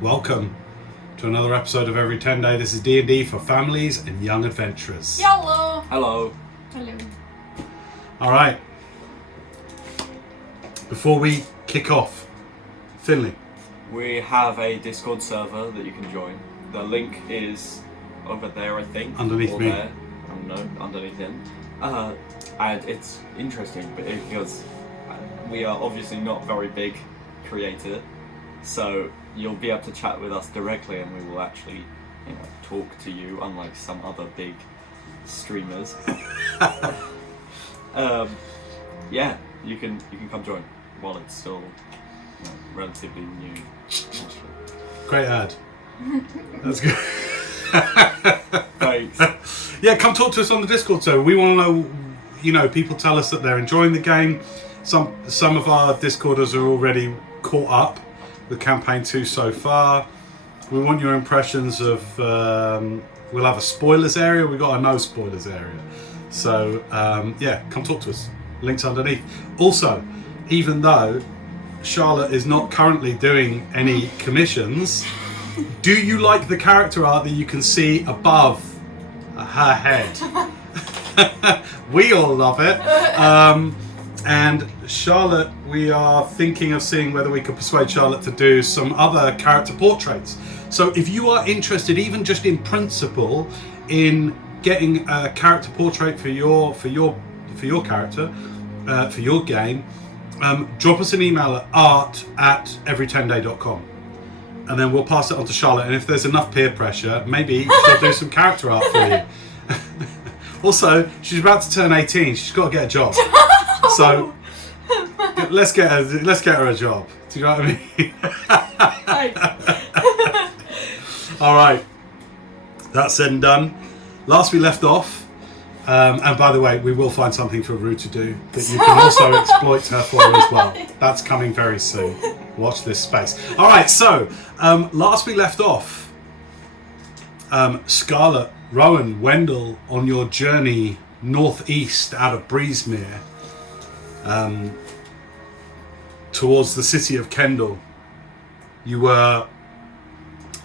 Welcome to another episode of Every Tenday. This is D&D for families and young adventurers. Hello. Hello. Hello. All right. Before we kick off, Finley. We have a Discord server that you can join. The link is over there, I think. Underneath or me. There. I don't know, underneath him. And it's interesting because we are obviously not very big creator, so you'll be able to chat with us directly, and we will actually, talk to you, unlike some other big streamers. Yeah, you can come join while it's still relatively new. Actually. Great ad. That's good. Thanks. Yeah, come talk to us on the Discord server. We want to know, people tell us that they're enjoying the game. Some of our Discorders are already caught up with Campaign 2 so far. We want your impressions of... we'll have a spoilers area. We've got a no spoilers area. So, yeah, come talk to us. Links underneath. Also, even though Charlotte is not currently doing any commissions, do you like the character art that you can see above her head? We all love it. And Charlotte, we are thinking of seeing whether we could persuade Charlotte to do some other character portraits. So if you are interested, even just in principle, in getting a character portrait for your character, for your game, drop us an email at art@everytenday.com, and then we'll pass it on to Charlotte. And if there's enough peer pressure, maybe she'll do some character art for you. Also, she's about to turn 18. She's got to get a job. So let's get her a job. Do you know what I mean? All right. That's said and done. Last we left off, and by the way, we will find something for Rue to do that you can also exploit her for as well. That's coming very soon. Watch this space. All right. So last we left off, Scarlett, Rowan, Wendell, on your journey northeast out of Breezemere, towards the city of Kendal, you were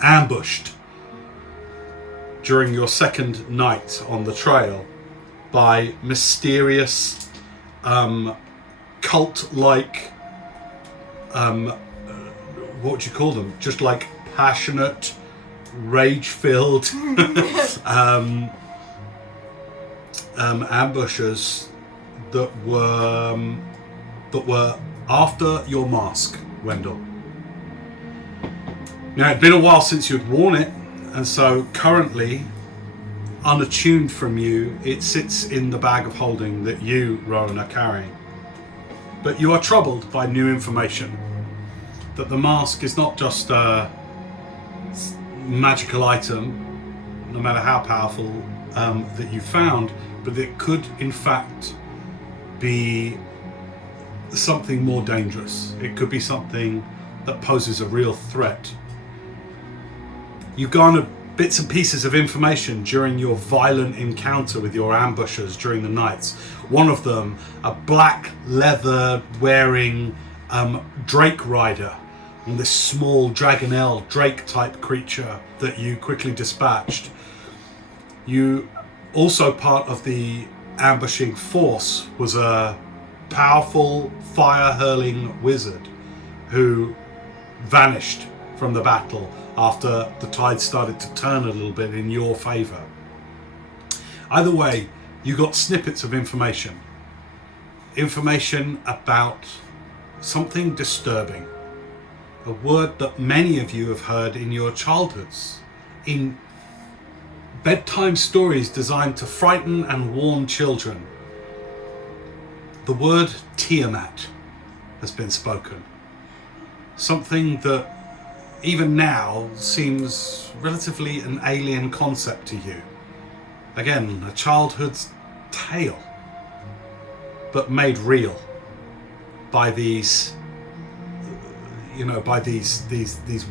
ambushed during your second night on the trail by mysterious, cult-like, what would you call them? Just like passionate, rage-filled ambushers that were after your mask, Wendell. Now, it'd been a while since you'd worn it, and so currently, unattuned from you, it sits in the bag of holding that you, Rowan, are carrying. But you are troubled by new information that the mask is not just a magical item, no matter how powerful, that you found, but it could in fact be something more dangerous. It could be something that poses a real threat. You garnered bits and pieces of information during your violent encounter with your ambushers during the nights. One of them, a black leather wearing drake rider, and this small dragonelle drake type creature that you quickly dispatched. You also, part of the ambushing force, was a powerful fire hurling wizard who vanished from the battle after the tide started to turn a little bit in your favor. Either way, you got snippets of information about something disturbing, a word that many of you have heard in your childhoods, in bedtime stories designed to frighten and warn children. The word Tiamat has been spoken. Something that even now seems relatively an alien concept to you. Again, a childhood's tale, but made real by these, by these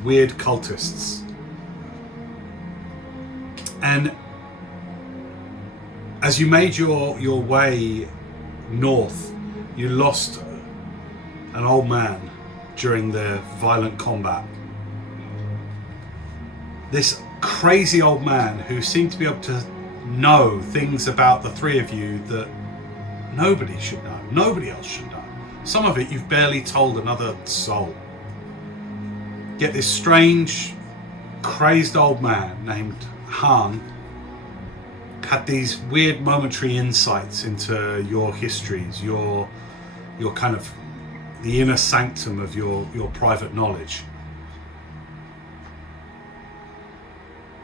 weird cultists. And as you made your way north, you lost an old man during the violent combat. this crazy old man who seemed to be able to know things about the three of you that nobody should know, nobody else should know. Some of it you've barely told another soul. Yet this strange, crazed old man named Han had these weird momentary insights into your histories, your kind of the inner sanctum of your private knowledge.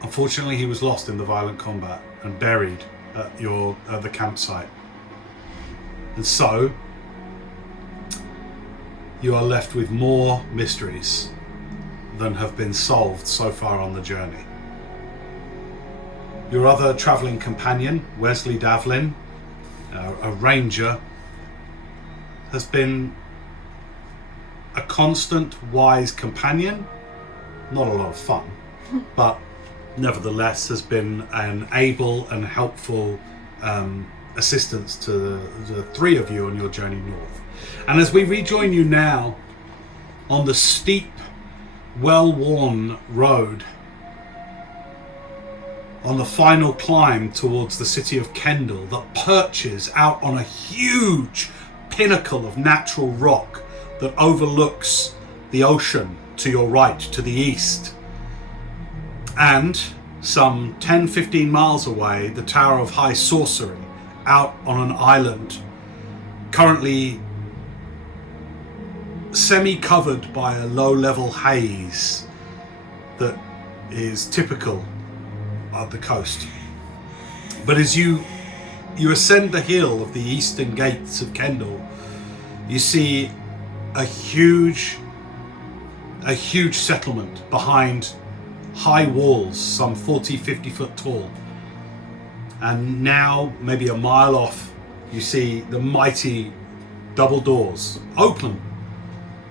Unfortunately, he was lost in the violent combat and buried at the campsite. And so, you are left with more mysteries than have been solved so far on the journey. Your other travelling companion, Wesley Davlin, a ranger, has been a constant, wise companion. Not a lot of fun, but nevertheless has been an able and helpful assistance to the three of you on your journey north. And as we rejoin you now on the steep, well-worn road, on the final climb towards the city of Kendal that perches out on a huge pinnacle of natural rock that overlooks the ocean to your right, to the east. And some 10-15 miles away, the Tower of High Sorcery, out on an island, currently semi-covered by a low-level haze that is typical of the coast. But as you ascend the hill of the eastern gates of Kendal, you see a huge settlement behind high walls, some 40-50 foot tall. And now, maybe a mile off, you see the mighty double doors open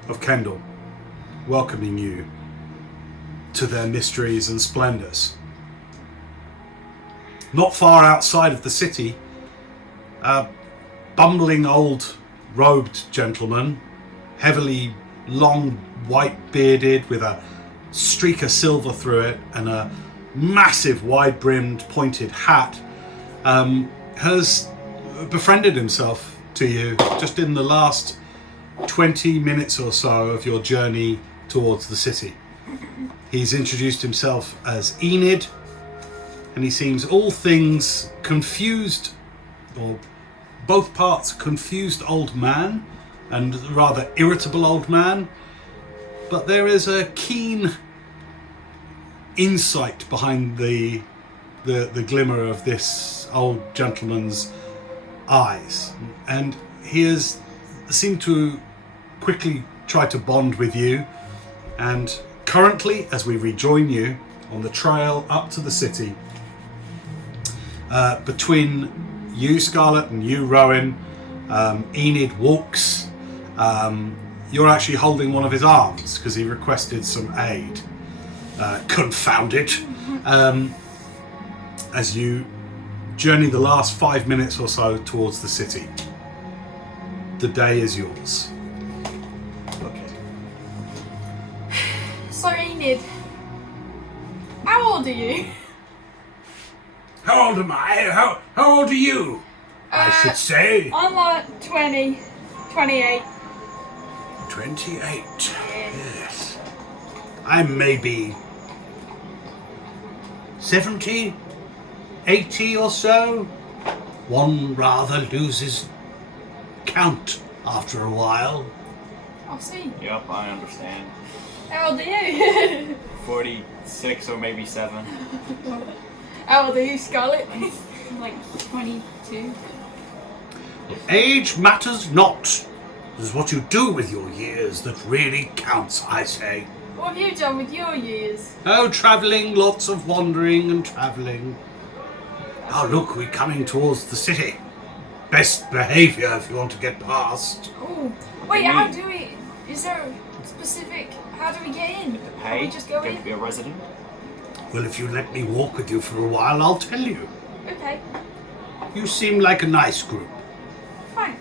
of Kendal, welcoming you to their mysteries and splendors. Not far outside of the city, a bumbling old robed gentleman, heavily long white bearded with a streak of silver through it and a massive wide brimmed pointed hat, has befriended himself to you just in the last 20 minutes or so of your journey towards the city. He's introduced himself as Enid, and he seems all things confused, or both parts confused old man and rather irritable old man, but there is a keen insight behind the glimmer of this old gentleman's eyes, and he has seemed to quickly try to bond with you. And currently, as we rejoin you on the trail up to the city, between you, Scarlett, and you, Rowan, Enid walks. You're actually holding one of his arms because he requested some aid. Confound it. As you journey the last 5 minutes or so towards the city. The day is yours. Okay. So Enid, how old are you? How old am I? How old are you? I should say. I'm like 20, 28. 28. Yes. I'm maybe 70, 80 or so. One rather loses count after a while. I'll see. Yep, I understand. How old are you? 46 or maybe 7. How old are you, Scarlett? Like 22. Age matters not. It is what you do with your years that really counts, I say. What have you done with your years? Oh, travelling, lots of wandering and travelling. Oh, look, we're coming towards the city. Best behaviour if you want to get past. Oh, wait, how do we... Is there a specific... How do we get in? To Can pay, we just go get to in? be a resident. Well, if you let me walk with you for a while, I'll tell you. Okay, You seem like a nice group. thanks.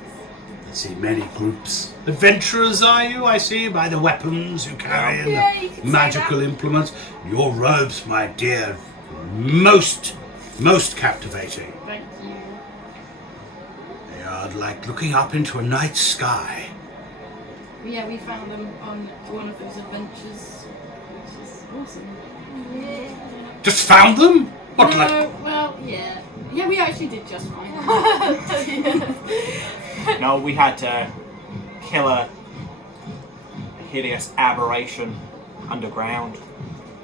see many groups. Adventurers are you, I see, by the weapons you carry and Yeah, you could the say magical that. implements. Your robes, my dear, most captivating. Thank you. They are like looking up into a night sky. Yeah, we found them on one of those adventures, which is awesome. Yeah. Just found them? What, like... No, well, yeah. Yeah, we actually did just find them. No, we had to kill a hideous aberration underground.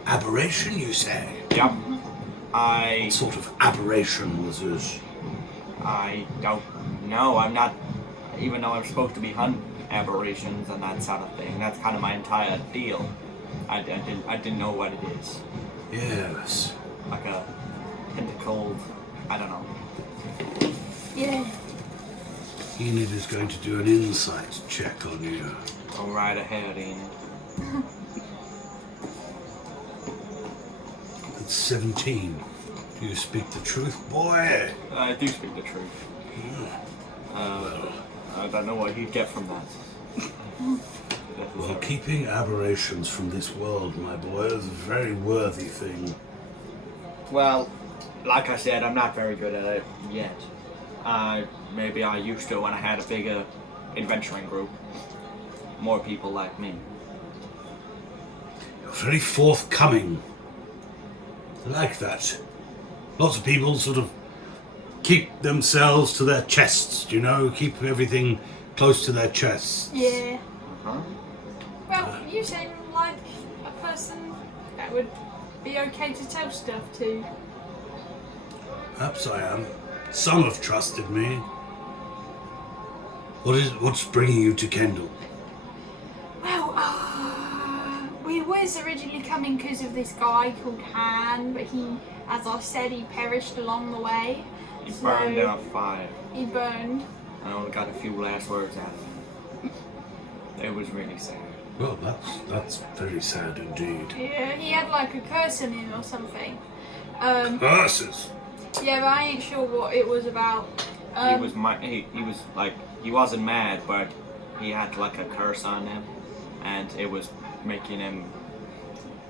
Aberration, you say? Yep. What sort of aberration was this? I don't know. I'm not, even though I'm supposed to be hunting aberrations and that sort of thing. That's kind of my entire deal. I didn't know what it is. Yes. Like a pentacled, I don't know. Yeah. Enid is going to do an insight check on you. Go right ahead, Enid. It's 17. Do you speak the truth, boy? I do speak the truth. I don't know what you'd get from that. Well, keeping aberrations from this world, my boy, is a very worthy thing. Well, like I said, I'm not very good at it yet. Maybe I used to when I had a bigger adventuring group. More people like me. You're very forthcoming. I like that. Lots of people sort of keep themselves to their chests, you know, keep everything close to their chests. Yeah. Uh-huh. Well, you seem like a person that would be okay to tell stuff to. Perhaps I am. Some have trusted me. What's bringing you to Kendal? Well, we was originally coming because of this guy called Han, but he, as I said, he perished along the way. He burned out fire. He burned. I only got a few last words out of him. It was really sad. Well, that's very sad indeed. Yeah, he had like a curse in him or something. Curses. Yeah, but I ain't sure what it was about. He wasn't mad, but he had like a curse on him, and it was making him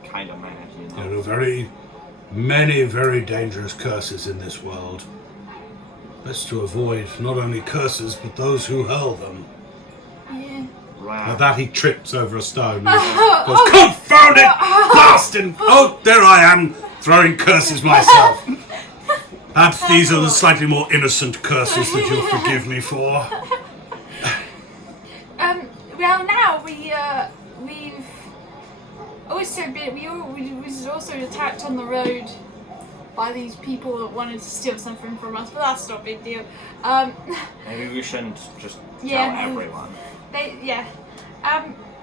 kind of mad, you know. There are very many very dangerous curses in this world. Best to avoid not only curses, but those who hurl them. Yeah. Wow. At that he trips over a stone and goes, "Confound it! Blasting! Oh, there I am, throwing curses myself. Perhaps these are the slightly more innocent curses that you'll forgive me for." Well, now we've also been we was also attacked on the road by these people that wanted to steal something from us, but that's not a big deal. Maybe we shouldn't just Yeah. tell everyone.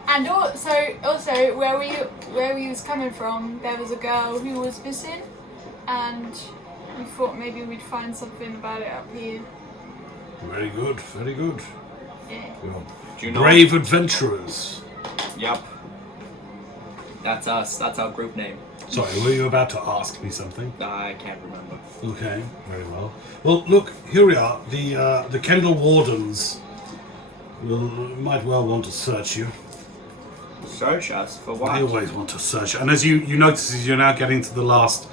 And also where we was coming from, there was a girl who was missing, and we thought maybe we'd find something about it up here. Very good, very good. Yeah. Well, Do you know? brave adventurers. Yep. That's us. That's our group name. Sorry, were you about to ask me something? I can't remember. Okay, very well. Well, look, here we are. The Kendal Wardens might well want to search you. Search us for what? They always want to search. And as you notice, as you're now getting to the last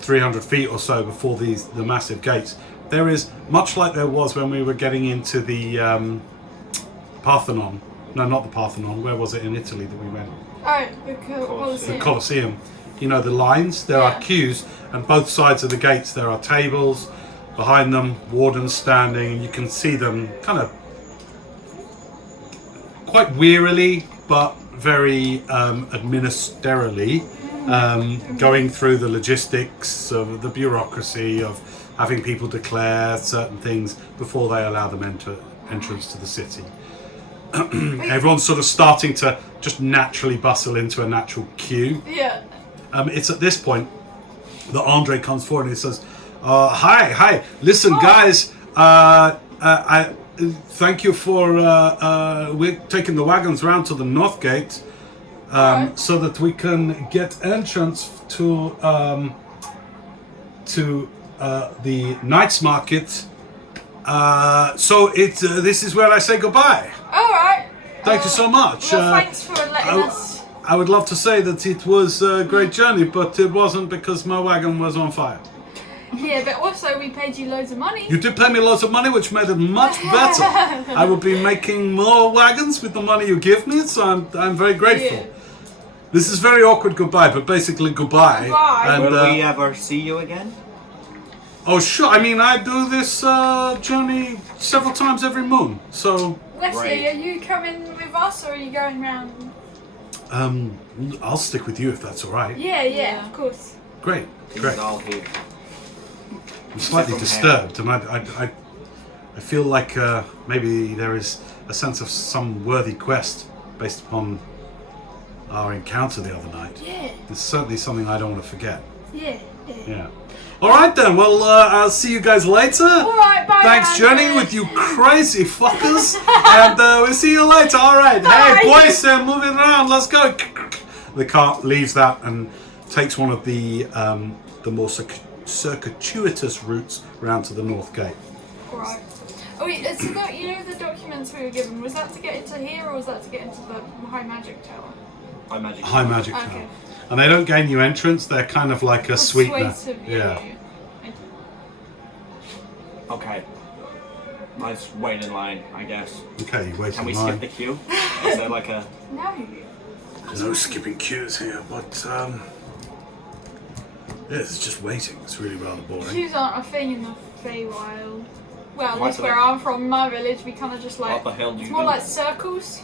300 feet or so before the massive gates, there is, much like there was when we were getting into the Parthenon. No, not the Parthenon. Where was it in Italy that we went? Oh, the Colosseum. The Colosseum. You know, the lines, there are Yeah. queues, and both sides of the gates there are tables. Behind them, wardens standing, and you can see them kind of quite wearily, but very administrarily, going through the logistics of the bureaucracy of having people declare certain things before they allow them entrance to the city. Everyone's sort of starting to just naturally bustle into a natural queue. Yeah. It's at this point that Andre comes forward and he says, hi, listen guys, I thank you for, we're taking the wagons round to the north gate, so that we can get entrance to the Knight's Market So this is where I say goodbye. All right. Thank you so much. Well, thanks for letting us. I would love to say that it was a great journey, but it wasn't because my wagon was on fire. Yeah, but also we paid you loads of money. You did pay me lots of money, which made it much better. I will be making more wagons with the money you give me, so I'm very grateful. Yeah. This is very awkward goodbye, but basically goodbye. Goodbye. And, Will we ever see you again? oh, sure. I mean, I do this journey several times every moon, so... Leslie, Great. are you coming with us or are you going round? I'll stick with you if that's all right. Yeah, of course. Great. He's all here. I'm slightly From disturbed, and I feel like maybe there is a sense of some worthy quest based upon our encounter the other night. Yeah. It's certainly something I don't want to forget. Yeah. Yeah. All right then. Well, I'll see you guys later. All right, bye. Thanks, Jenny, Andrew. with you crazy fuckers, and we'll see you later. All right. Bye. Hey, boys, moving around. Let's go. The cart leaves that and takes one of the more circuitous routes round to the north gate. Right. Oh, wait, so that, you know the documents we were given, was that to get into here or was that to get into the High Magic Tower? High magic. High magic Okay. tower. And they don't gain you entrance. They're kind of like a sweetener. Sweet of you. Yeah. Thank you. Okay. Let's wait in line, I guess. Okay, you wait Can in we line. skip the queue? Is there like a... No. There's no skipping queues here, but yeah, it's just waiting. It's really rather boring. Queues aren't a thing in the Feywild. Well, Why that's do where they- I'm from, my village, we kind of just like... What the hell do It's you more do? like circles.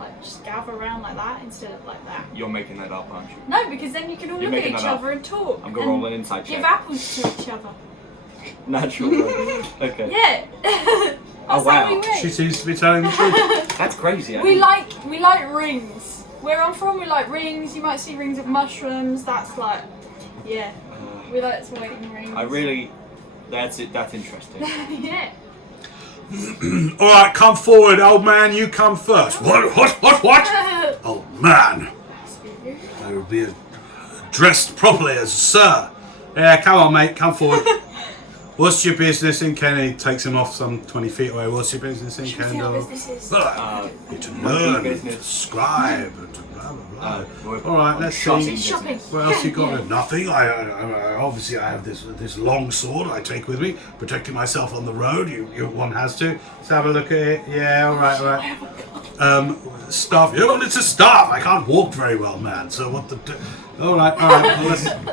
Like, just gather around like that instead of like that. You're making that up, aren't you? No, because then you can all You're look at making each that up. other and talk. I'm gonna roll and an inside give check. apples to each other. Natural. Okay. Yeah. That's Oh, how wow. we win. She seems to be telling the truth. That's crazy. We like rings. Where I'm from, we like rings. You might see rings of mushrooms. That's like, yeah, we like waiting rings. I really... That's it. That's interesting. Yeah. All right, come forward, old man. You come first. What? Old man. I will be dressed properly as a sir. Yeah, come on, mate. Come forward. What's your business in Kenny? Takes him off some 20 feet away. What's your business in Should we see our Kendal? businesses? Need to my learn, business. to scribe, and to blah, blah, blah. We're All right, on let's shopping see. It's shopping. business. What else you got? Yeah. Nothing. I obviously I have this long sword I take with me, protecting myself on the road. One has to. Let's have a look at it. Yeah, all right, all right. Staff. Yeah, well, it's a staff. I can't walk very well, man. So what the? All right, all right. Well,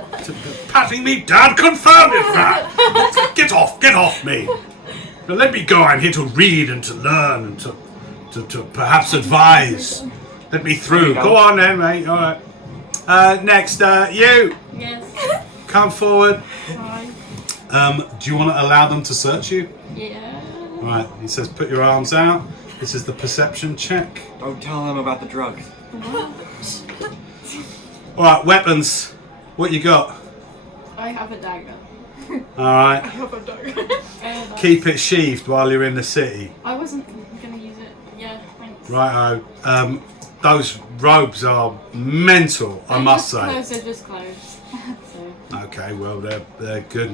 patting me down, confounded man. Get off me. Now let me go. I'm here to read and to learn and to perhaps advise. Let me through. Go on then, mate. All right. Next, you. Yes. Come forward. Right. Do you want to allow them to search you? Yeah. Right. He says, put your arms out. This is the perception check. Don't tell them about the drugs. All right. Weapons. What you got? I have a dagger. All right. I have a dagger. Keep it sheathed while you're in the city. I wasn't gonna use it. Yeah, thanks. Righto. Those robes are mental, I must say. They're just clothes. So, Okay, well they're good.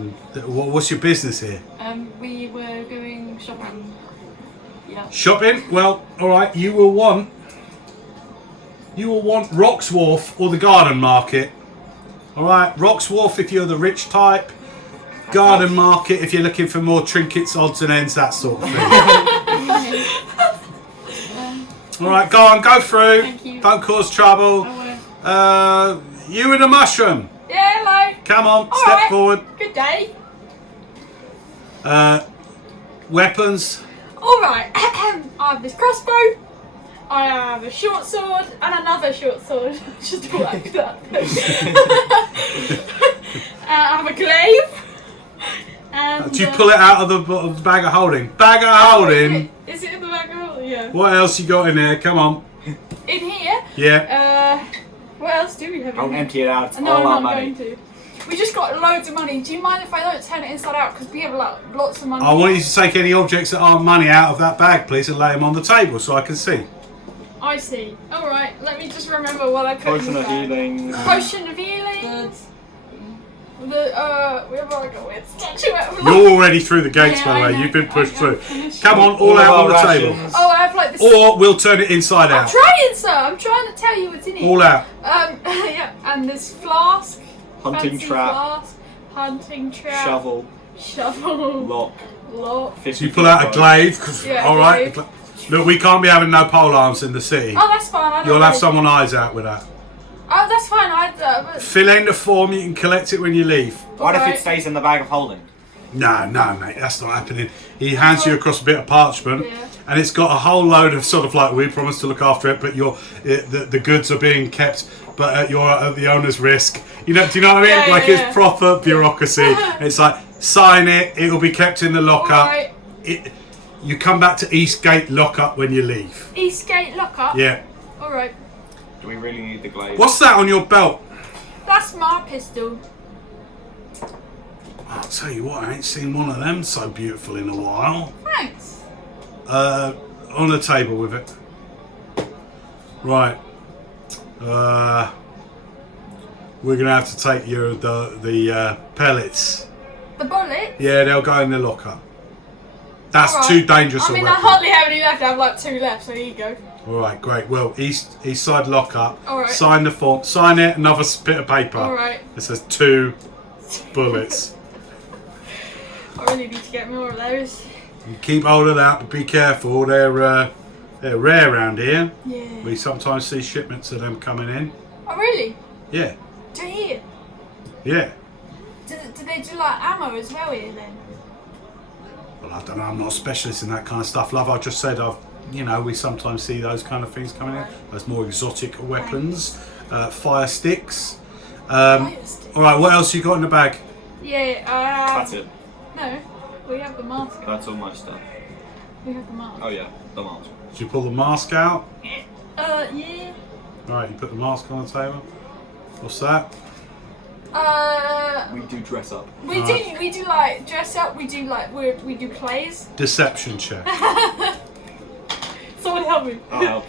What's your business here? we were going shopping. Yeah. Shopping? Well, all right. You will want Rock's Wharf or the Garden Market. All right, Rock's Wharf if you're the rich type. Garden Market if you're looking for more trinkets, odds and ends, that sort of thing. All right, go on, go through. Thank you. Don't cause trouble. I won't. You and a mushroom. Yeah, hello. Come on, All step right. forward. Good day. Weapons. Alright, I have this crossbow, I have a short sword, and another short sword. Just like that. I have a glaive. And, Do you pull it out of the bag of holding? Bag of holding. Is it in the bag of holding? Yeah. What else you got in there? Come on. In here? Yeah. What else do we have in Don't here? empty it out. It's No, all I'm our not money. going to. We just got loads of money. Do you mind if I don't turn it inside out? Because we have like lots of money. I want you to take any objects that aren't money out of that bag, please, and lay them on the table so I can see. I see. Alright, let me just remember what I put Potion in the of bag. healing. Potion of healing. Goods. We have like a weird statue out of You're already through the gates, Yeah, by the I way. know. You've been pushed I through. know. Come on, all All out of on the our table. rations. Oh, I have like this. Or we'll turn it inside I'm out. trying, sir. I'm trying to tell you what's in it. All out. Yeah, and this flask. Hunting fancy trap. Flask, hunting trap. Shovel. Shovel. Lock. So you pull out a glaive. 'Cause, Yeah, all right. glaive. Look, we can't be having no pole arms in the city. Oh, that's fine. I don't You'll have know. someone eyes out with that. Oh, that's fine. But Fill in the form. You can collect it when you leave. What if Alright. it stays in the bag of holding? No, mate, that's not happening. He hands you across a bit of parchment, Yeah. and it's got a whole load of sort of like, we promise to look after it, but the goods are being kept, but at the owner's risk. Do you know what I mean? Yeah, like yeah. it's proper bureaucracy. It's like sign it. It'll be kept in the lockup. Alright. You come back to Eastgate lockup when you leave. Eastgate lockup. Yeah. All right. Do we really need the glaive? What's that on your belt? That's my pistol. I'll tell you what, I ain't seen one of them so beautiful in a while. Thanks. On the table with it. Right. We're gonna have to take the pellets. The bullet. Yeah, they'll go in the lockup. That's Alright. too dangerous I a mean, I weapon. hardly have any left. I have like 2 left, so here you go. Alright, great. Well, east side lockup. Alright. Sign the form. Sign it. Another bit of paper. Alright. It says 2 bullets. I really need to get more of those. You keep hold of that, but be careful. They're rare around here. Yeah. We sometimes see shipments of them coming in. Oh, really? Yeah. Do here? Yeah. Do they do like ammo as well here then? Well, I don't know. I'm not a specialist in that kind of stuff, love. I just said we sometimes see those kind of things coming in. Those more exotic weapons, fire sticks. Fire stick. All right. What else you got in the bag? Yeah. That's it. No, we have the mask. That's all my stuff. We have the mask. Oh yeah, the mask. Did you pull the mask out? Yeah. All right. You put the mask on the table. What's that? We do dress up. We do like dress up. We do like we do plays. Deception check. Someone help me. I'll help.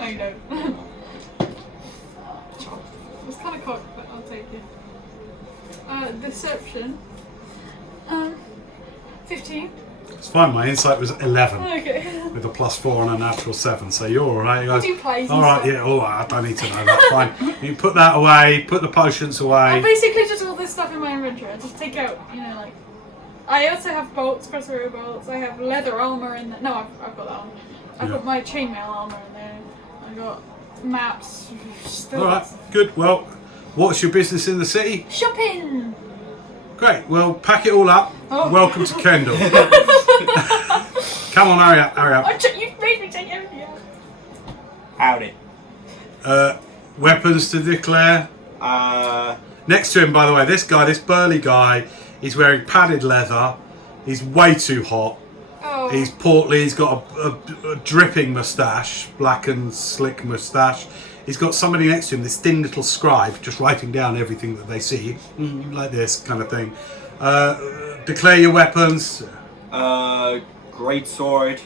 No, you don't. It's kind of cocked, but I'll take it. Deception. 15. It's fine. My insight was 11 Okay. with a +4 and a natural 7. So you're all right. You guys. Do plays. All right. Yeah. All right. I don't need to know that. Fine. You put that away. Put the potions I away. basically just all this stuff in my inventory. I just take out, like. I also have bolts, crossbow bolts. I have leather armor in there. No, I've got that on. I've got my chainmail armor in there. I got maps. Still All right. Good. Well, what's your business in the city? Shopping. Great. Well, pack it all up. Oh. Welcome to Kendal. Come on, hurry up. You made me take everything out. Howdy. Weapons to declare. Next to him, by the way, this burly guy, he's wearing padded leather. He's way too hot. Oh. He's portly. He's got a dripping moustache, black and slick moustache. He's got somebody next to him, this thin little scribe, just writing down everything that they see, like this kind of thing. Declare your weapons. Great sword.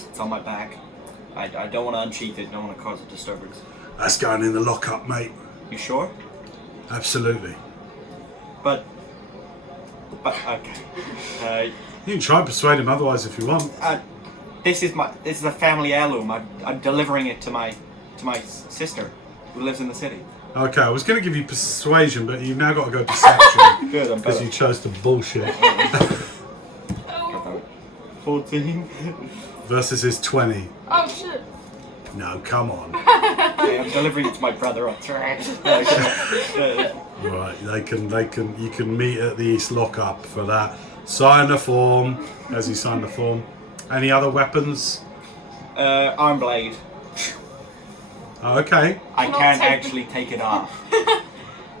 It's on my back. I don't want to unsheath it. Don't want to cause a disturbance. That's going in the lockup, mate. You sure? Absolutely. But okay. You can try and persuade him otherwise if you want. This is a family heirloom. I'm delivering it to my sister, who lives in the city. Okay, I was going to give you persuasion, but you've now got to go deception. Good, I'm Because better. you chose to bullshit. Oh. 14. Versus his 20. Oh shit. No, come on. Okay, I'm delivering it to my brother. Right, you can meet at the East Lockup for that. Sign the form. As you sign the form. Any other weapons? Arm blade. Oh, okay. I Cannot can't take actually take it off.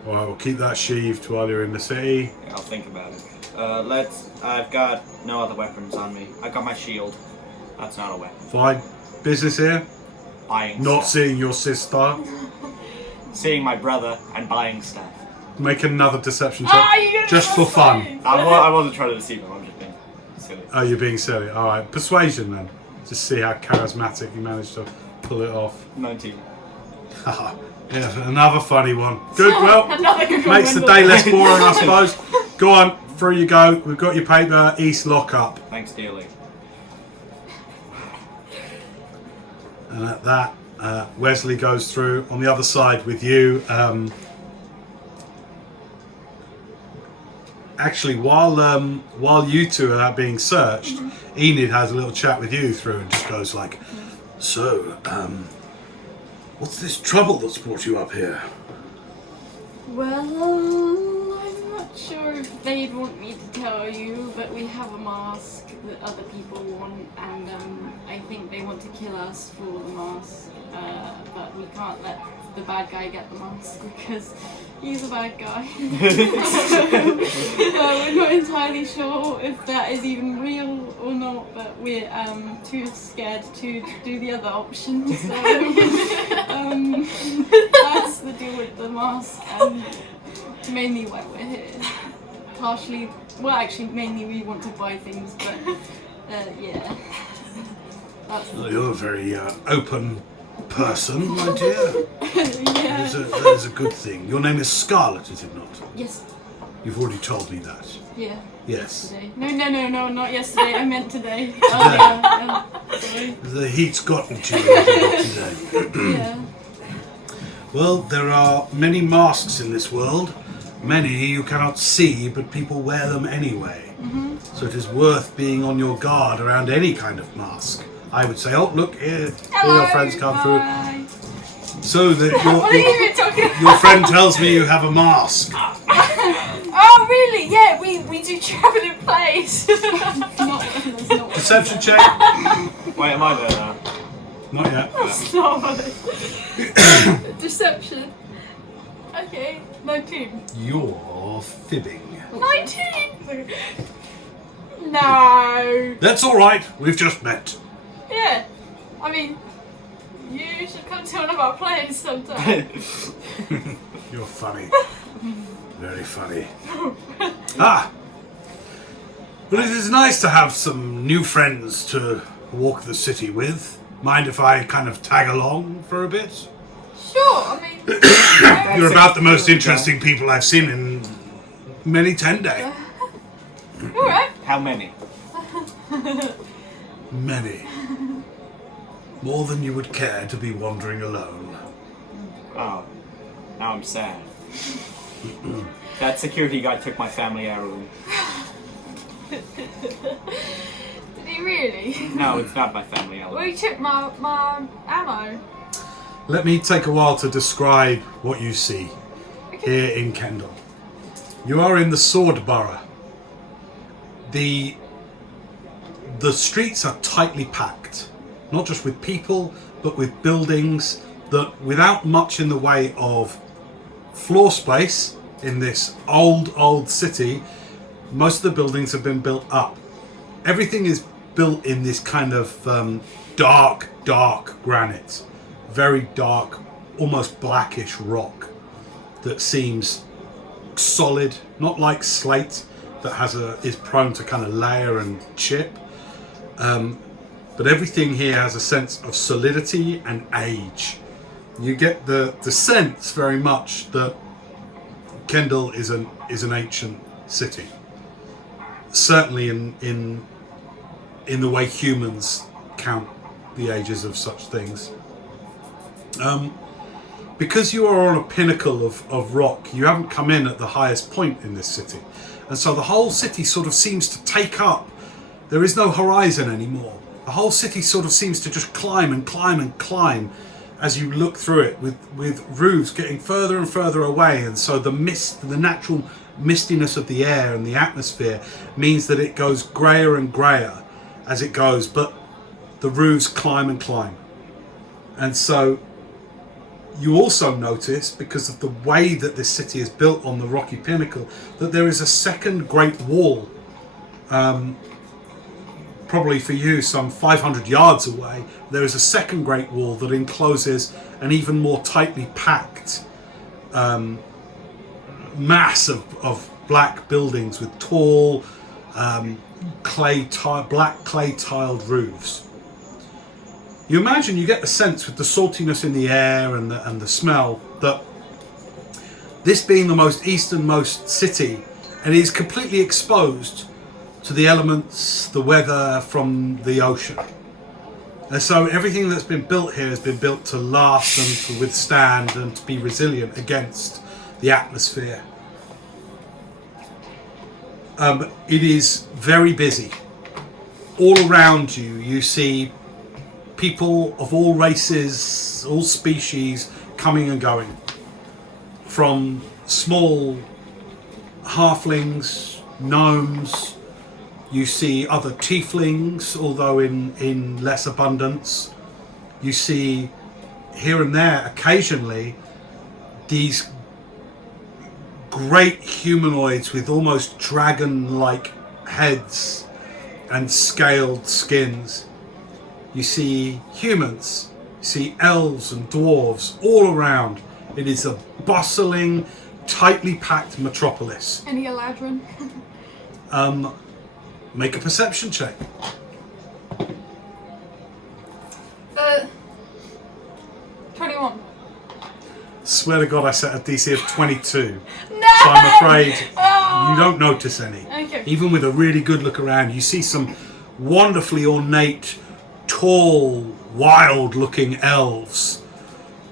Alright, we'll keep that sheathed while you're in the city. Yeah, I'll think about it. I've got no other weapons on me. I got my shield. That's not a weapon. Fine. Business here? Buying Not stuff. seeing your sister. Seeing my brother and buying stuff. Make another deception check. Ah, you Just for fun. I wasn't trying to deceive him. I'm just being silly. Oh, you're being silly. Alright, persuasion then. Just see how charismatic you managed to pull it off. 19. Yeah, another funny one. Good, well, Another good one, makes the Wendell. day less boring, I suppose. Go on, through you go. We've got your paper, East Lockup. Thanks dearly. And at that, Wesley goes through on the other side with you. Actually, while you two are being searched, Enid has a little chat with you through and just goes like, "So, what's this trouble that's brought you up here?" Well, I'm not sure if they'd want me to tell you, but we have a mask that other people want, and I think they want to kill us for the mask, but we can't let the bad guy get the mask because he's a bad guy. We're not entirely sure if that is even real or not, but we're too scared to do the other option, so that's the deal with the mask, and mainly why we're here. Partially, well actually mainly we want to buy things, but yeah. That's Well, you're a very open person, my dear. yeah. That is a good thing. Your name is Scarlet, is it not? Yes. You've already told me that. Yeah. Yes. Yesterday. No, not yesterday. I meant today. Oh, yeah. Sorry. The heat's gotten to you a little bit today. Yeah. Well, there are many masks in this world. Many you cannot see, but people wear them anyway. Mm-hmm. So it is worth being on your guard around any kind of mask. I would say, oh, look, here your friends come Bye. through. So that What are you even talking about? your friend tells me you have a mask. Oh, really? Yeah, we do travel in place. That's not Deception check? Wait, am I there now? Not yet. That's not what it is. Deception. Okay, 19. You're fibbing. 19? No. That's all right. We've just met. Yeah. I mean, you should come to one of our plays sometime. You're funny. Very funny. Ah! Well, it is nice to have some new friends to walk the city with. Mind if I kind of tag along for a bit? Sure, I mean... You're about the most interesting people I've seen in many Tenday. Alright. How many? Many. More than you would care to be wandering alone. Oh, now I'm sad. That security guy took my family heirloom. Did he really? No, it's not my family Well, heirloom. he took my ammo. Let me take a while to describe what you see here in Kendal. You are in the Sword Borough. The streets are tightly packed, not just with people, but with buildings that, without much in the way of floor space in this old city, most of the buildings have been built up. Everything is built in this kind of dark granite, very dark, almost blackish rock that seems solid, not like slate that is prone to kind of layer and chip. But everything here has a sense of solidity and age. You get the sense very much that Kendal is an ancient city. Certainly in the way humans count the ages of such things. Because you are on a pinnacle of rock, you haven't come in at the highest point in this city. And so the whole city sort of seems to take up. There is no horizon anymore. The whole city sort of seems to just climb and climb and climb as you look through it, with roofs getting further and further away. And so the mist, the natural mistiness of the air and the atmosphere means that it goes greyer and greyer as it goes, but the roofs climb and climb. And so you also notice, because of the way that this city is built on the rocky pinnacle, that there is a second great wall, probably for you some 500 yards away. There is a second great wall that encloses an even more tightly packed mass of black buildings with tall black clay tiled roofs. You imagine, you get the sense with the saltiness in the air and the smell that this being the most easternmost city, and is completely exposed to the elements, the weather from the ocean. And so everything that's been built here has been built to last and to withstand and to be resilient against the atmosphere. It is very busy. All around you, you see people of all races, all species coming and going. From small halflings, gnomes, you see other tieflings, although in less abundance. You see here and there, occasionally, these great humanoids with almost dragon-like heads and scaled skins. You see humans, you see elves and dwarves all around. It is a bustling, tightly packed metropolis. Any Eladrin? Make a perception check. 21. Swear to God, I set a DC of 22. No! So I'm afraid Oh! you don't notice any. Okay. Even with a really good look around, you see some wonderfully ornate, tall, wild-looking elves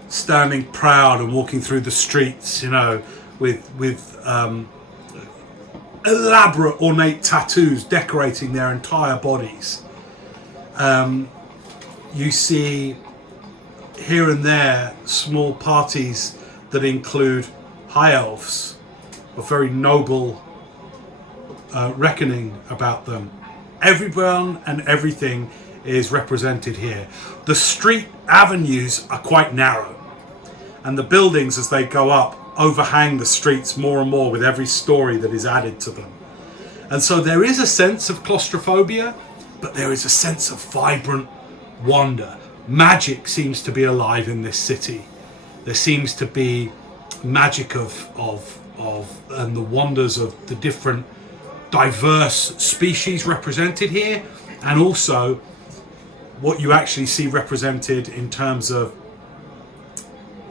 standing proud and walking through the streets, you know, with elaborate, ornate tattoos decorating their entire bodies. You see here and there small parties that include high elves, a very noble reckoning about them. Everyone and everything is represented here. The street avenues are quite narrow, and the buildings as they go up overhang the streets more and more with every story that is added to them. And so there is a sense of claustrophobia, but there is a sense of vibrant wonder. Magic seems to be alive in this city. There seems to be magic of and the wonders of the different diverse species represented here, and also what you actually see represented in terms of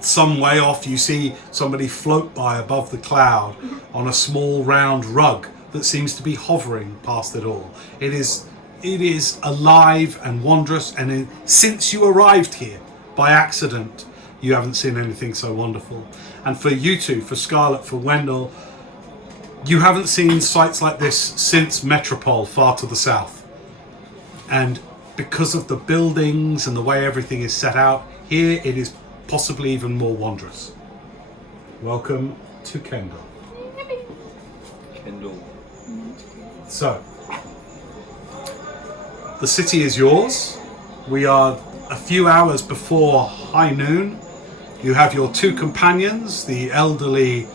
some way off. You see somebody float by above the cloud on a small round rug that seems to be hovering past it all. It is alive and wondrous, and since you arrived here by accident, you haven't seen anything so wonderful. And for you two, for Scarlet, for Wendell, you haven't seen sights like this since Metropole far to the south. And because of the buildings and the way everything is set out, here it is possibly even more wondrous. Welcome to Kendal. Kendal. So, the city is yours. We are a few hours before high noon. You have your two companions, the elderly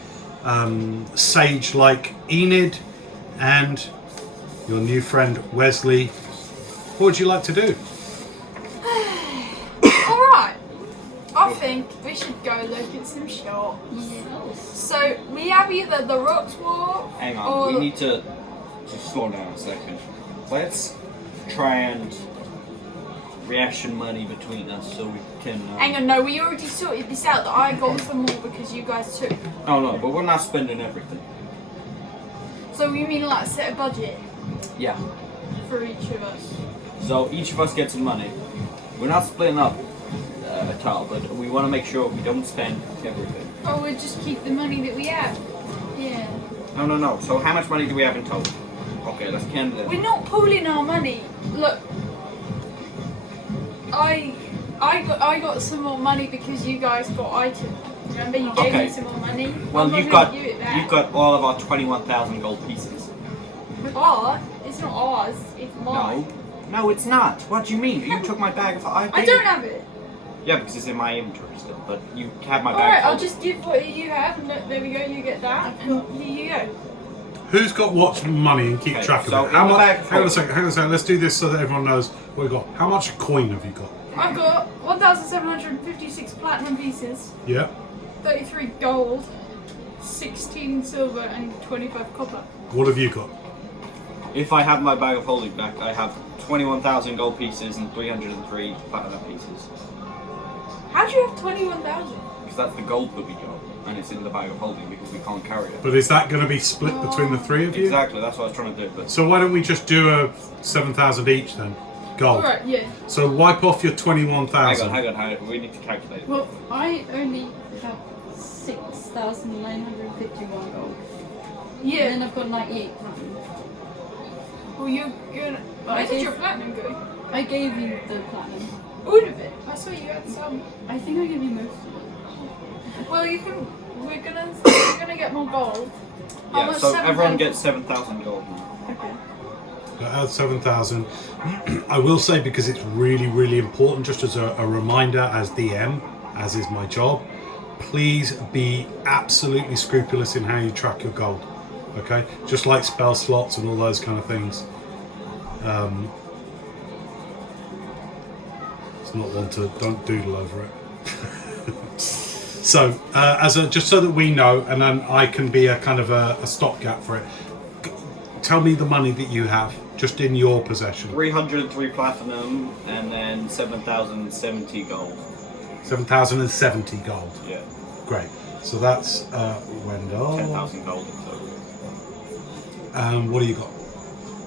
sage-like Enid and your new friend Wesley. What would you like to do? Alright. I think we should go look at some shops. Yes. So we have either the Rocks Walk Hang on, or we need to slow down a second. Let's try and ration money between us so we can... hang on, no, we already sorted this out that I got some more because you guys took. Oh no, but we're not spending everything. So you mean like set a budget Yeah. for each of us? So each of us gets some money. We're not splitting up at all, but we want to make sure we don't spend everything. Or we'll just keep the money that we have. Yeah. No. So how much money do we have in total? Okay, let's count it. We're not pooling our money. Look, I got some more money because you guys got items. Remember, you gave me some more money. Well, I'm not you've gonna got give it back. you've got all of our 21,000 gold pieces. It's not ours. It's mine. No, it's not. What do you mean? You took my bag of... I don't have it. Yeah, because it's in my inventory still, but you have my bag. Alright, I'll full. just give what you have, and there we go, you get that, and here you go. Who's got what money and keep Okay, track of so it? How in the much? bag of Hang on a gold. second. Let's do this so that everyone knows what we got. How much coin have you got? I've got 1,756 platinum pieces, Yeah. 33 gold, 16 silver, and 25 copper. What have you got? If I have my bag of holding back, I have 21,000 gold pieces and 303 platinum pieces. How do you have 21,000? Because that's the gold that we got, and it's in the bag of holding because we can't carry it. But is that going to be split between the three of you? Exactly, that's what I was trying to do. But So why don't we just do a 7,000 each then? Gold. Alright, yeah. So wipe off your 21,000. hang on. We need to calculate. Well, I only have 6,951 gold. Yeah. And then I've got 98 platinum. Well, you're gonna. But Where did your platinum go? I gave you the platinum. All of it. I saw you had some. I think I gave you most of it. Well, you can. We're gonna get more gold. How Yeah, much? so 7,000? everyone gets 7,000 gold now. Okay. Add 7,000. I will say, because it's really, really important, just as a reminder as DM, as is my job, please be absolutely scrupulous in how you track your gold. Okay? Just like spell slots and all those kind of things. It's not one to, don't doodle over it. So, just so that we know, and then I can be a kind of a stopgap for it. Tell me the money that you have, just in your possession. 303 platinum and then 7,070 gold. 7,070 gold. Yeah. Great. So that's Wendell. 10,000 gold in total. What do you got?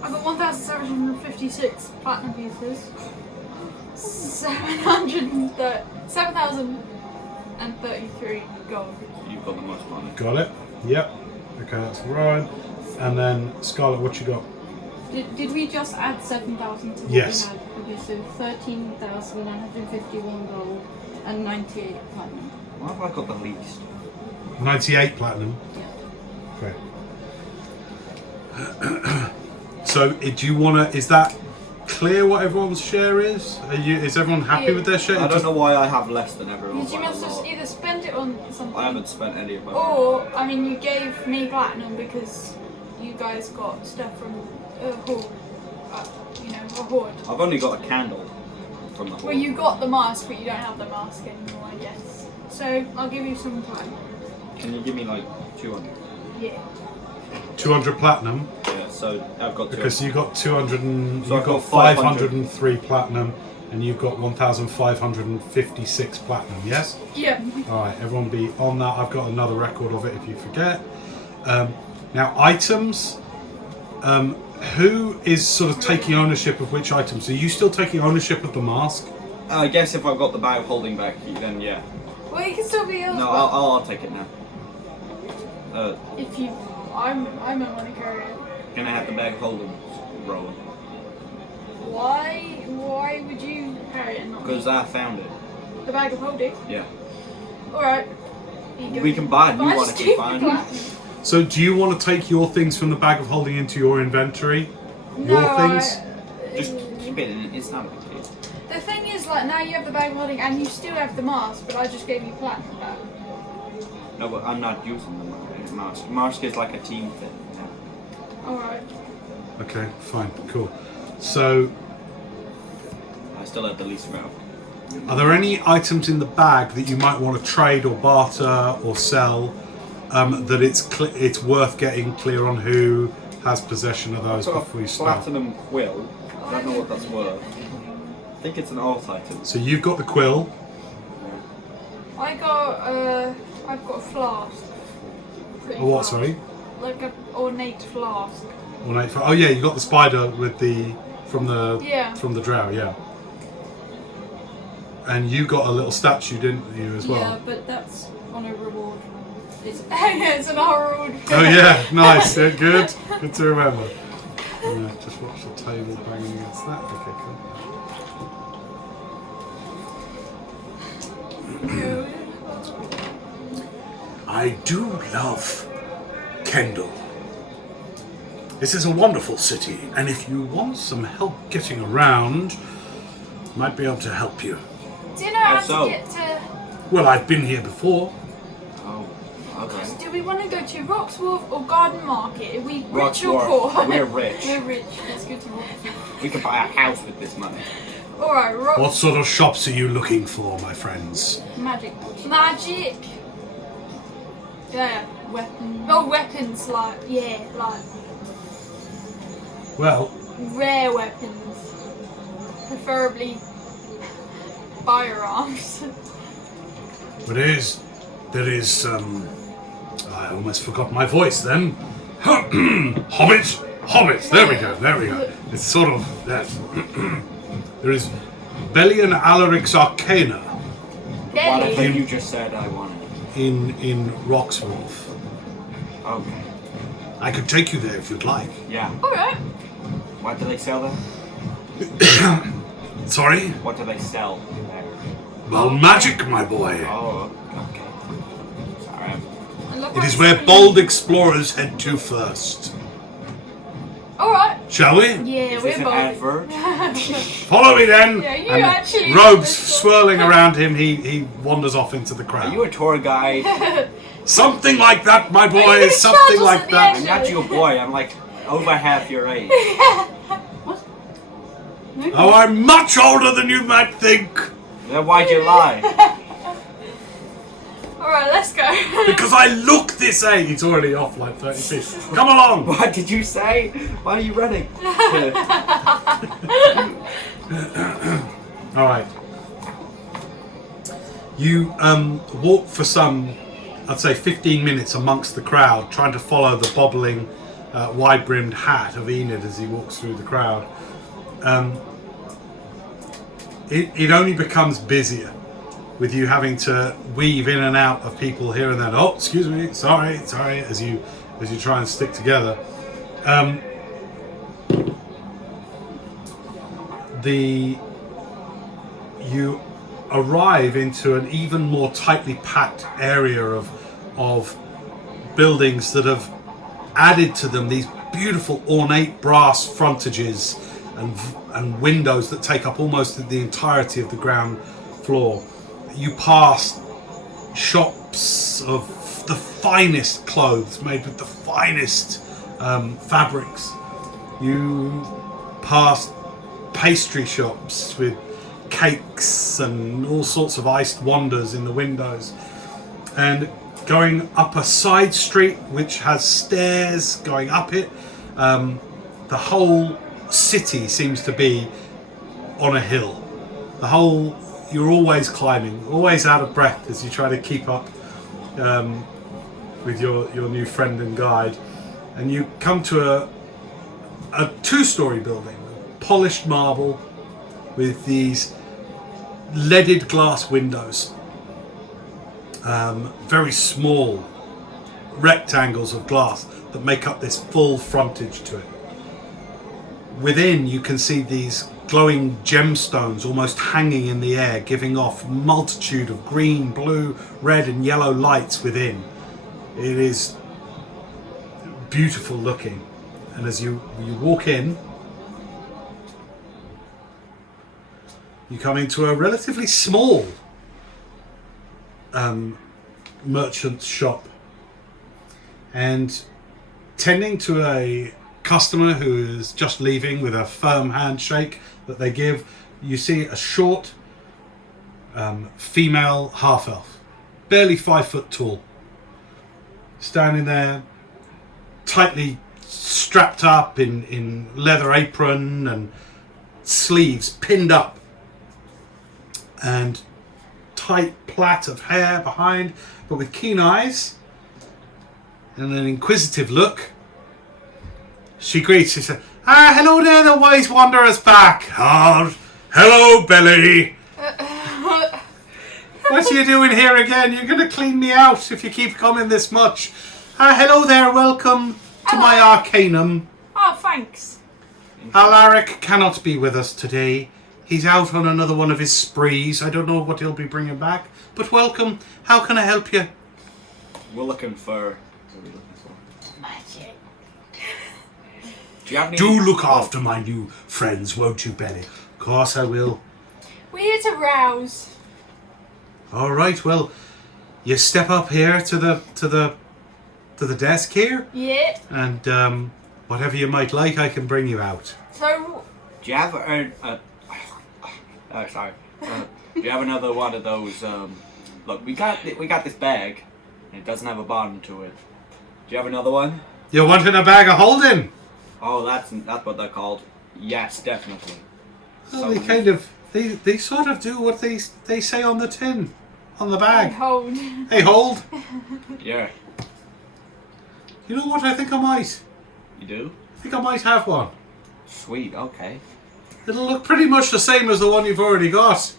I've got 1,756 platinum pieces. 7,033 gold. You've got the most money. Got it. Yep. Okay, that's right. And then Scarlett, what you got? Did we just add 7,000 to what Yes. we had? Okay, so 13,951 gold and 98 platinum. Why have I got the least? 98 platinum. Yeah. Okay. So, do you want to? Is that clear what everyone's share is? Is everyone happy with their share? I don't know why I have less than everyone. Did you by a must have lot. either spend it on something? I haven't spent any of my money. Or, I mean, you gave me platinum because you guys got stuff from a horde. A horde. I've only got a candle from the horde. Well, you got the mask, but you don't have the mask anymore, I guess. So, I'll give you some time. Can you give me like 200? Yeah. 200 platinum. Yeah, so I've got 200. Because you got 200 and So you've I've got got 500. 503 platinum, and you've got 1,556 platinum. Yes. Yeah. All right, everyone be on that. I've got another record of it if you forget. Now, items. Who is sort of taking ownership of which items? Are you still taking ownership of the mask? I guess if I've got the bag of holding back, then yeah. Well, you can still be yours. No, I'll take it now. If you, I might want to carry it. Can I have the bag of holding rolling? Why would you carry it and not me? Because I found it. The bag of holding? Yeah. Alright. Here you go. We can buy a new But I one just if we keep find the it. platinum. So, do you want to take your things from the bag of holding into your inventory? No, Your things? Just keep it in. It's not a big deal. The thing is, like, now you have the bag of holding and you still have the mask, but I just gave you platinum back. No, but I'm not using the mask. Mask is like a team thing. Alright. Okay, fine, cool. So, I still have the least amount. are there any items in the bag that you might want to trade or barter or sell? That it's worth getting clear on who has possession of those I've got before you a start. platinum quill. I don't know what that's worth. I think it's an art item. So you've got the quill. I've got a flask. Pretty Oh, what? flask. Sorry. Like an ornate flask. Oh yeah, you got the spider with from the drow, yeah. And you got a little statue, didn't you, as well? Yeah, but that's on a reward. It's It's an old. Oh yeah, nice. Yeah, good to remember. Just watch the table banging against that. Okay, cool. I do love Kendal. This is a wonderful city, and if you want some help getting around, might be able to help you. Do you know how so? to get to? Well, I've been here before. Oh, okay. Do we want to go to Roxworth or Garden Market? Are we rich or Roxworth. poor? We're rich. We're rich. Let's go to Roxworth. We could buy a house with this money. Alright, What sort of shops are you looking for, my friends? magic. Magic. Yeah. Weapon. Oh, weapons, like, yeah, like. Well, rare weapons, preferably firearms. but there is, I almost forgot my voice then. Hobbit, there we go. It's sort of, that. There is Bellion Alaric's Arcana Whatever Belly. you just said I wanted. in Roxwolf. Okay. I could take you there if you'd like. Yeah. Alright. What do they sell there? Sorry? What do they sell there? Well, magic, my boy. Oh, okay. Sorry. It is where bold explorers head to first. Alright. Shall we? Yeah, Is we're this an bold. advert? Follow me then. Yeah, you And actually- robes swirling around him, he wanders off into the Are crowd. you a tour guide? Something like that, my Are boy. you gonna Something charge us like at the that. end? I'm not your boy. I'm like over half your age. What? No. Oh, I'm much older than you might think. Then why'd you lie? Alright, let's go. Because I look this age. It's already off like 30 feet. Come along. What did you say? Why are you running? All right. You walk for some, I'd say 15 minutes amongst the crowd, trying to follow the bobbling, wide-brimmed hat of Enid as he walks through the crowd. It only becomes busier with you having to weave in and out of people here and then. Oh, excuse me, sorry, as you try and stick together. You arrive into an even more tightly packed area of buildings that have added to them these beautiful ornate brass frontages and windows that take up almost the entirety of the ground floor. You pass shops of the finest clothes made with the finest fabrics. You pass pastry shops with cakes and all sorts of iced wonders in the windows, and going up a side street which has stairs going up it. The whole city seems to be on a hill. You're always climbing, always out of breath as you try to keep up with your new friend and guide, and you come to a two-story building, polished marble with these leaded glass windows, very small rectangles of glass that make up this full frontage to it. Within you can see these glowing gemstones almost hanging in the air, giving off multitude of green, blue, red and yellow lights within. It is beautiful looking, and as you walk in, you come into a relatively small merchant's shop, and tending to a customer who is just leaving with a firm handshake that they give, you see a short female half-elf, barely 5 foot tall, standing there tightly strapped up in leather apron and sleeves pinned up, and tight plait of hair behind, but with keen eyes and an inquisitive look. She greets. She says, hello there, the wise wanderer's back. Oh, hello, Belly. What are you doing here again? You're going to clean me out if you keep coming this much. Hello there, welcome to my Arcanum. Oh, thanks. Alaric cannot be with us today. He's out on another one of his sprees. I don't know what he'll be bringing back. But welcome. How can I help you? We're looking for. Magic. Do you have any? Do look after my new friends, won't you, Belly? Of course I will. We're here to rouse. All right. Well, you step up here to the desk here, Yeah. and whatever you might like, I can bring you out. So, Do you have sorry. Do you have another one of those? Look, we got this bag. And it doesn't have a bottom to it. Do you have another one? You wanting a bag of holding? Oh, that's what they're called. Yes, definitely. Well, they kind of they sort of do what they say on the tin, on the bag. Hold. Hey, hold. Yeah. You know what? I think I might. You do? I think I might have one. Sweet. Okay. It'll look pretty much the same as the one you've already got.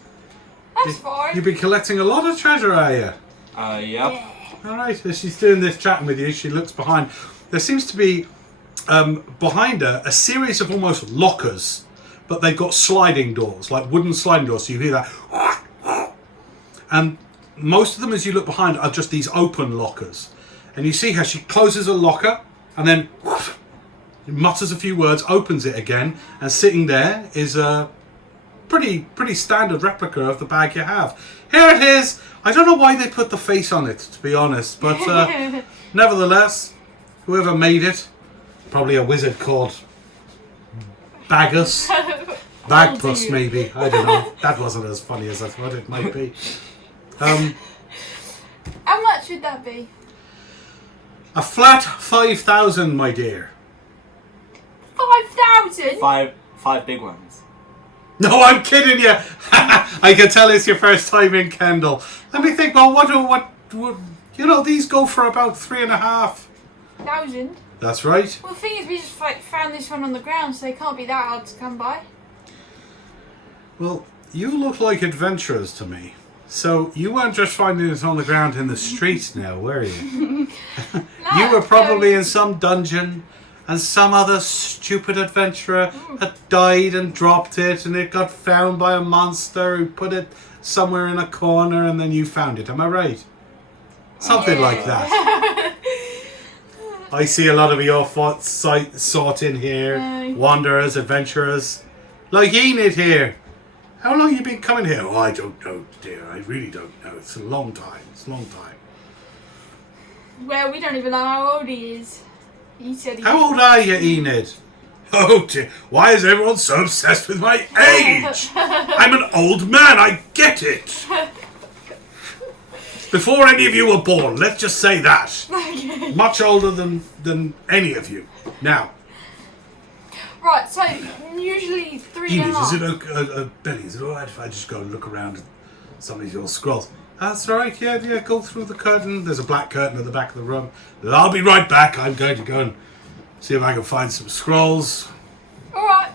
That's fine. You've been collecting a lot of treasure, are you? Yep. Yeah. Alright, as she's doing this chatting with you, she looks behind. There seems to be, behind her, a series of almost lockers, but they've got sliding doors, like wooden sliding doors, so you hear that. And most of them, as you look behind, are just these open lockers. And you see how she closes a locker, and then mutters a few words, opens it again, and sitting there is a pretty standard replica of the bag you have. Here it is! I don't know why they put the face on it, to be honest, but nevertheless, whoever made it, probably a wizard called Bagus. Bagpuss, maybe. I don't know. That wasn't as funny as I thought it might be. How much would that be? A flat 5,000, my dear. 5,000? Five big ones. No, I'm kidding you. I can tell it's your first time in Kendal. Let me think. Well, what? You know, these go for about 3,500. That's right. Well, the thing is, we just found this one on the ground, so it can't be that hard to come by. Well, you look like adventurers to me. So you weren't just finding it on the ground in the streets now, were you? You were probably in some dungeon, and some other stupid adventurer had died and dropped it, and it got found by a monster who put it somewhere in a corner, and then you found it. Am I right? Something like that. I see a lot of your sort in here. Wanderers, adventurers. Like Enid here. How long have you been coming here? Oh, I don't know, dear. I really don't know. It's a long time. It's a long time. Well, we don't even know how old he is. He said he How old are you, Enid? Oh dear. Why is everyone so obsessed with my age? I'm an old man. I get it. Before any of you were born, let's just say that. Much older than any of you. Now. Right, so usually 3.5. Enid, is it Benny, is it alright if I just go and look around at some of your scrolls? That's right, yeah, go through the curtain. There's a black curtain at the back of the room. I'll be right back. I'm going to go and see if I can find some scrolls. Alright.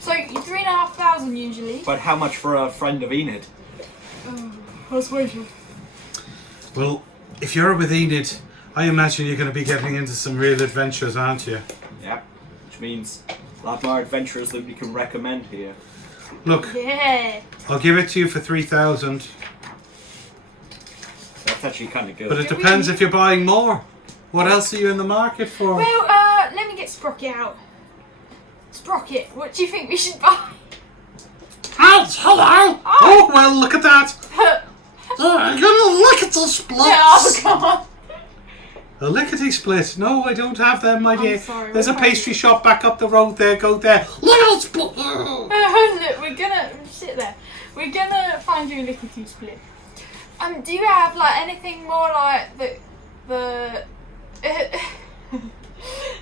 So 3,500 usually. But how much for a friend of Enid? Persuasion. Well, if you're with Enid, I imagine you're going to be getting into some real adventures, aren't you? Yeah. Which means a lot more adventures than we can recommend here. Look, Yeah. I'll give it to you for 3,000. That's actually kind of good. But it depends if you're buying more. What else are you in the market for? Well, let me get Sprocket out. Sprocket, what do you think we should buy? Hello! Oh, well, look at that! You're gonna look at the splits! Oh, come on. A lickety-split. No, I don't have them, my dear. sorry, There's a we're pastry shop back up the road there. Go there. Little split! Look, we're gonna sit there. We're gonna find you a lickety split. Do you have like anything more like the I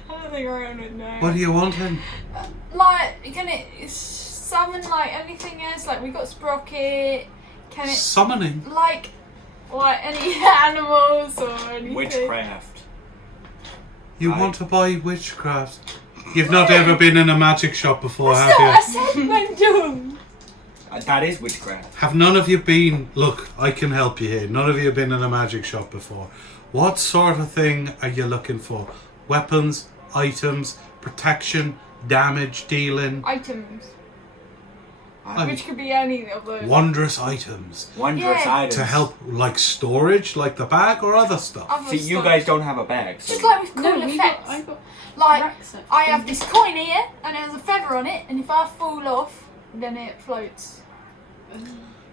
don't think I would know. What are you wanting? Like, can it summon like anything else? Like we got Sprocket. Can it Summoning? like any animals or anything? Witchcraft. You want to buy witchcraft? You've not ever been in a magic shop before, have I you? said Mandum. That is witchcraft. Have none of you been... Look, I can help you here. None of you have been in a magic shop before. What sort of thing are you looking for? Weapons, items, protection, damage dealing? Items. I- Which could be any of those. Wondrous items. Wondrous Yeah. items. To help, like storage, like the bag, or other stuff? Other See, you stuff. guys don't have a bag. So Just like with cool No, effects. I got Like, racks I have this coin here, and there's a feather on it, and if I fall off, then it floats.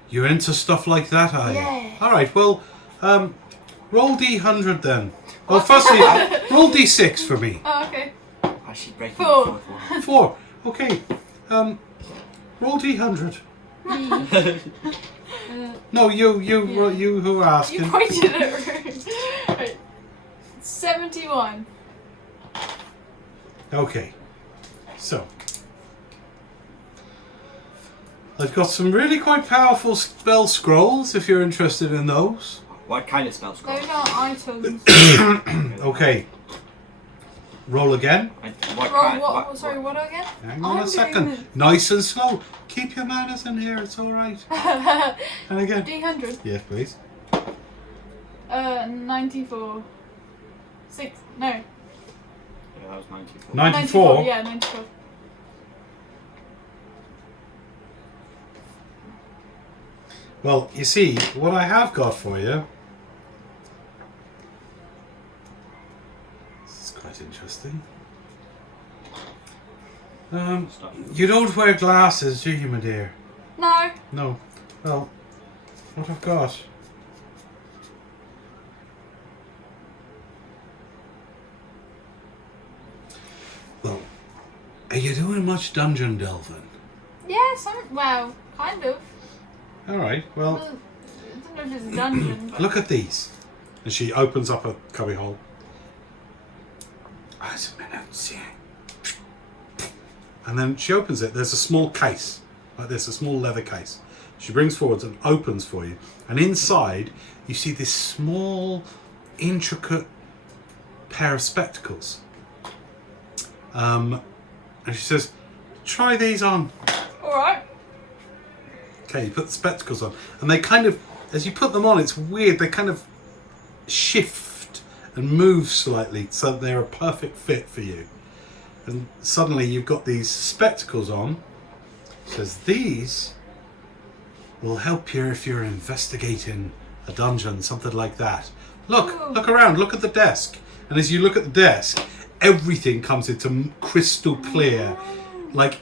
You're into stuff like that, are you? Yeah. Alright, well, roll D100 then. Well, firstly, roll D6 for me. Oh, okay. Oh, she's breaking 4. the fourth one. 4. Okay. Roll D100. No, you who are You asking. pointed at it. Right. 71. Okay. So. I've got some really quite powerful spell scrolls if you're interested in those. What kind of spell scroll? Those are items. Okay. Roll again. What Roll kind? what? Sorry, what again? Hang on I'm a second. doing Nice and slow. Keep your manners in here, it's alright. And again. D100. Yes, please. 94. 6. No. Yeah, that was 94. 94. Yeah, 94. Well, you see, what I have got for you. This is quite interesting. You don't wear glasses, do you, my dear? No. No. Well, what I've got. Well, are you doing much dungeon delving? Yeah, well, kind of. Alright, well, Well, I don't know if it's a dungeon, but... look at these. And she opens up a cubby hole. Wait a minute, see. And then she opens it. There's a small case, like this, a small leather case. She brings forwards and opens for you. And inside, you see this small, intricate pair of spectacles. And she says, try these on. Alright. Okay, you put the spectacles on. And they kind of, as you put them on, it's weird. They kind of shift and move slightly so that they're a perfect fit for you. And suddenly you've got these spectacles on. It says, these will help you if you're investigating a dungeon, something like that. Look around, look at the desk. And as you look at the desk, everything comes into crystal clear. Like,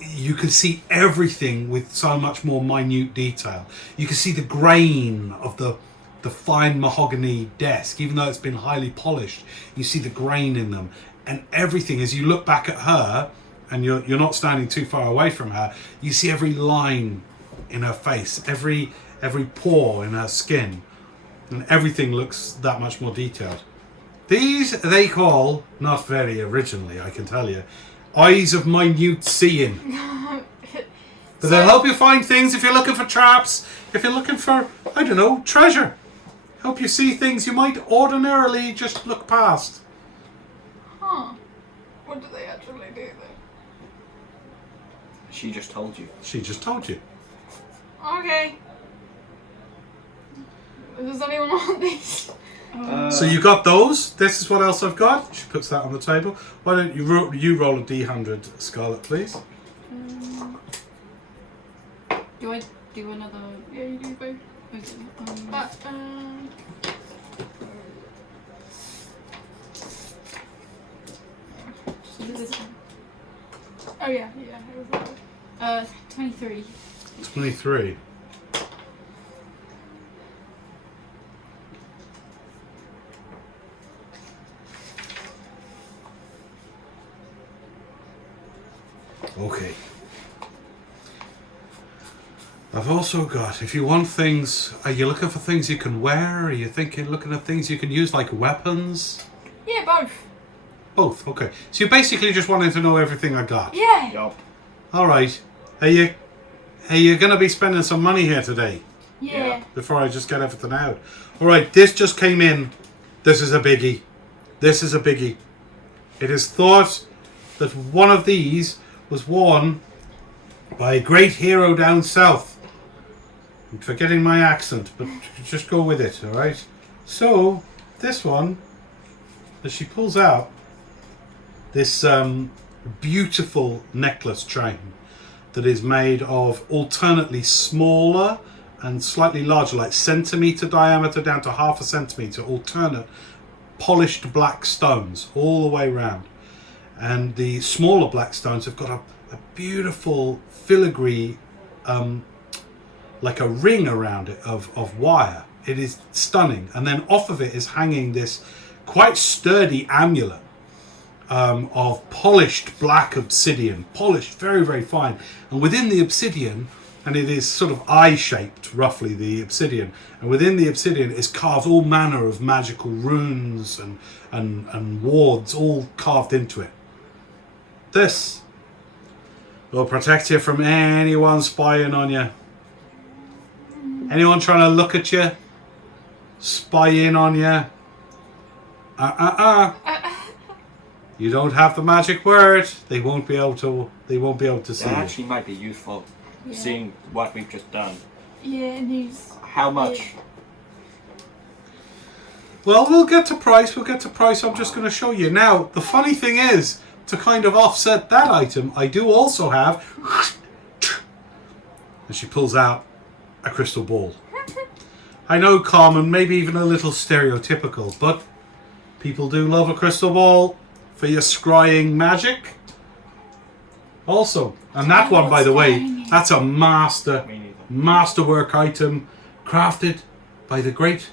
you can see everything with so much more minute detail. You can see the grain of the fine mahogany desk, even though it's been highly polished. You see the grain in them. And everything, as you look back at her, and you're not standing too far away from her, you see every line in her face, every pore in her skin, and everything looks that much more detailed. These they call, not very originally, I can tell you, eyes of minute seeing. But they'll help you find things if you're looking for traps, if you're looking for, I don't know, treasure. Help you see things you might ordinarily just look past. Huh. What do they actually do then? She just told you. She just told you. Okay. Does anyone want these? So you got those. This is what else I've got. She puts that on the table. Why don't you roll a D100, Scarlet, please? Do I do another? Yeah, you do both. Okay. This one. Oh yeah, yeah. It was that. 23. 23. Okay. I've also got, if you want things, are you looking for things you can wear? Are you looking at things you can use like weapons? Yeah, both. Both, okay. So you basically just wanted to know everything I got? Yeah. Yup. Alright. Are you going to be spending some money here today? Yeah. Before I just get everything out. Alright, this just came in. This is a biggie. This is a biggie. It is thought that one of these was worn by a great hero down south. I'm forgetting my accent, but just go with it, alright? So, this one, as she pulls out this beautiful necklace chain that is made of alternately smaller and slightly larger, like centimetre diameter down to half a centimetre, alternate polished black stones all the way round. And the smaller black stones have got a beautiful filigree, like a ring around it of wire. It is stunning. And then off of it is hanging this quite sturdy amulet of polished black obsidian, polished very, very fine. And within the obsidian, and it is sort of eye-shaped, roughly, the obsidian, and within the obsidian is carved all manner of magical runes and wards all carved into it. this will protect you from anyone spying on you. Anyone trying to look at you, spy in on you. You don't have the magic word. They won't be able to. They won't be able to see That you. actually might be useful, Yeah. seeing what we've just done. Yeah, and he's. How much? Well, we'll get to price. We'll get to price. I'm just going to show you now. The funny thing is, to kind of offset that item, I do also have. And she pulls out a crystal ball. I know, common, maybe even a little stereotypical, but people do love a crystal ball for your scrying magic. Also, and that one, by the way, that's a Me neither. masterwork item crafted by the great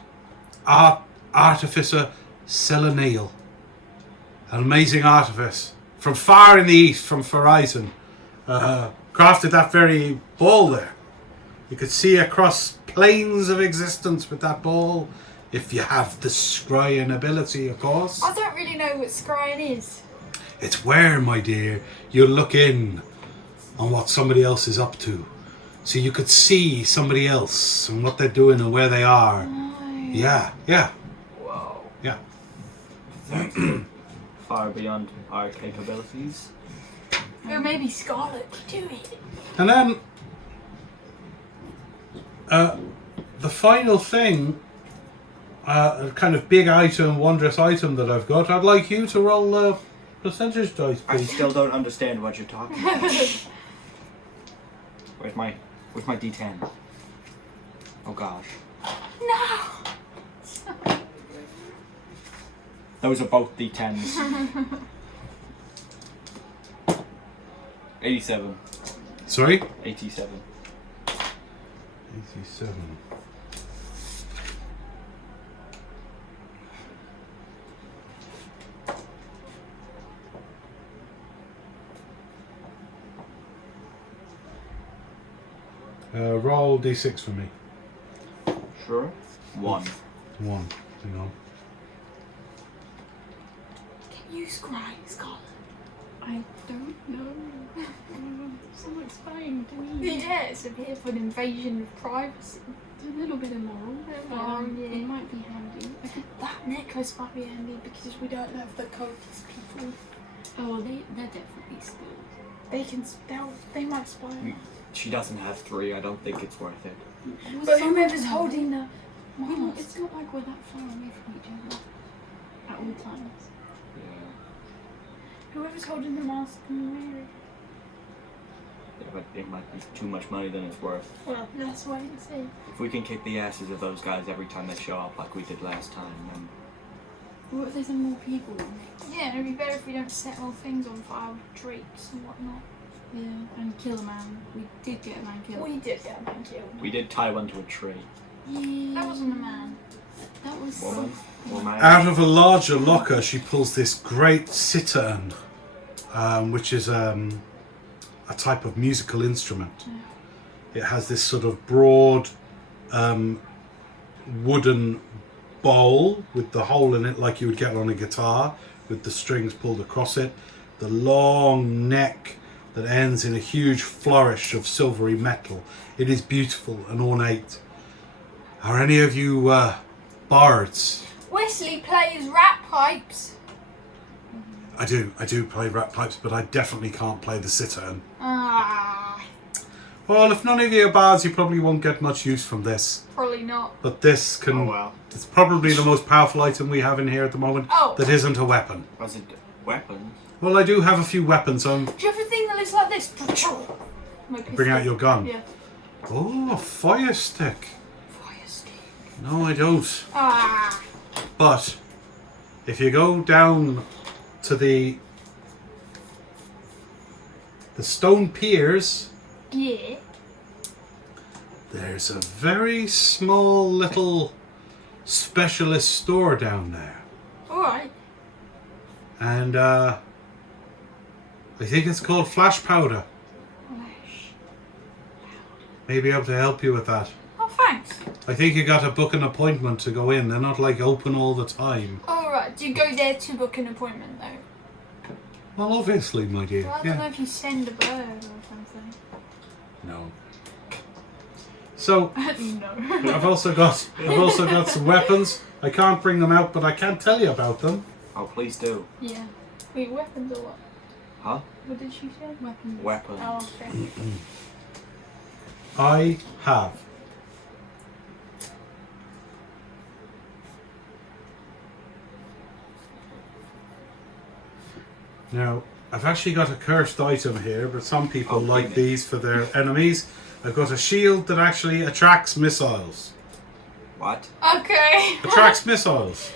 artificer Selenale. An amazing artifice from far in the east, from Horizon. Crafted that very ball there. You could see across planes of existence with that ball, if you have the scrying ability, of course. I don't really know what scrying is. It's where, my dear, you look in on what somebody else is up to. So you could see somebody else and what they're doing and where they are. Yeah. Whoa. Yeah. Far beyond our capabilities. Or maybe Scarlet could do it. And then the final thing, a kind of big item, wondrous item that I've got, I'd like you to roll a percentage dice, I please. still don't understand what you're talking about. Where's my D10? Oh gosh. No! Those are both D10s. 87. Sorry? 87. 87. Roll d6 for me. Sure. 1. 1. Hang on. Can you scry, Scarlet? I don't know. So explain to me. Yeah, it's a bit of an invasion of privacy. It's a little bit immoral. Yeah. It might be handy. That necklace might be handy because we don't know if the cultist people. Oh, they're definitely skilled. They can. They might spy on us. She doesn't have 3. I don't think it's worth it. But whoever's holding the. It's not like we're that far away from each other at all times. Yeah. Whoever's holding the mask can wear it. Yeah, but it might be too much money than it's worth. Well, let's wait and see. If we can kick the asses of those guys every time they show up like we did last time, then What if there's some more people? Yeah, it'd be better if we don't set all things on fire with drakes and whatnot. Yeah, and kill a man. We did get a man killed. We did get a man killed. we did tie one to a tree. Yeah. That wasn't a man. That was. Woman. Out of a larger locker, she pulls this great cittern, which is a type of musical instrument. It has this sort of broad wooden bowl with the hole in it like you would get on a guitar, with the strings pulled across it. The long neck that ends in a huge flourish of silvery metal. It is beautiful and ornate. Are any of you bards? Wesley plays rat pipes. I do play rat pipes, but I definitely can't play the cittern. Ah, Well, if none of you are bards, you probably won't get much use from this. probably not. But this can... Oh well. It's probably the most powerful item we have in here at the moment Oh. that isn't a weapon. Was it weapons? Well, I do have a few weapons, so Do you have a thing that looks like this? My pistol. bring out your gun. Yeah. Oh, a fire stick. Fire stick. No, I don't. Ah. But if you go down to the stone piers, Yeah. there's a very small little specialist store down there. Alright. And I think it's called Flash Powder. May be able to help you with that. Oh, thanks. I think you got to book an appointment to go in. They're not like open all the time. Alright, do you go there to book an appointment though? Well, obviously, my dear. Well, I don't know if you send a bird or something. No. So No. I've also got some weapons. I can't bring them out, but I can tell you about them. Oh, please do. Yeah. Wait, weapons or what? Huh? What did she say? Weapons. Weapons. Oh, okay. I have now. I've actually got a cursed item here, but some people like goodness. these for their enemies. I've got a shield that actually attracts missiles. What? Okay. Attracts missiles.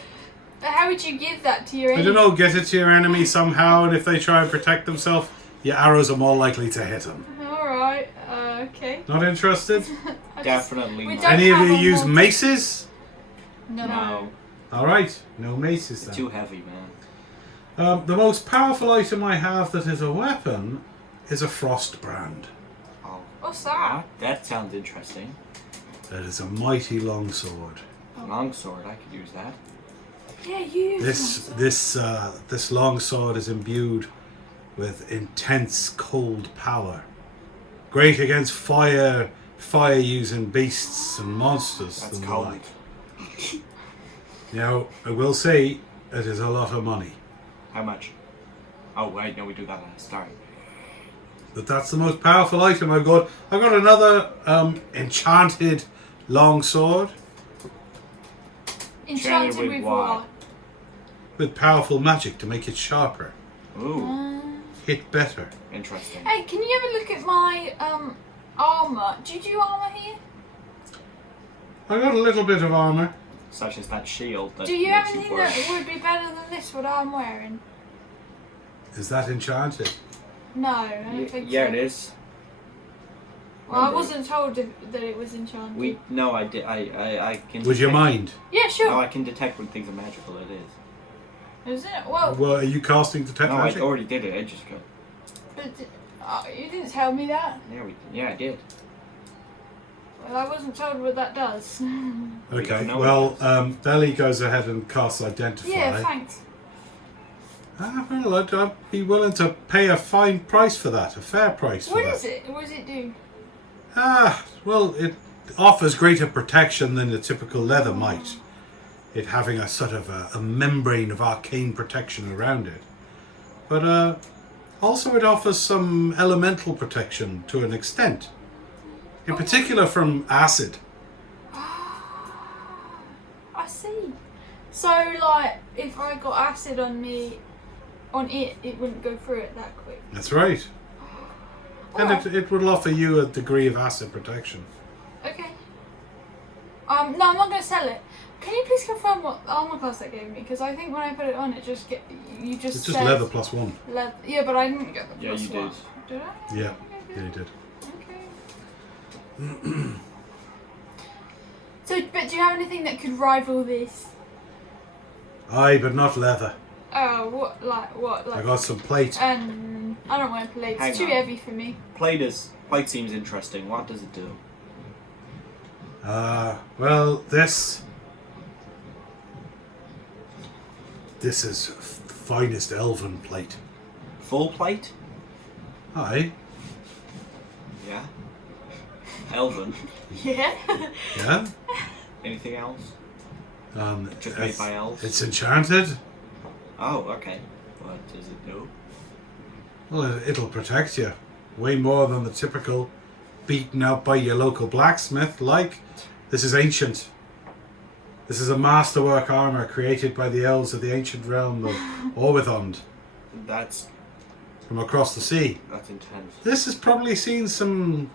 But how would you give that to your I enemy? don't know, get it to your enemy somehow, and if they try and protect themselves, your arrows are more likely to hit them. Alright, okay. Not interested? I just- Definitely we not. don't Any of have you a use mod- maces? No. Alright, no maces It's then. too heavy, man. The most powerful item I have that is a weapon is a frost brand. Oh. What's that? That sounds interesting. That is a mighty long sword. Longsword, I could use that. Yeah, you. This long sword is imbued with intense cold power. Great against fire using beasts and monsters That's and the cold. like. Now, I will say it is a lot of money. How much? Oh, wait, no, we do that last. Sorry. But that's the most powerful item I've got. I've got another enchanted long sword Enchanted with with what? what? with powerful magic to make it sharper, Ooh, hit better. interesting. Hey, can you have a look at my armor? Do you do armor here? I got a little bit of armor. Such as that shield that Do you have makes you anything work. that would be better than this? What I'm wearing? Is that enchanted? No, I don't think Yeah, so. it is. Well, I Remember- wasn't told that it was enchanted. No, I did. I can. Would you detect- mind? Yeah, sure. No, I can detect when things are magical. It is. Is it? Well, Well, are you casting detect No, magic? I already did it ages ago. but you didn't tell me that. Yeah, I did. Well, I wasn't told what that does. We Okay, don't know well, what it Belly goes ahead and casts Identify. Yeah, thanks. Well, I'd be willing to pay a fine price for that, a fair price for What that. is it? What does it do? Well, it offers greater protection than the typical leather might. It having a sort of a membrane of arcane protection around it. But also it offers some elemental protection to an extent. In particular from acid. I see. So, like, if I got acid on me, on it, it wouldn't go through it that quick. That's right. And Alright. it will offer you a degree of acid protection. Okay. No, I'm not gonna sell it. Can you please confirm what armor class that gave me? Because I think when I put it on, it just you just It's just said leather +1. Yeah, but I didn't get the Yeah, plus you did. one. Did I? Yeah, Okay, yeah, you did. Okay. So, but do you have anything that could rival this? Aye, but not leather. Oh, what? I got some plate. I don't wear plates. Hang It's too on. heavy for me. Plate seems interesting. What does it do? Well, this is finest elven plate. Full plate? Aye, Yeah. Elven. Yeah. yeah. Anything else? Just made it's- by elves? It's enchanted. Oh, okay. What does it do? Well, it'll protect you way more than the typical beaten out by your local blacksmith. Like, this is ancient. This is a masterwork armor created by the elves of the ancient realm of Orwithond That's from across the sea. intense. This has probably seen some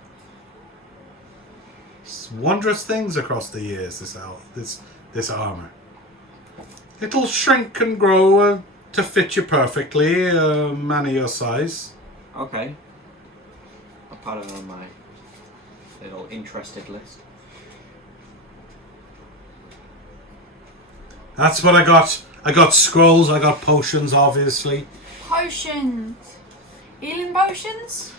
wondrous things across the years. This armor. It'll shrink and grow to fit you perfectly, a man of your size. Okay. I'll put it on my little interested list. That's what I got. I got scrolls. I got potions, obviously. Potions. Healing potions?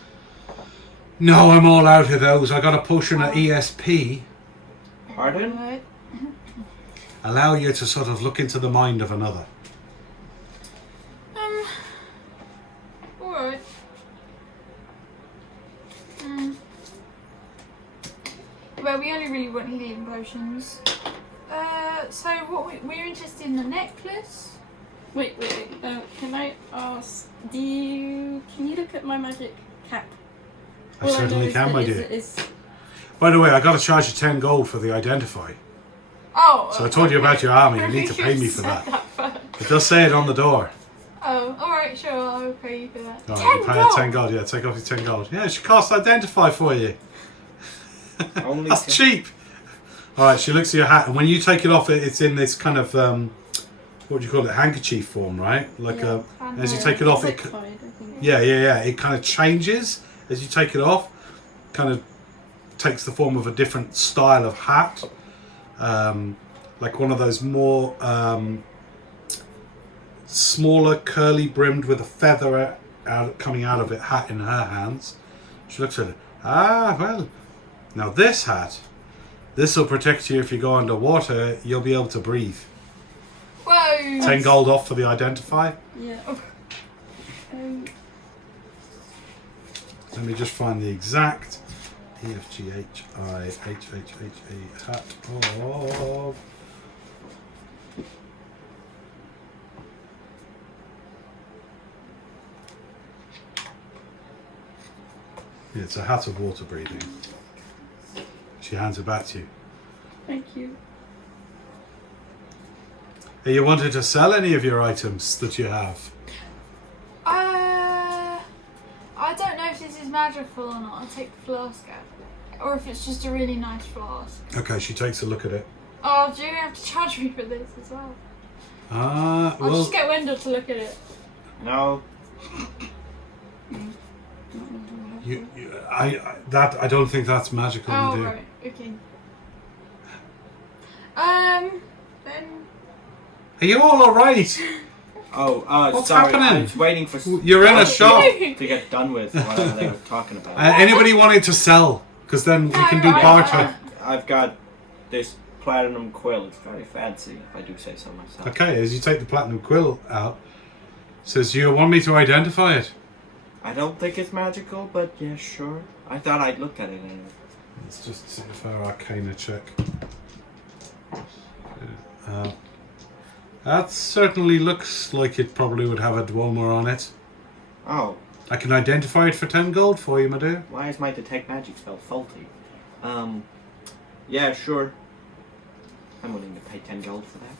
No, I'm all out of those. I got a potion of ESP. Pardon? Right. Allow you to sort of look into the mind of another. potions. So what we're interested in the necklace. Wait. Can I ask? Can you look at my magic cap? I certainly can, my dear. Is By the way, I got to charge you 10 gold for the identify. Oh. So I told you about your army. You need to pay me for that. It does say it on the door. Oh, alright, sure, I'll pay you for that. Alright, you pay her 10 gold. Yeah, take off your 10 gold. Yeah, she costs identify for you. Only That's 10. cheap. Alright, she looks at your hat, and when you take it off, it's in this kind of, what do you call it, handkerchief form, right? Like, as you take it off, liquefied, I think. yeah. It kind of changes as you take it off. Kind of takes the form of a different style of hat. Like one of those more smaller, curly brimmed with a feather coming out of it hat in her hands. She looks at it. Ah, well, now this hat, this will protect you if you go underwater. You'll be able to breathe. Whoa! 10 gold off for the identify. Yeah. Let me just find the exact EFGHIHHHA hat of. Yeah, it's a hat of water breathing. She hands it back to you. Thank you. Are you wanting to sell any of your items that you have? I don't know if this is magical or not. I'll take the flask out. Or if it's just a really nice flask. Okay, she takes a look at it. Oh, do you have to charge me for this as well? Well, I'll just get Wendell to look at it. No. I don't think that's magical. Oh, do. right. Okay. Then... Are you all alright? Oh, What's sorry. I happening? was waiting for. You're in a shop. to get done with whatever they were talking about. Anybody wanting to sell? Because then we can do barter. I've got this platinum quill. It's very fancy, if I do say so myself. Okay, as you take the platinum quill out, says, you want me to identify it? I don't think it's magical, but yeah, sure. I thought I'd look at it anyway. Let's just see if our arcana check. That certainly looks like it probably would have a Dwemer on it. Oh, I can identify it for 10 gold for you, my dear. why is my detect magic spell faulty? Yeah, sure. I'm willing to pay 10 gold for that.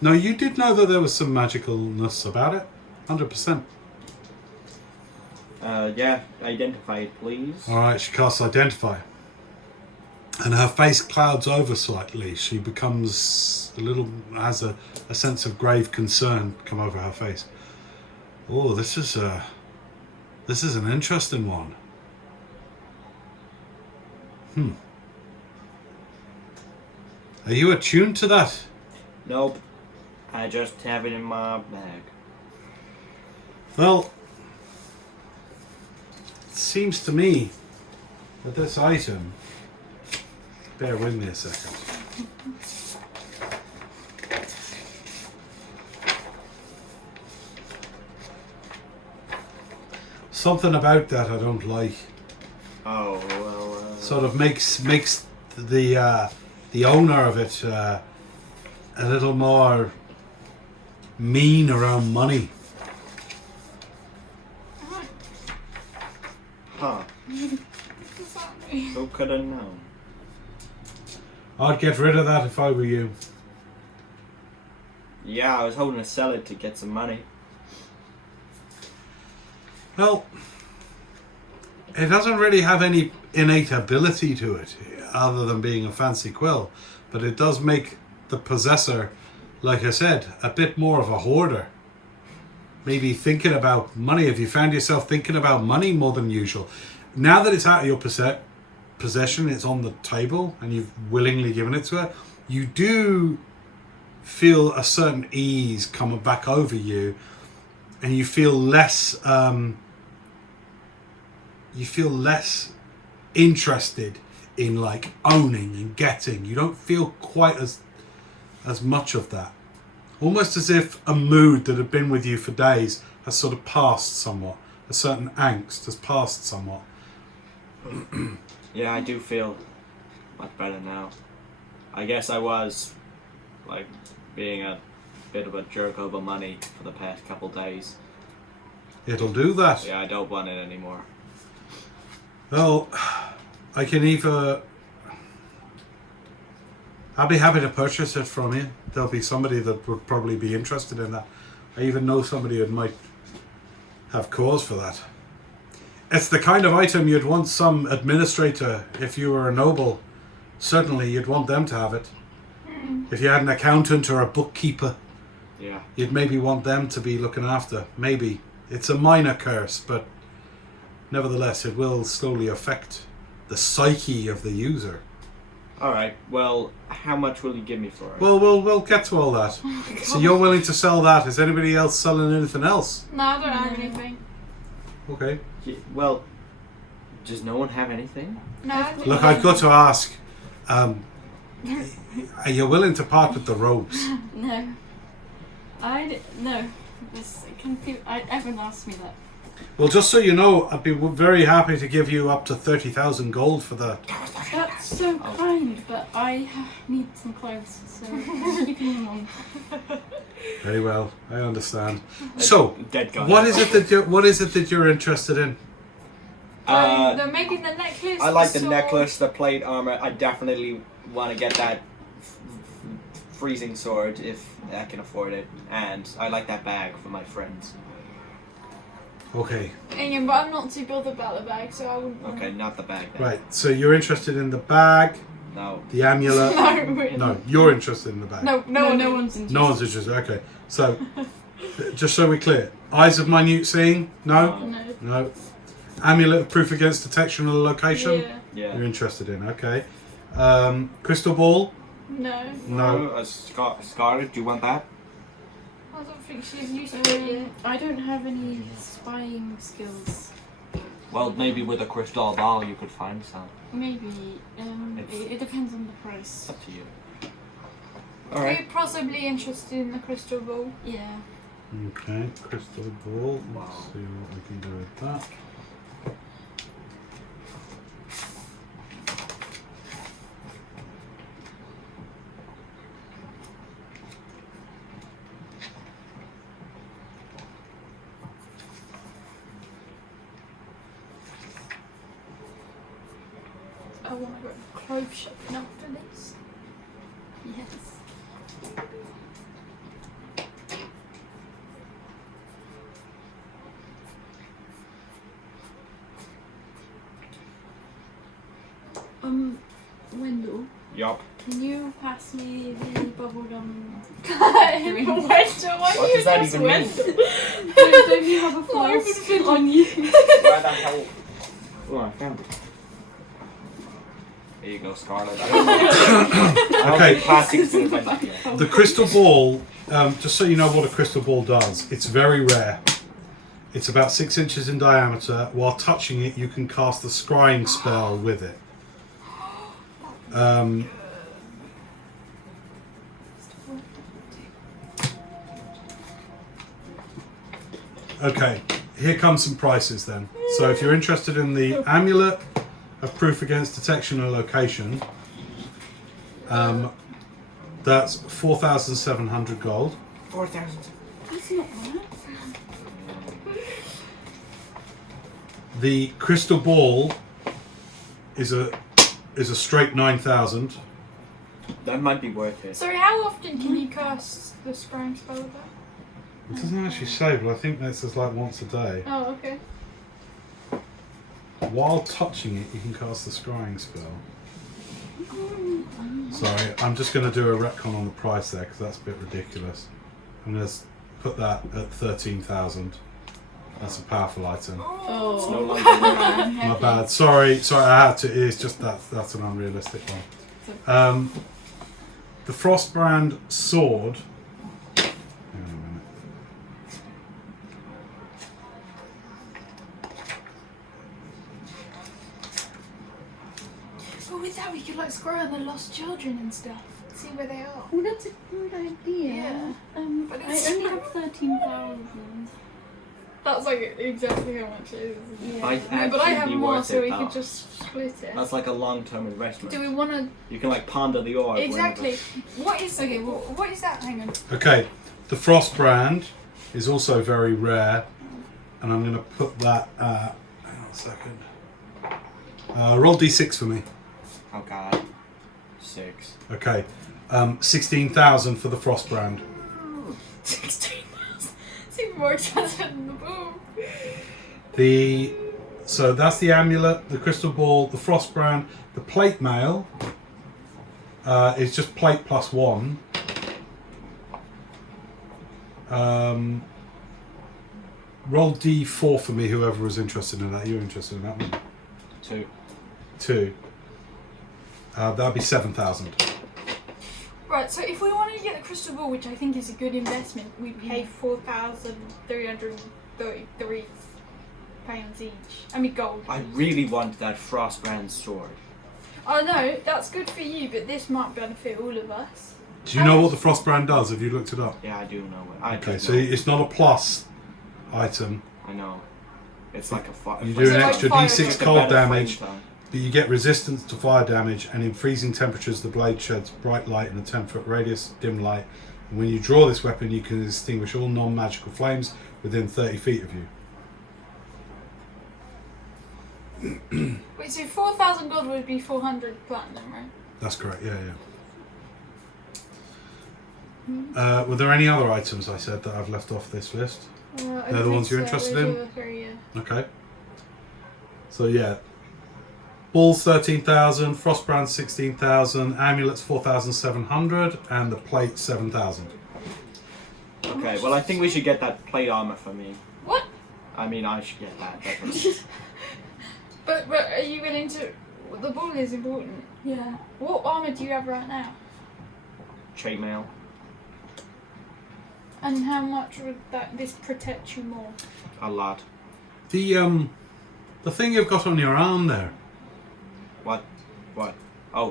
No, you did know that there was some magicalness about it. 100%. Yeah, identify it, please. Alright, she casts Identify. And her face clouds over slightly. She becomes has a sense of grave concern come over her face. Oh, this is an interesting one. Are you attuned to that? Nope. I just have it in my bag. Well, it seems to me that this item... Bear with me a second. Something about that I don't like. Oh, well... Sort of makes the owner of it a little more mean around money. Huh. Who could have known? I'd get rid of that if I were you. Yeah, I was hoping to sell it to get some money. Well, it doesn't really have any innate ability to it, other than being a fancy quill. But it does make the possessor, like I said, a bit more of a hoarder. Maybe thinking about money. If you found yourself thinking about money more than usual, now that it's out of your possession, it's on the table, and you've willingly given it to her, you do feel a certain ease coming back over you, and you feel less interested in like owning and getting. You don't feel quite as much of that. Almost as if a mood that had been with you for days has sort of passed somewhat. A certain angst has passed somewhat. Yeah, I do feel much better now. I guess I was, like, being a bit of a jerk over money for the past couple days. It'll do that. Yeah, I don't want it anymore. Well, I can either... I'll be happy to purchase it from you. There'll be somebody that would probably be interested in that. I even know somebody that might have cause for that. It's the kind of item you'd want some administrator, if you were a noble. Certainly you'd want them to have it. If you had an accountant or a bookkeeper, Yeah. you'd maybe want them to be looking after. Maybe. It's a minor curse, but nevertheless it will slowly affect the psyche of the user. Alright, well, how much will you give me for it? Well, we'll get to all that. So you're willing to sell that. Is anybody else selling anything else? No, I don't have anything. Okay. Well, does no one have anything? No, I don't Look, have I've got to ask. Are you willing to part with the robes? No. No. Everyone asked me that. Well, just so you know, I'd be very happy to give you up to 30,000 gold for the... That's so kind, but I need some clothes, so I'm keeping them on. Very well, I understand. So, Dead guy. what is it that you're interested in? maybe the necklace. I like the sword. necklace, the plate armor. I definitely want to get that freezing sword if I can afford it. And I like that bag for my friends. Okay, Yeah, but I'm not too bothered about the bag, so I wouldn't. Okay, not the bag then. right. So you're interested in the bag, No. the amulet. No, really. No, you're interested in the bag. No one's interested. No one's interested. Okay, so just so we're clear, eyes of minute seeing. No, No. no. Amulet of proof against detection of location. Yeah. Yeah. You're interested in. Okay. Crystal ball. No. No. Scarlet, do you want that? I don't think she's used to it yet. I don't have any spying skills. Well, maybe with a crystal ball you could find some. Maybe. It's- It depends on the price. Up to you. Are Alright. you possibly interested in the crystal ball? Yeah. Okay. Crystal ball. Let's Wow. see what we can do with that. I want to go to clothes shopping after this. Yes. Wendell, Yup. can you pass me the bubblegum? Why What does that even mean? Don't you have a Not flask even on you? Where the hell? Oh, I found it. There you go, Scarlet. Okay. Plastic's good as I can. The crystal ball. Just so you know what a crystal ball does, it's very rare. It's about 6 inches in diameter. While touching it, you can cast the scrying spell with it. Okay, here come some prices then. So if you're interested in the amulet of proof against detection and location, that's 4,700 gold. 4,000. That's not bad. The crystal ball is a straight 9,000. That might be worth it. Sorry, how often can you cast the scrying spell with that? It doesn't actually say, but I think this is like once a day. Oh, okay. While touching it, you can cast the scrying spell. Sorry, I'm just going to do a retcon on the price there because that's a bit ridiculous. I'm going to put that at 13,000. That's a powerful item. Oh. It's no longer My bad. Sorry, I had to. It's just that's an unrealistic one. The Frostbrand sword. Hang on a minute. But with that, we could like scry on the lost children and stuff. See where they are. Oh, that's a good idea. Yeah. I But it's- only have 13,000. That's like exactly how much it is. Yeah. I'd No, but I actually have be more, worth so it, we though. could just split it. That's like a long-term investment. Do we want to? You can like ponder the orb. Exactly. What is? Okay. What is that? Hang on. Okay, the Frost brand is also very rare, and I'm going to put that at. Hang on a second. Roll d6 for me. Oh god. 6. Okay, 16,000 for the Frost brand. 16,000. It's even more expensive than the boom. So that's the amulet, the crystal ball, the Frost brand, the plate mail. Is just plate plus 1. Roll d4 for me. Whoever was interested in that, you're interested in that one. 2. 2. That'd be 7,000. Right. So if we wanted to get the crystal ball, which I think is a good investment, we pay £4,333 each. I mean gold. I really want that Frost brand sword. I know that's good for you, but this might benefit all of us. Do you know what the Frost brand does? Have you looked it up? Yeah, I do know it. I Okay, do so know. it's not a plus item. I know. It's like a fire. You Is do it an like extra fire d6 effect? cold damage, but you get resistance to fire damage, and in freezing temperatures the blade sheds bright light in a 10-foot radius, dim light. And when you draw this weapon, you can extinguish all non-magical flames within 30 feet of you. Wait, so 4,000 gold would be 400 platinum, right? That's correct, yeah. Were there any other items I said that I've left off this list? They're the ones you're interested in? Okay. So yeah. Balls 13,000, Frostbrand 16,000, amulets 4,700, and the plate 7,000. Okay, well I think we should get that plate armor for me. What? I mean, I should get that, definitely. But are you willing to? The ball is important. Yeah. What armor do you have right now? Chainmail. And how much would this protect you more? A lot. The thing you've got on your arm there. What? Oh,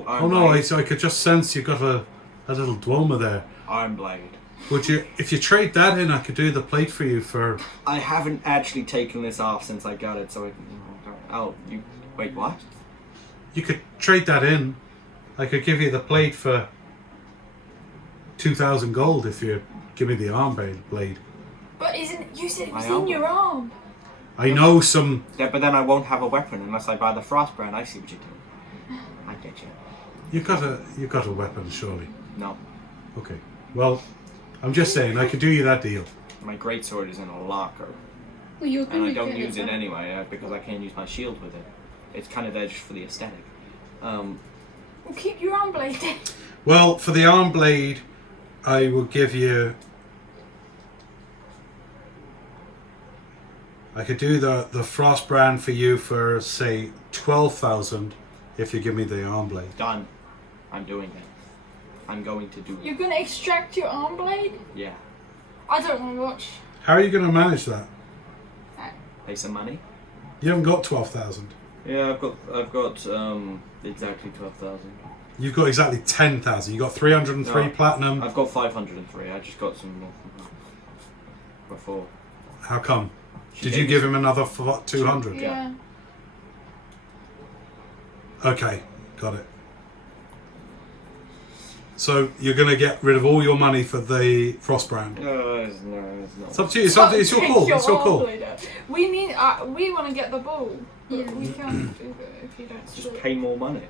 Oh no, I could just sense you've got a little dwemer there. Iron blade. Would you, if you trade that in, I could do the plate for you for. I haven't actually taken this off since I got it, so I can. Oh, you. Wait, what? You could trade that in. I could give you the plate for 2,000 gold if you give me the arm blade. But you said it was My in arm. your arm? I know some. Yeah, but then I won't have a weapon unless I buy the frost brand. I see what you're doing. I get you. You got a weapon, surely. No, Okay. Well, I'm just saying I could do you that deal. my greatsword is in a locker, Well, you're and gonna I don't get use it back. anyway because I can't use my shield with it. It's kind of there just for the aesthetic. Well, keep your arm blade then. Well, for the arm blade, I will give you. I could do the frost brand for you for say 12,000 if you give me the arm blade. Done. I'm doing it. I'm going to do it. You're gonna extract your arm blade? Yeah. I don't want to watch. How are you going to manage that? Pay some money. You haven't got 12,000. Yeah, I've got exactly 12,000. You've got exactly 10,000. You got 303 No. platinum. I've got 503. I just got some more from her before. How come? She Did gave you me give some- him another 200? Yeah. Okay, got it. So you're going to get rid of all your money for the frost brand. No, it's It's not. up to you. It's your call. It's your arm call. blade out. We need. We want to get the ball. But Yeah. we can't do that if you don't Just split. pay more money.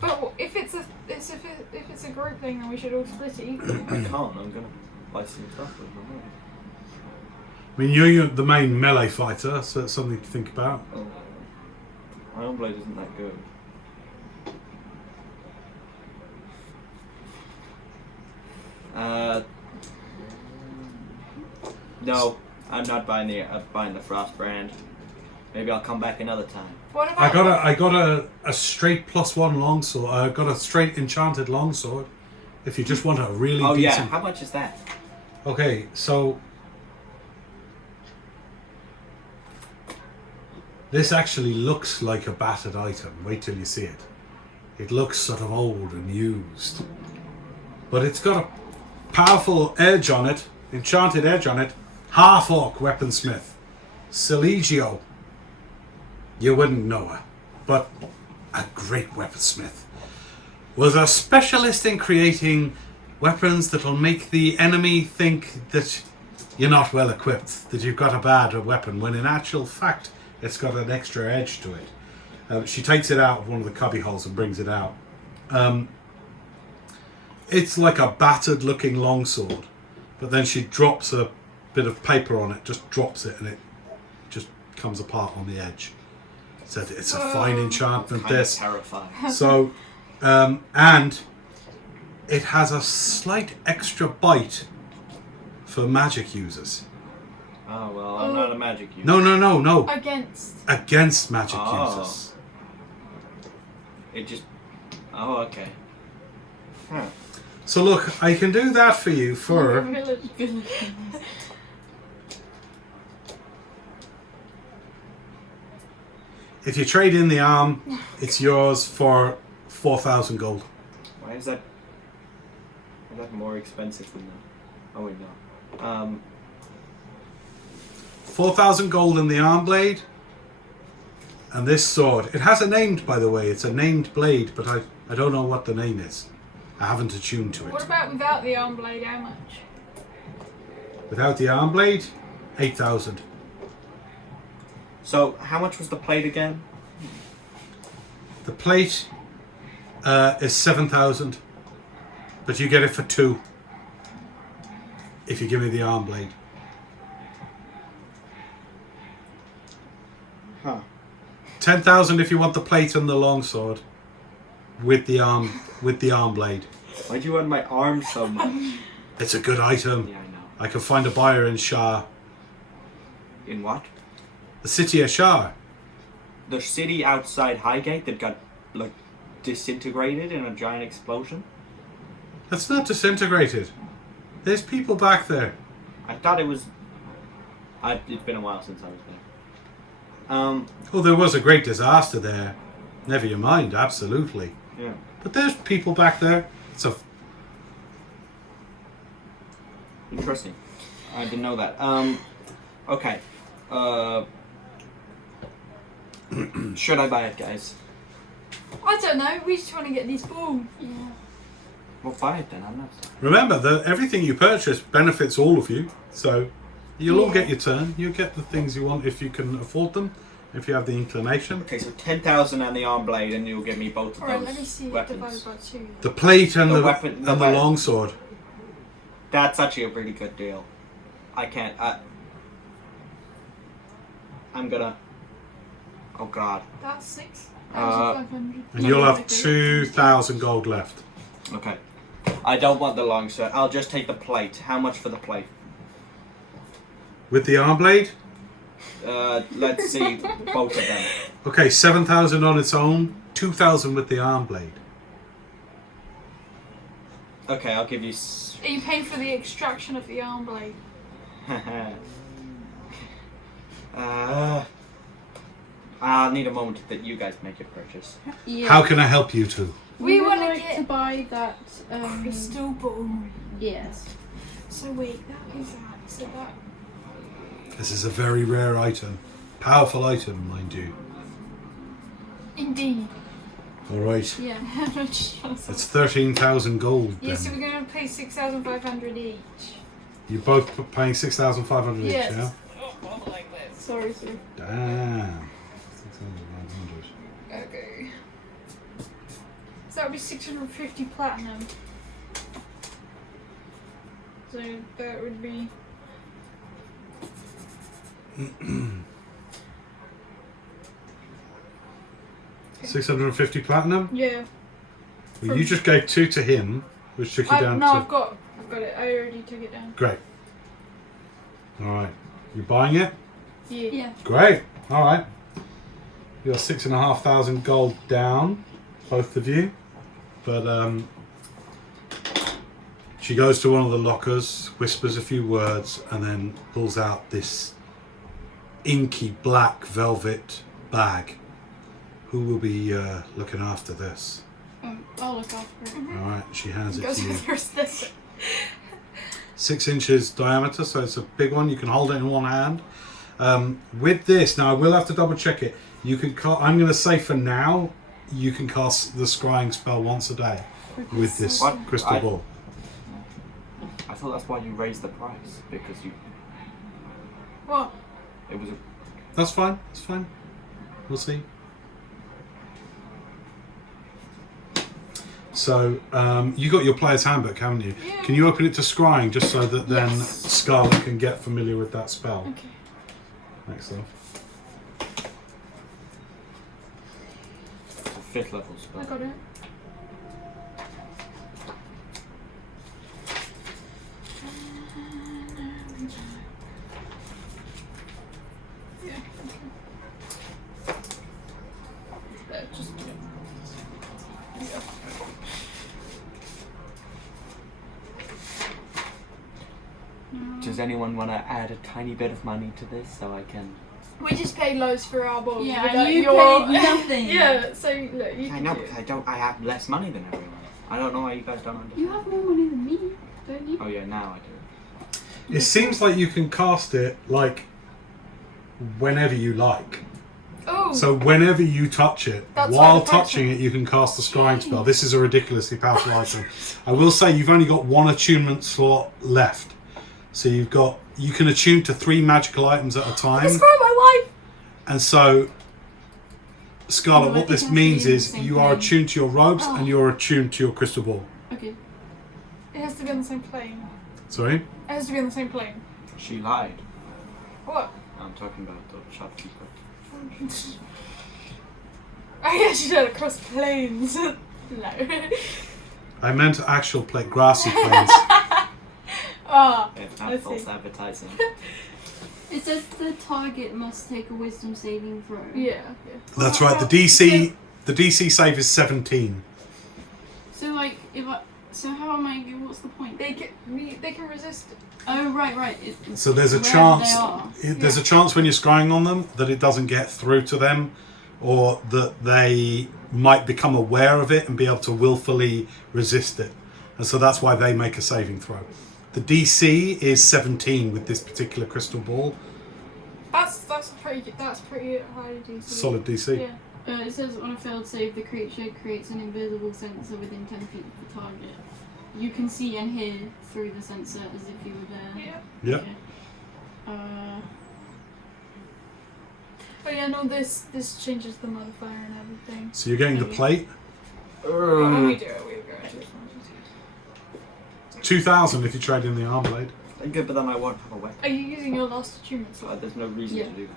But if it's a group thing, then we should all split it equally. I can't. I'm gonna buy some stuff with my money. I mean, you're the main melee fighter, so it's something to think about. Oh, Iron Blade isn't that good. No, I'm not buying the Frost brand. Maybe I'll come back another time. What about? I got a straight +1 longsword. I got a straight enchanted longsword. If you just want a really Oh yeah, decent. how much is that? Okay, so this actually looks like a battered item. Wait till you see it. It looks sort of old and used, but it's got a powerful edge on it, enchanted edge on it, half-orc weaponsmith, Silegio. You wouldn't know her, but a great weaponsmith. Was a specialist in creating weapons that'll make the enemy think that you're not well equipped, that you've got a bad weapon, when in actual fact it's got an extra edge to it. She takes it out of one of the cubby holes and brings it out. It's like a battered looking longsword, but then she drops a bit of paper on it, just drops it, and it just comes apart on the edge. Said it's a fine enchantment, Kind of this. terrifying. So, and it has a slight extra bite for magic users. Oh, well, I'm not a magic user. No. Against. Against magic Oh. users. It just... Oh, okay. Huh. So look, I can do that for you for... Village. If you trade in the arm, it's yours for 4,000 gold. Why is that... Is that more expensive than that? Oh, wait, no. 4,000 gold in the arm blade. And this sword. It has a name, by the way. It's a named blade, but I don't know what the name is. I haven't attuned to What it. about without the arm blade? How much? Without the arm blade, 8,000. So, how much was the plate again? The plate is 7,000, but you get it for 2 if you give me the arm blade. Huh. 10,000 if you want the plate and the longsword with the arm blade. Why do you want my arm so much? It's a good item. Yeah, I know. I can find a buyer in Shah. In what? The city of Shah. The city outside Highgate that got, like, disintegrated in a giant explosion? That's not disintegrated. There's people back there. I thought it was... It's been a while since I was there. Oh, there was a great disaster there. Never you mind, absolutely. Yeah. But there's people back there. It's a... Interesting. I didn't know that. Okay. Should I buy it, guys? I don't know. We just want to get this ball. Yeah. Well, buy it then. I'm not... Remember that everything you purchase benefits all of you. So you'll all get your turn. You'll get the things you want if you can afford them, if you have the inclination. Okay, so 10,000 and the arm blade, and you'll give me both of Alright, those let me see. weapons. Divided by 2. The plate and The the weapon- and the the weapon. longsword. That's actually a pretty good deal. I can't... I'm gonna... Oh, God. That's 6,500. And you'll have 2,000 gold left. Okay. I don't want the longsword. I'll just take the plate. How much for the plate? With the arm blade? Let's see both of them. Okay, 7,000 on its own, 2,000 with the arm blade. Okay, I'll give you... Are you paying for the extraction of the arm blade? I'll need a moment that you guys make your purchase. Yeah. How can I help you two? We would want to like get to buy that. crystal ball. Yes. So wait, that is that. So that. This is a very rare item. Powerful item, mind you. Indeed. Alright. Yeah. It's 13,000 gold Yeah, so then. we're going to pay 6,500 each. You're both paying 6,500 each, Yes. yeah? Sorry, sir. Damn. 6,500. Okay. So that would be 650 platinum. So that would be. 650 platinum? Yeah. Well, you just gave 2 to him, which took you down no, to... I've got it. I already took it down. Great. Alright. You're buying it? Yeah. Yeah. Great. Alright. You're 6,500 gold down, both of you. But she goes to one of the lockers, whispers a few words, and then pulls out this inky black velvet bag. Who will be looking after this? I'll look after it. Alright, she hands it Goes to you. with this. 6 inches diameter, so it's a big one. You can hold it in one hand. With this, now I will have to double check it. You can. I'm going to say for now, you can cast the scrying spell once a day with this What? crystal ball. I thought that's why you raised the price, because you... What? It was a... That's fine. That's fine. We'll see. So you got your player's handbook, haven't you? Yeah. Can you open it to scrying just so that then Yes. Scarlet can get familiar with that spell? Okay. Excellent. It's a 5th level spell. I got it. Yeah. Okay. Just do it. Yeah. Does anyone want to add a tiny bit of money to this so I can... We just paid loads for our balls. Yeah, but, and you you're- paid nothing. Yeah, so look, you I can know, do because it. I have less money than everyone. I don't know why you guys don't understand. You have more money than me, don't you? Oh yeah, now I do. It seems like you can cast it like whenever you like. Oh, So whenever you touch it, That's while like the touching function. it, you can cast the scrying spell. This is a ridiculously powerful item. I will say you've only got 1 attunement slot left. So you can attune to 3 magical items at a time. describe my life. And so, Scarlet, No, I what this think means actually is the same you are thing. attuned to your robes Oh. and you're attuned to your crystal ball. Okay. It has to be on the same plane. Sorry? It has to be on the same plane. She lied. What? I'm talking about the shopkeeper. I actually said across planes. No. I meant actual grassy plains. Ah, It's I not false see. advertising. It says the target must take a wisdom saving throw. Yeah. That's right. The DC save is 17. So like, how am I? What's the point? They can resist it. Oh right. So there's a Wherever chance. they are. There's a chance when you're scrying on them that it doesn't get through to them, or that they might become aware of it and be able to willfully resist it, and so that's why they make a saving throw. The DC is 17 with this particular crystal ball. That's pretty high DC. Solid DC. Yeah. It says on a failed save, the creature creates an invisible sensor within 10 feet of the target. You can see and hear through the sensor as if you were there. Yeah. Yep. Okay. Oh yeah, no, this changes the modifier and everything. So you're getting the plate. When we do it, we go into it. 2,000 if you trade in the arm blade. Good, but then I won't have a weapon. Are you using your last attunement So slot? there's no reason Yeah. to do that.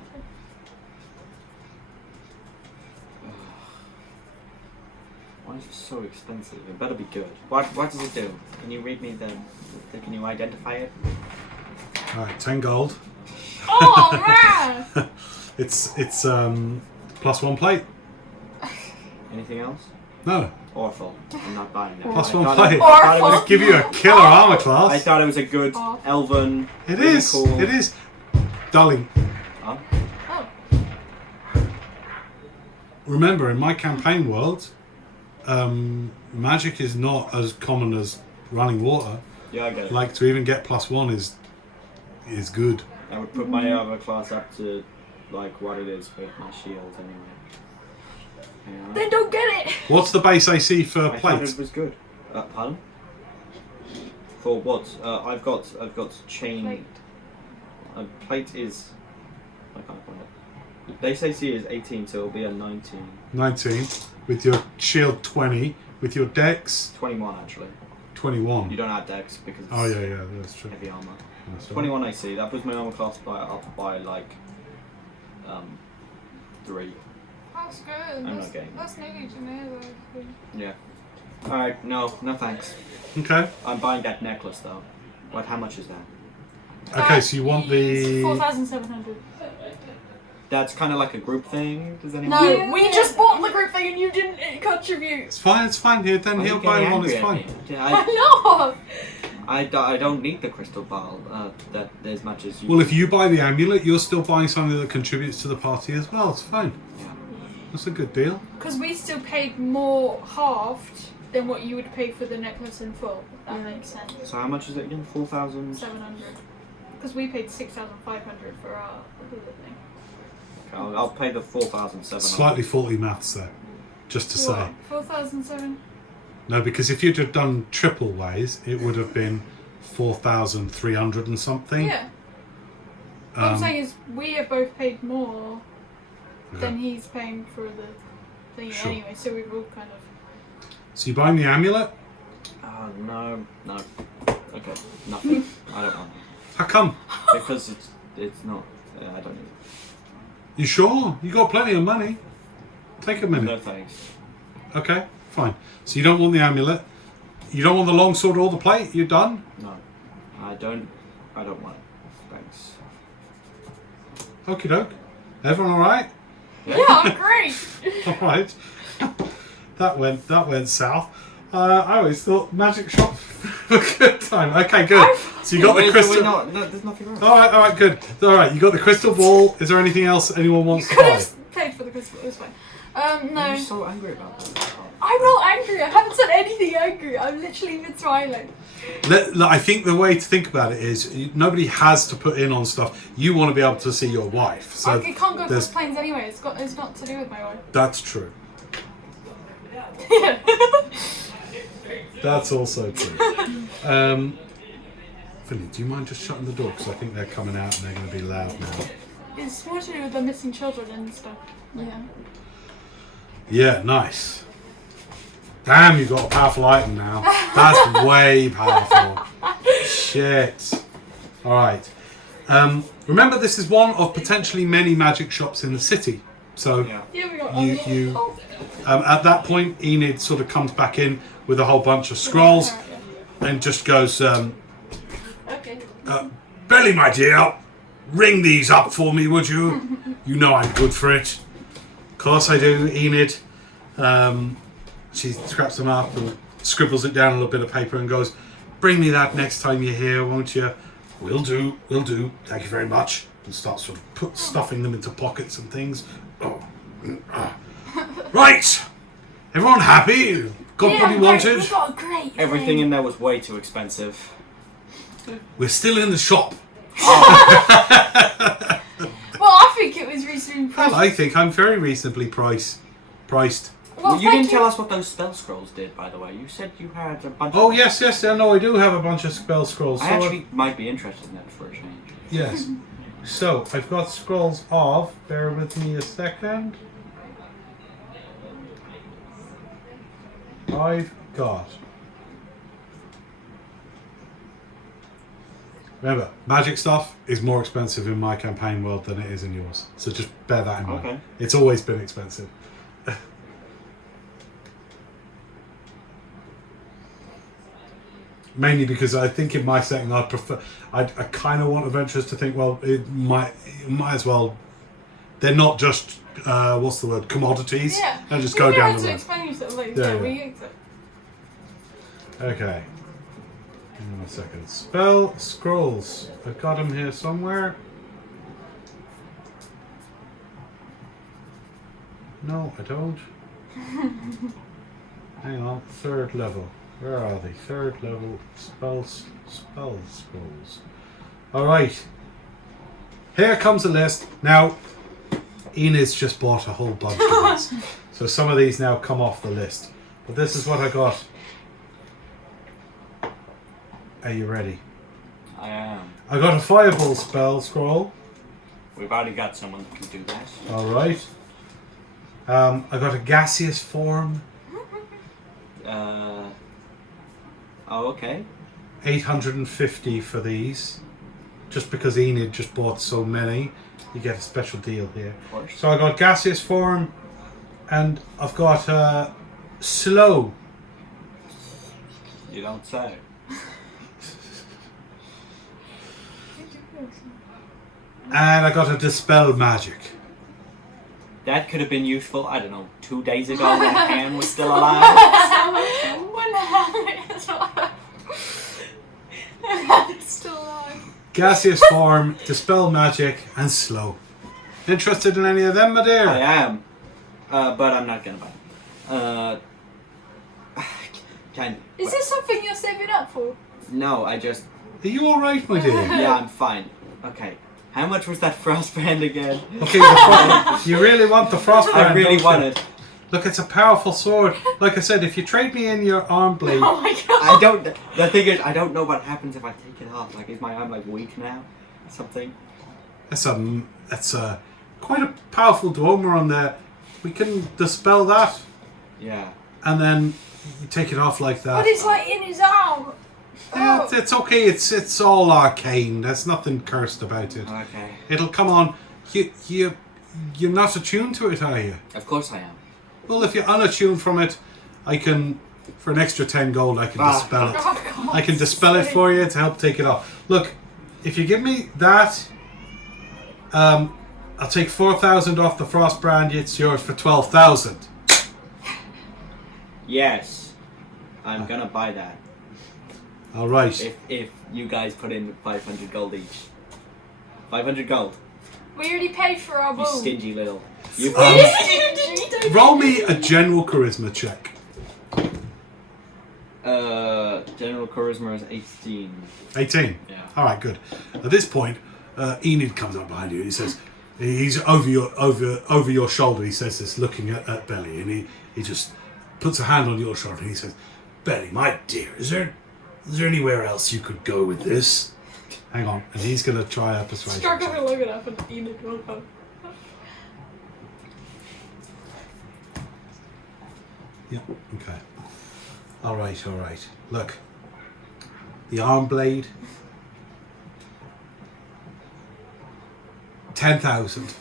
Why is it so expensive? It better be good. What does it do? Can you read me can you identify it? Alright, 10 gold. Oh man! It's +1 plate. Anything else? No, Awful. I'm not buying it. Plus I one thought plate. it- I thought it was- Let's give you a killer armor class. I thought it was a good Oh. elven. It really is. Cool. It is. Darling, Huh? Oh. remember in my campaign world, magic is not as common as running water. Yeah, I get it. Like to even get +1 is good. I would put my armor class up to like what it is with my shield anyway. Yeah. Then don't get it! What's the base AC for I thought plate? it was good. Pardon? For what? I've got chain. Plate. Plate is. I can't find it. Base AC is 18, so it'll be a 19. 19 with your shield 20 with your dex 21 actually. 21. You don't add dex because it's Oh yeah, that's true. heavy armor. That's right. 21 AC. That puts my armor class up by like 3. That's good. I'm not getting it. That's nearly Geneva. Yeah. All right. No thanks. Okay. I'm buying that necklace though. What? How much is that? Okay, so you want the 4,700. That's kind of like a group thing. Does anyone? No, we just bought the group thing and you didn't contribute. It's fine here. Then Why are he'll you buy getting one. It's angry at fine. me? I'm not! I don't need the crystal ball that as much as you. Well, if you buy the amulet, you're still buying something that contributes to the party as well. It's fine. Yeah. That's a good deal. Because we still paid more halved than what you would pay for the necklace in full. If that makes sense. So how much is it again? 4,000. 700. Because we paid 6,500 for our other thing. I'll pay the 4,700. Slightly faulty maths there, just to say. 4,700. No, because if you'd have done triple ways, it would have been 4,300 and something. Yeah. What I'm saying is, we have both paid more than he's paying for the thing anyway, so we've all kind of. So you buying the amulet? No. Okay, nothing. I don't want it. How come? Because it's not. I don't need it. You sure? You got plenty of money. Take a minute. No thanks. Okay, fine. So you don't want the amulet. You don't want the longsword or the plate. You're done. No, I don't want it. Thanks. Okie doke. Everyone all right? Yeah, great! All right. that went south. I always thought magic shop a good time. Okay, good. So you got the crystal. No, there's nothing wrong. All right, good. All right, you got the crystal ball. Is there anything else anyone wants to Could buy? have paid for the crystal, it was fine. No. You're so angry about that. I'm not angry, I haven't said anything angry. I'm literally been smiling. I think the way to think about it is nobody has to put in on stuff. You want to be able to see your wife. So I can't go across planes anyway, it's not to do with my wife. That's true. That's also true. Finley, do you mind just shutting the door? Because I think they're coming out and they're going to be loud now. It's more to do with the missing children and stuff. Yeah. Yeah, nice. Damn, you got a powerful item now. That's way powerful. Shit. Alright. Remember, this is one of potentially many magic shops in the city. So Yeah, we got you at that point, Enid sort of comes back in with a whole bunch of scrolls and just goes, Okay. Belly, my dear, ring these up for me, would you? You know I'm good for it. Of course I do, Enid. She scraps them up and scribbles it down on a little bit of paper and goes, bring me that next time you're here, won't you? Will do. Thank you very much. And starts sort of stuffing them into pockets and things. Right! Everyone happy? Got what you wanted? We got a great Everything in there was way too expensive. We're still in the shop. Well, I think it was reasonably priced. Well, I think I'm very reasonably priced. Well, You didn't tell us what those spell scrolls did, by the way. You said you had a bunch Oh, of... yes, no, I do have a bunch of spell scrolls. I actually might be interested in that for a change. Yes. So, I've got scrolls of... Bear with me a second. I've got... Remember, magic stuff is more expensive in my campaign world than it is in yours. So just bear that in mind. Okay. It's always been expensive. Mainly because I think in my setting I kind of want adventurers to think, well, it might as well. They're not just what's the word, commodities. Yeah. And just go down the road. Explain yourself later. Yeah, yeah. We accept. Okay. Hang on a second. Spell scrolls. I've got them here somewhere. No, I don't. Hang on. Third level. Where are they? Third level spell scrolls. Alright. Here comes a list. Now, Enid's just bought a whole bunch of these. So some of these now come off the list. But this is what I got. Are you ready? I am. I got a fireball spell scroll. We've already got someone who can do that. Alright. I got a gaseous form. Oh, okay. 850 for these. Just because Enid just bought so many, you get a special deal here. Of course. So I got gaseous form, and I've got slow. You don't say. And I got a dispel magic. That could have been useful, I don't know, 2 days ago when Han was still alive. When the hell is still alive? Gaseous form, dispel magic, and slow. Interested in any of them, my dear? I am. But I'm not gonna buy it. Is this something you're saving up for? No, I just... Are you alright, my dear? Yeah, I'm fine. Okay. How much was that frost brand again? Okay, you really want the frost brand, I really don't want you? it. Look, it's a powerful sword. Like I said, if you trade me in your arm blade... Oh my god! The thing is, I don't know what happens if I take it off. Like, is my arm, like, weak now? Something? It's a quite a powerful Dwemer on there. We can dispel that, Yeah. and then you take it off like that. But it's like in his arm! Yeah, Oh. it's okay. It's all arcane. There's nothing cursed about it. Okay. It'll come on. You're not attuned to it, are you? Of course I am. Well, if you're unattuned from it, I can, for an extra 10 gold, I can dispel it. Oh, God, I can dispel it for you to help take it off. Look, if you give me that, I'll take 4,000 off the frost brand. It's yours for 12,000. Yes. I'm gonna buy that. All right. If you guys put in 500 gold each. 500 gold. We already paid for our You bull. stingy little. You Roll me a general charisma check. General charisma is 18. 18. Yeah. All right, good. At this point, Enid comes up behind you. And he says, he's over your shoulder. He says this, looking at Belly, and he just puts a hand on your shoulder. And he says, "Belly, my dear, is there anywhere else you could go with this?" Hang on, and he's going to try a persuasion Struggle check. long enough and Enid will go. Yeah. Okay. All right. Look, the arm blade. 10,000.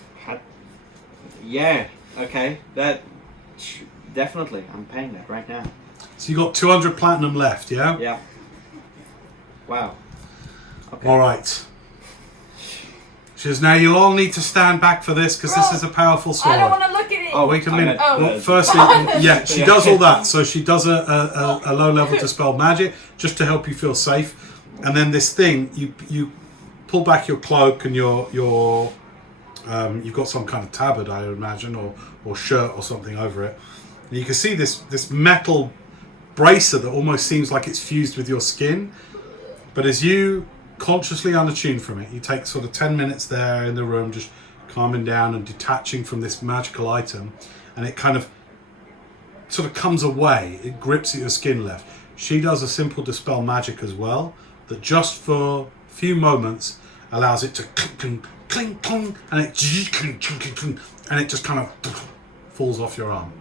Yeah. Okay. Definitely. I'm paying that right now. So you got 200 platinum left, yeah? Yeah. Wow. Okay. All right. She says, now you'll all need to stand back for this because this is a powerful sword. I don't want to look at it! Oh, Wait a minute. Oh. Well, firstly, yeah, she does all that. So she does a low-level dispel magic just to help you feel safe. And then this thing, you pull back your cloak and your you've got some kind of tabard, I imagine, or shirt or something over it. And you can see this metal bracer that almost seems like it's fused with your skin. But as you consciously unattuned from it, you take sort of 10 minutes there in the room, just calming down and detaching from this magical item, and it kind of sort of comes away. It grips at your skin left. She does a simple dispel magic as well, that just for a few moments allows it to clink, clink, clink, and it just kind of falls off your arm.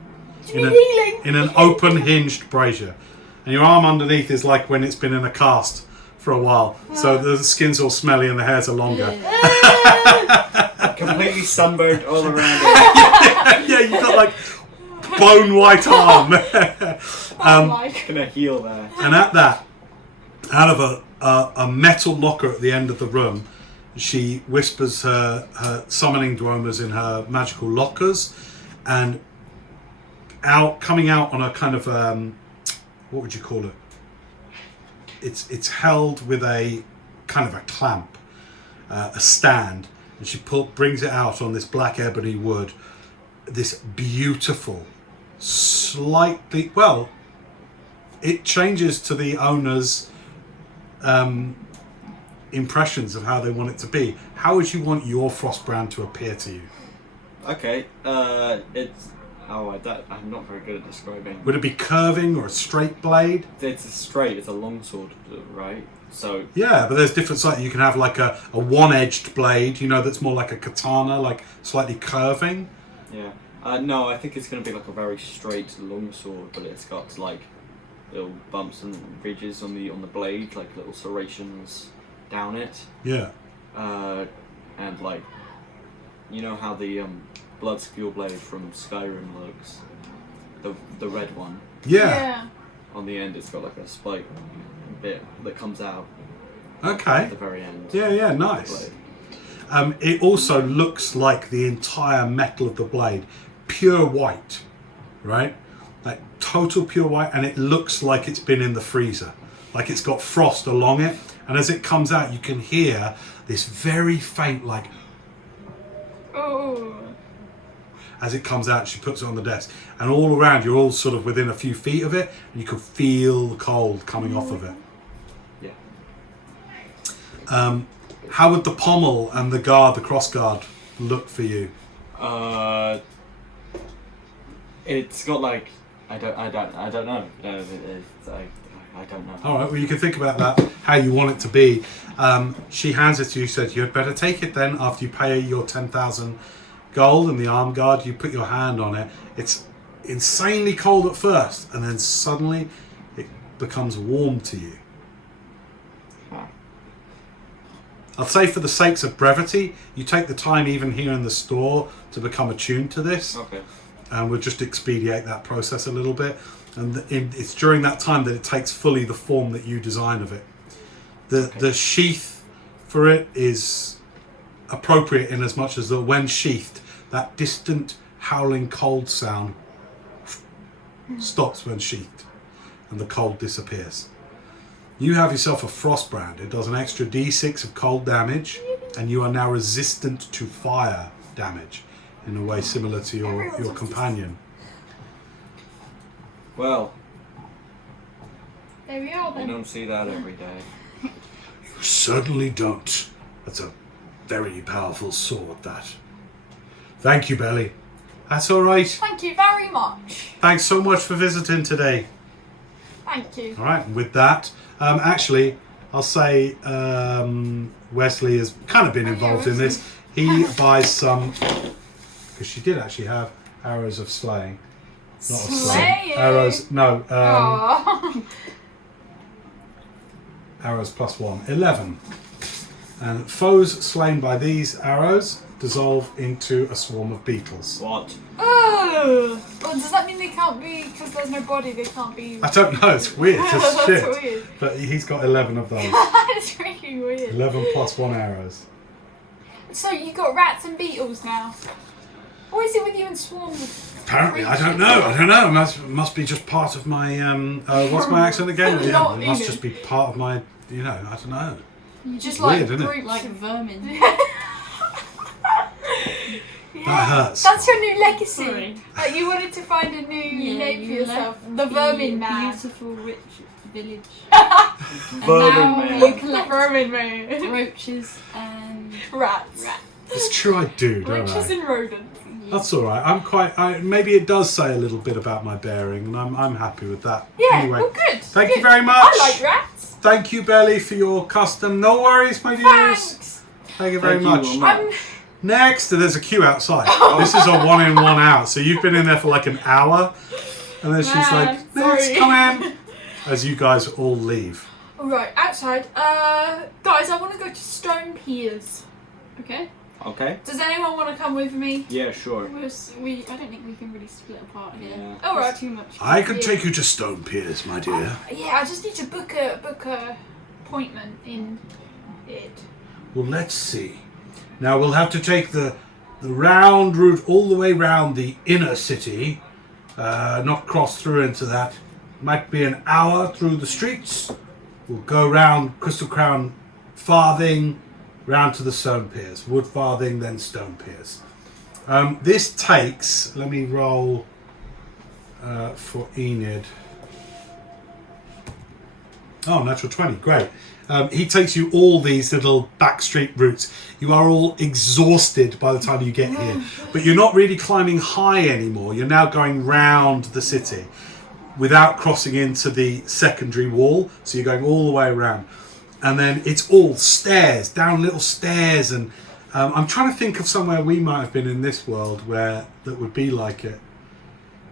In an open hinged brazier. And your arm underneath is like when it's been in a cast for a while. So the skin's all smelly and the hairs are longer. Completely sunburned all around it. Yeah, you've got like bone white arm. Gonna heal that. And at that, out of a metal locker at the end of the room, she whispers her summoning Dweomers in her magical lockers, and coming out on a kind of what would you call it? It's held with a kind of a clamp, a stand, and she brings it out on this black ebony wood. This beautiful, slightly, well, it changes to the owner's impressions of how they want it to be. How would you want your Frostbrand to appear to you? Okay, I'm not very good at describing. Would it be curving or a straight blade? It's a longsword, right? So Yeah, but there's different sides. You can have like a one-edged blade, that's more like a katana, like slightly curving. yeah. No, I think it's gonna be like a very straight longsword, but it's got like little bumps and ridges on the blade, like little serrations down it. Yeah. And like, you know how the Bloodskill blade from Skyrim looks, the red one. Yeah. On the end, it's got like a spike bit that comes out Okay. at the very end. Yeah, of the nice. blade. It also looks like the entire metal of the blade, pure white, right? Like total pure white, and it looks like it's been in the freezer, like it's got frost along it. And as it comes out, you can hear this very faint, like, Oh. as it comes out. She puts it on the desk, and all around you're all sort of within a few feet of it, and you can feel the cold coming off of it. Yeah. How would the pommel and the cross guard, look for you? It's got like I don't know. I don't know. All right, well, you can think about that, how you want it to be. She hands it to you, said you'd better take it then after you pay your 10,000 gold and the arm guard. You put your hand on it. It's insanely cold at first, and then suddenly it becomes warm to you. I'd say for the sakes of brevity, you take the time even here in the store to become attuned to this. Okay. And we'll just expedite that process a little bit. And it's during that time that it takes fully the form that you design of it. The sheath for it is appropriate in as much as that when sheathed, that distant howling cold sound stops when sheathed and the cold disappears. You have yourself a frostbrand. It does an extra d6 of cold damage, and you are now resistant to fire damage in a way similar to your companion. Well, There we are you then. don't see that every day. You certainly don't. That's a very powerful sword, that. Thank you, Belly. That's all right. Thank you very much. Thanks so much for visiting today. Thank you. All right, and with that, actually, I'll say Wesley has kind of been involved in this. He buys some, because she did actually have arrows of slaying. Not of Slaying? Arrows, no. Aw. Arrows +1, 11. And foes slain by these arrows dissolve into a swarm of beetles. What? Oh, well, does that mean they can't be, because there's no body, they can't be... I don't know, it's weird as That's shit. weird. But he's got 11 of those. That's really weird. 11 +1 arrows. So you got rats and beetles now? Or is it with you in swarms of Apparently, I creatures? don't know. It must be just part of my, what's my accent again? Yeah, Not it must in just it. be part of my, I don't know. You Just Weird, like isn't it? groups like of- vermin. That hurts. That's your new legacy. Sorry. Like you wanted to find a new name for you yourself. left The Vermin Man. Beautiful, rich village. Vermin and now Man. you The collect Vermin Man. roaches and Rats. It's true I do, don't Roaches I? and rodents. That's all right. Maybe it does say a little bit about my bearing, and I'm happy with that. Yeah, Anyway, well good. thank good. you very much. I like rats. Thank you, Belly, for your custom. No worries, my dears. Thanks. Thank you very Thank you, much. Wilma. Next, there's a queue outside. This is a 1 in, 1 out. So you've been in there for like an hour, and then she's like, "Next, sorry. come in." As you guys all leave. Alright, outside. Guys, I want to go to Stone Piers. okay. Okay. Does anyone want to come with me? Yeah, sure. I don't think we can really split apart here. Yeah. Alright. There's too much. I can Yeah. take you to Stone Piers, my dear. Yeah, I just need to book a appointment in it. Well, let's see. Now we'll have to take the round route all the way round the inner city, not cross through into that. Might be an hour through the streets. We'll go round Crystal Crown Farthing, round to the Stone Piers. Wood Farthing, then Stone Piers. This takes, let me roll for Enid. Oh, natural 20, great. He takes you all these little back street routes. You are all exhausted by the time you get here. But you're not really climbing high anymore. You're now going round the city without crossing into the secondary wall. So you're going all the way around. And then it's all stairs, down little stairs. And I'm trying to think of somewhere we might have been in this world where that would be like it.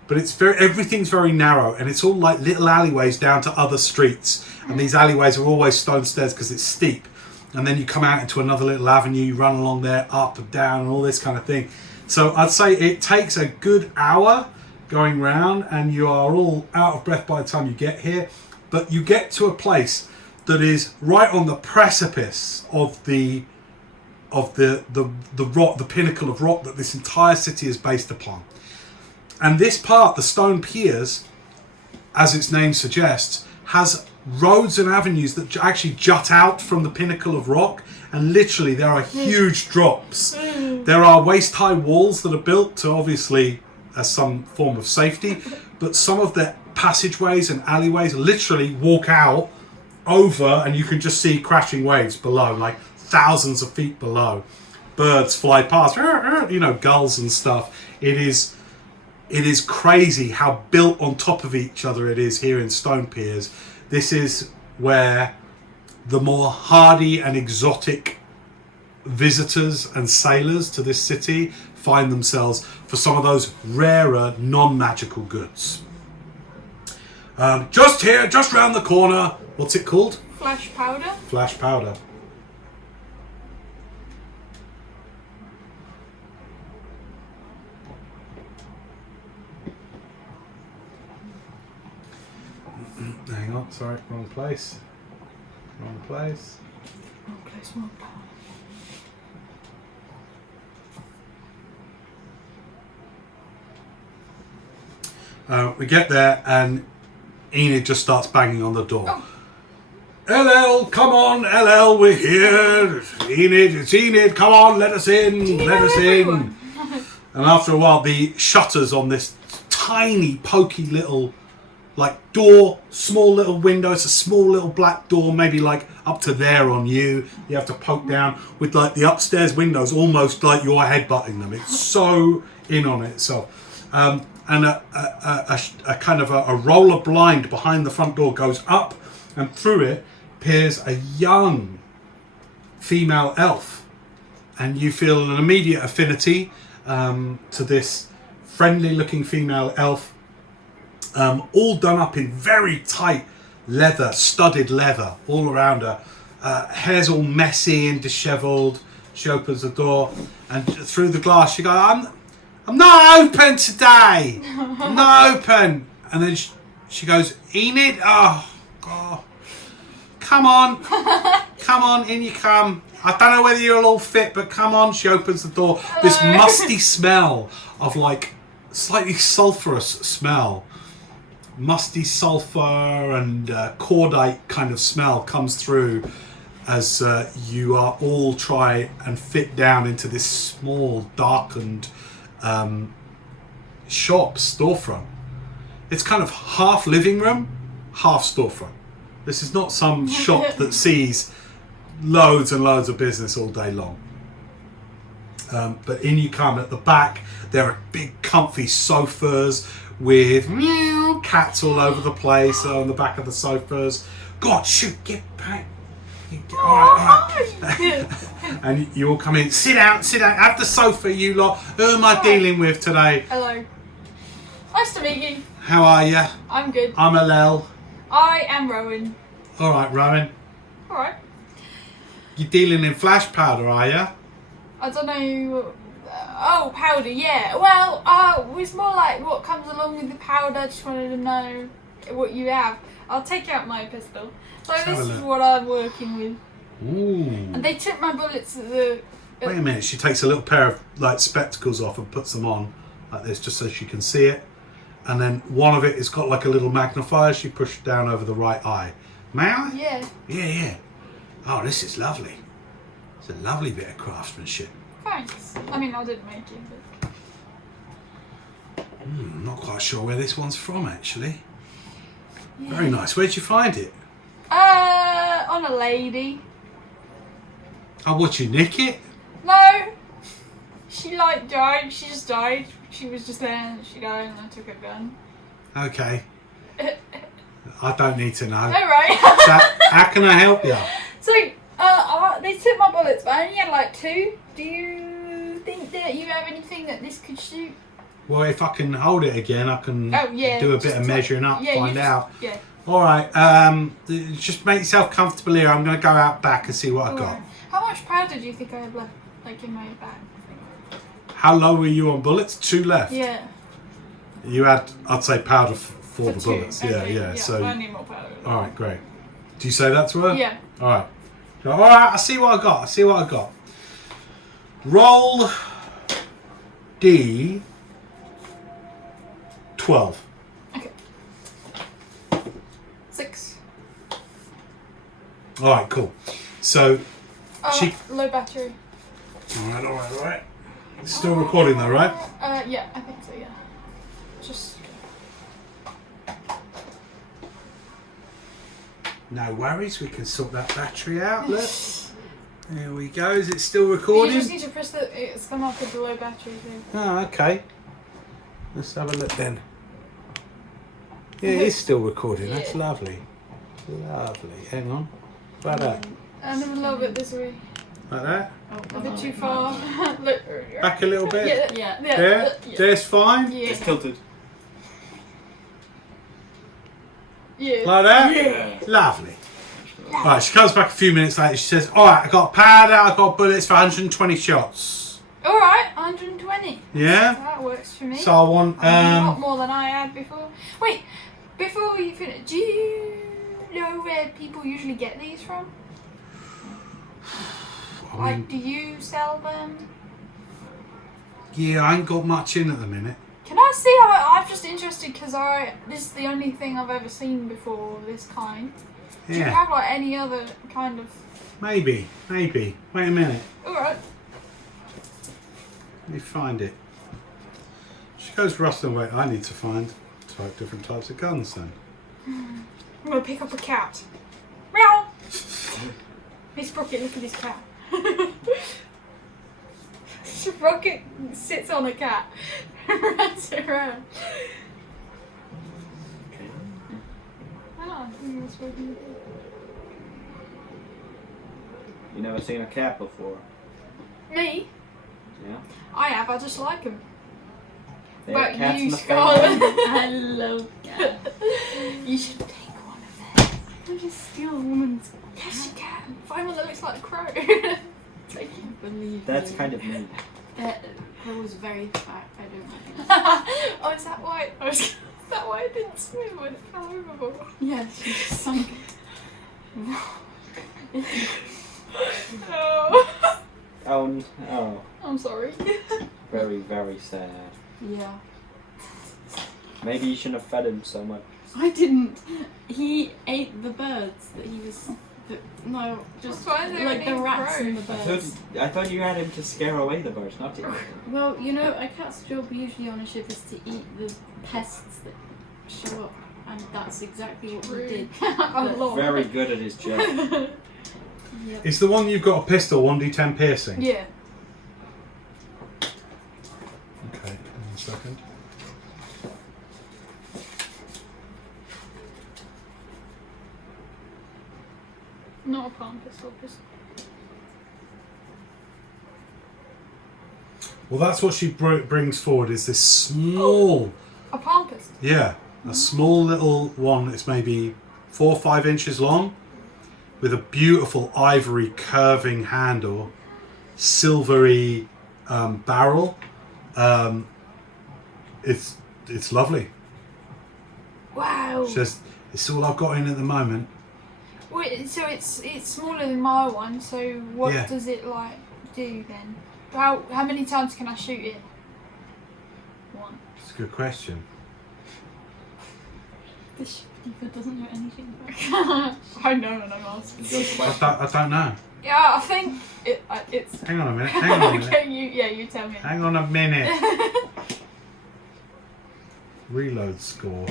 But everything's very narrow, and it's all like little alleyways down to other streets. And these alleyways are always stone stairs because it's steep. And then you come out into another little avenue, you run along there, up and down, and all this kind of thing. So I'd say it takes a good hour going round, and you are all out of breath by the time you get here. But you get to a place that is right on the precipice of the rock, the pinnacle of rock that this entire city is based upon. And this part, the Stone Piers, as its name suggests, has roads and avenues that actually jut out from the pinnacle of rock, and literally there are huge drops. There are waist-high walls that are built to obviously as some form of safety, but some of the passageways and alleyways literally walk out over, and you can just see crashing waves below, like thousands of feet below. Birds fly past, you know, gulls and stuff. It is crazy how built on top of each other it is here in Stone Piers. This is where the more hardy and exotic visitors and sailors to this city find themselves for some of those rarer non-magical goods. Just here, just round the corner. What's it called? Flash powder. Flash powder. Hang on, sorry, wrong place. Wrong place. Wrong place, wrong powder. We get there and Enid just starts banging on the door. Oh. LL, come on, LL, we're here. It's Enid, come on, let us in, let us in. And after a while, the shutters on this tiny, pokey little, like, door, small little window, it's a small little black door, maybe like up to there on you. You have to poke down with like the upstairs windows, almost like you're headbutting them. It's so in on itself. And a kind of a roller blind behind the front door goes up, and through it appears a young female elf, and you feel an immediate affinity to this friendly looking female elf, all done up in very tight leather, studded leather all around her. Hair's all messy and dishevelled. She opens the door, and through the glass she goes, I'm not open today. I'm not open. And then she goes, Enid, oh God, come on, in you come. I don't know whether you're all fit, but come on. She opens the door. Hello. This musty smell of like slightly sulphurous smell, musty sulphur and cordite kind of smell comes through as you are all try and fit down into this small, darkened shop storefront. It's kind of half living room, half storefront. This is not some shop that sees loads and loads of business all day long. But in you come. At the back there are big comfy sofas with meow cats all over the place on the back of the sofas. God, shoot, get back. All right. And you all come in. Sit down, have the sofa, you lot. Who am I dealing with today? Hello. Nice to meet you. How are you? I'm good. I'm Alel. I am Rowan. All right, Rowan. Alright. You're dealing in flash powder, are you? I don't know. Oh, powder, yeah. Well, it was more like what comes along with the powder. I just wanted to know what you have. I'll take out my pistol. So Let's have this a is look. what I'm working with. Ooh. And they took my bullets at the... Wait a minute. She takes a little pair of like spectacles off and puts them on like this, just so she can see it. And then one of it has got like a little magnifier. She pushed down over the right eye. May I? Yeah. Yeah. Oh, this is lovely. It's a lovely bit of craftsmanship. Thanks. I mean, I didn't make it, but... I'm not quite sure where this one's from, actually. Yeah. Very nice. Where'd you find it? On a lady. Oh, what, you nick it? No! She died. She just died. She was just there and she died and I took her gun. Okay. I don't need to know. Alright. So, how can I help you? So, they took my bullets, but I only had like 2. Do you think that you have anything that this could shoot? Well, if I can hold it again, I can do a bit of measuring up, find out. Yeah. All right. Just make yourself comfortable here. I'm going to go out back and see what I've got. Alright. How much powder do you think I have left, like in my bag? How low were you on bullets? 2 left. Yeah. You had, I'd say, powder for the 2. bullets. Okay, Yeah. So, I need more powder. all right, great. Do you say that to her? Yeah. All right. So, all right. I see what I got. Roll D12. Okay. 6. All right, cool. So, she. Low battery. All right. It's still recording though, right? Yeah, I think so. Yeah. Just. No worries. We can sort that battery out. Look. There we go. Is it still recording? You just need to press it's come up with the low battery thing. Oh, okay. Let's have a look then. Yeah, it is still recording. That's lovely. Lovely. Hang on. Like that. And a little bit this way. Like that. A bit too far. Look. Back a little bit. Yeah. There. There's fine. Yeah. It's tilted. Yeah. Like that. Yeah. Lovely. Right, she comes back a few minutes later. She says, "Alright, I got powder, I got bullets for 120 shots." Alright, 120. Yeah? That works for me. So I want A lot more than I had before. Wait, before you finish, do you know where people usually get these from? I mean, Do you sell them? yeah, I ain't got much in at the minute. Can I see? I'm just interested because this is the only thing I've ever seen before of this kind. Do you Yeah. have like any other kind of? Maybe. Wait a minute. Alright. Let me find it. She goes rustling away. I need to find different types of guns then. I'm gonna pick up a cat. Meow! Hey Sprocket, look at this cat. Sprocket sits on a cat. Runs around. Okay. Ah, Sprocket. You never seen a cat before? Me? Yeah. I have, I just like them. They But have cats you, in the Scarlet. I love cats. You should take one of them. I'm just steal a woman's Yes, you can. Find one that looks like a crow. Take it. believe That's you. kind of mean. That crow was very fat. I don't like it. Oh, is that why? Is that why I didn't swim when it fell overboard? Yeah, she sunk. Oh. Oh, I'm sorry. very, very sad. Yeah. Maybe you shouldn't have fed him so much. I didn't. He ate the birds that he was. No, just Why are they like the eating rats crows? and the birds. I thought you had him to scare away the birds, not to. Well, you know, a cat's job usually on a ship is to eat the pests that show up, and that's exactly what he did. A lot. Very good at his job. Yep. Is the one you've got a pistol 1d10 piercing? Yeah. Okay, one second. Not a palm pistol. Well, that's what she brings forward. Is this small? A palm pistol. Yeah, a small little one. It's maybe 4 or 5 inches long, with a beautiful ivory curving handle, silvery barrel. It's lovely. Wow. She says, "It's all I've got in at the moment." Wait, so it's smaller than my one. So what Yeah. does it like do then? How many times can I shoot it? One. It's a good question. The shopkeeper doesn't know anything about I know, and I'm asking. I don't know. Yeah, I think it's. Hang on a minute. Hang on a minute. Okay, you tell me. Hang on a minute. Reload score.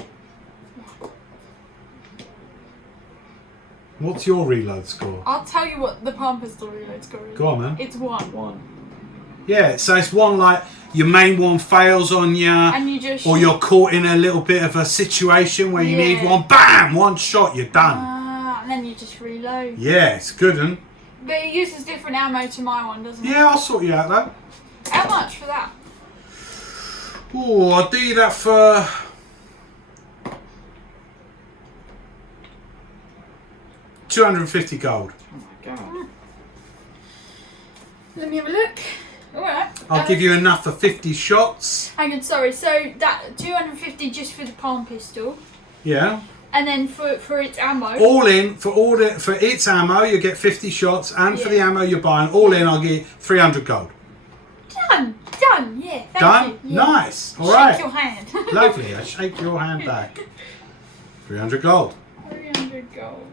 What's your reload score? I'll tell you what the palm pistol reload score is. Go on, man. It's 1. One. Yeah, so it's one like your main one fails on you, And you just or shoot. you're caught in a little bit of a situation where you need Yeah. one. Bam! One shot, you're done. And then you just reload. Yeah, it's good, un? But it uses different ammo to my one, doesn't it? Yeah, I'll sort you out though. How much for that? Oh, I'll do you that for $250 gold. Oh my god. Let me have a look. Alright. I'll give you enough for 50 shots. Hang on, sorry. So that 250 just for the palm pistol, Yeah. and then for its ammo. All in for its ammo, you get 50 shots, and for the Yeah. ammo you're buying, all in, I'll get 300 gold. Done. Yeah. Thank Done? you. Yeah. Nice. All right. Shake your hand. Lovely. I shake your hand back. 300 gold. 300 gold.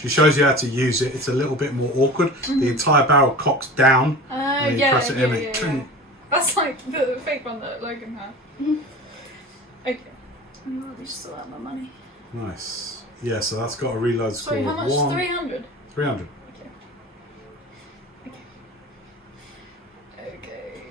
She shows you how to use it. It's a little bit more awkward. The entire barrel cocks down, and you press it in. Yeah. That's like the fake one that Logan had. Okay. I'm just still out my money. Nice. Yeah, so that's got a reload score Sorry, how much? of 1. 300? 300. Okay.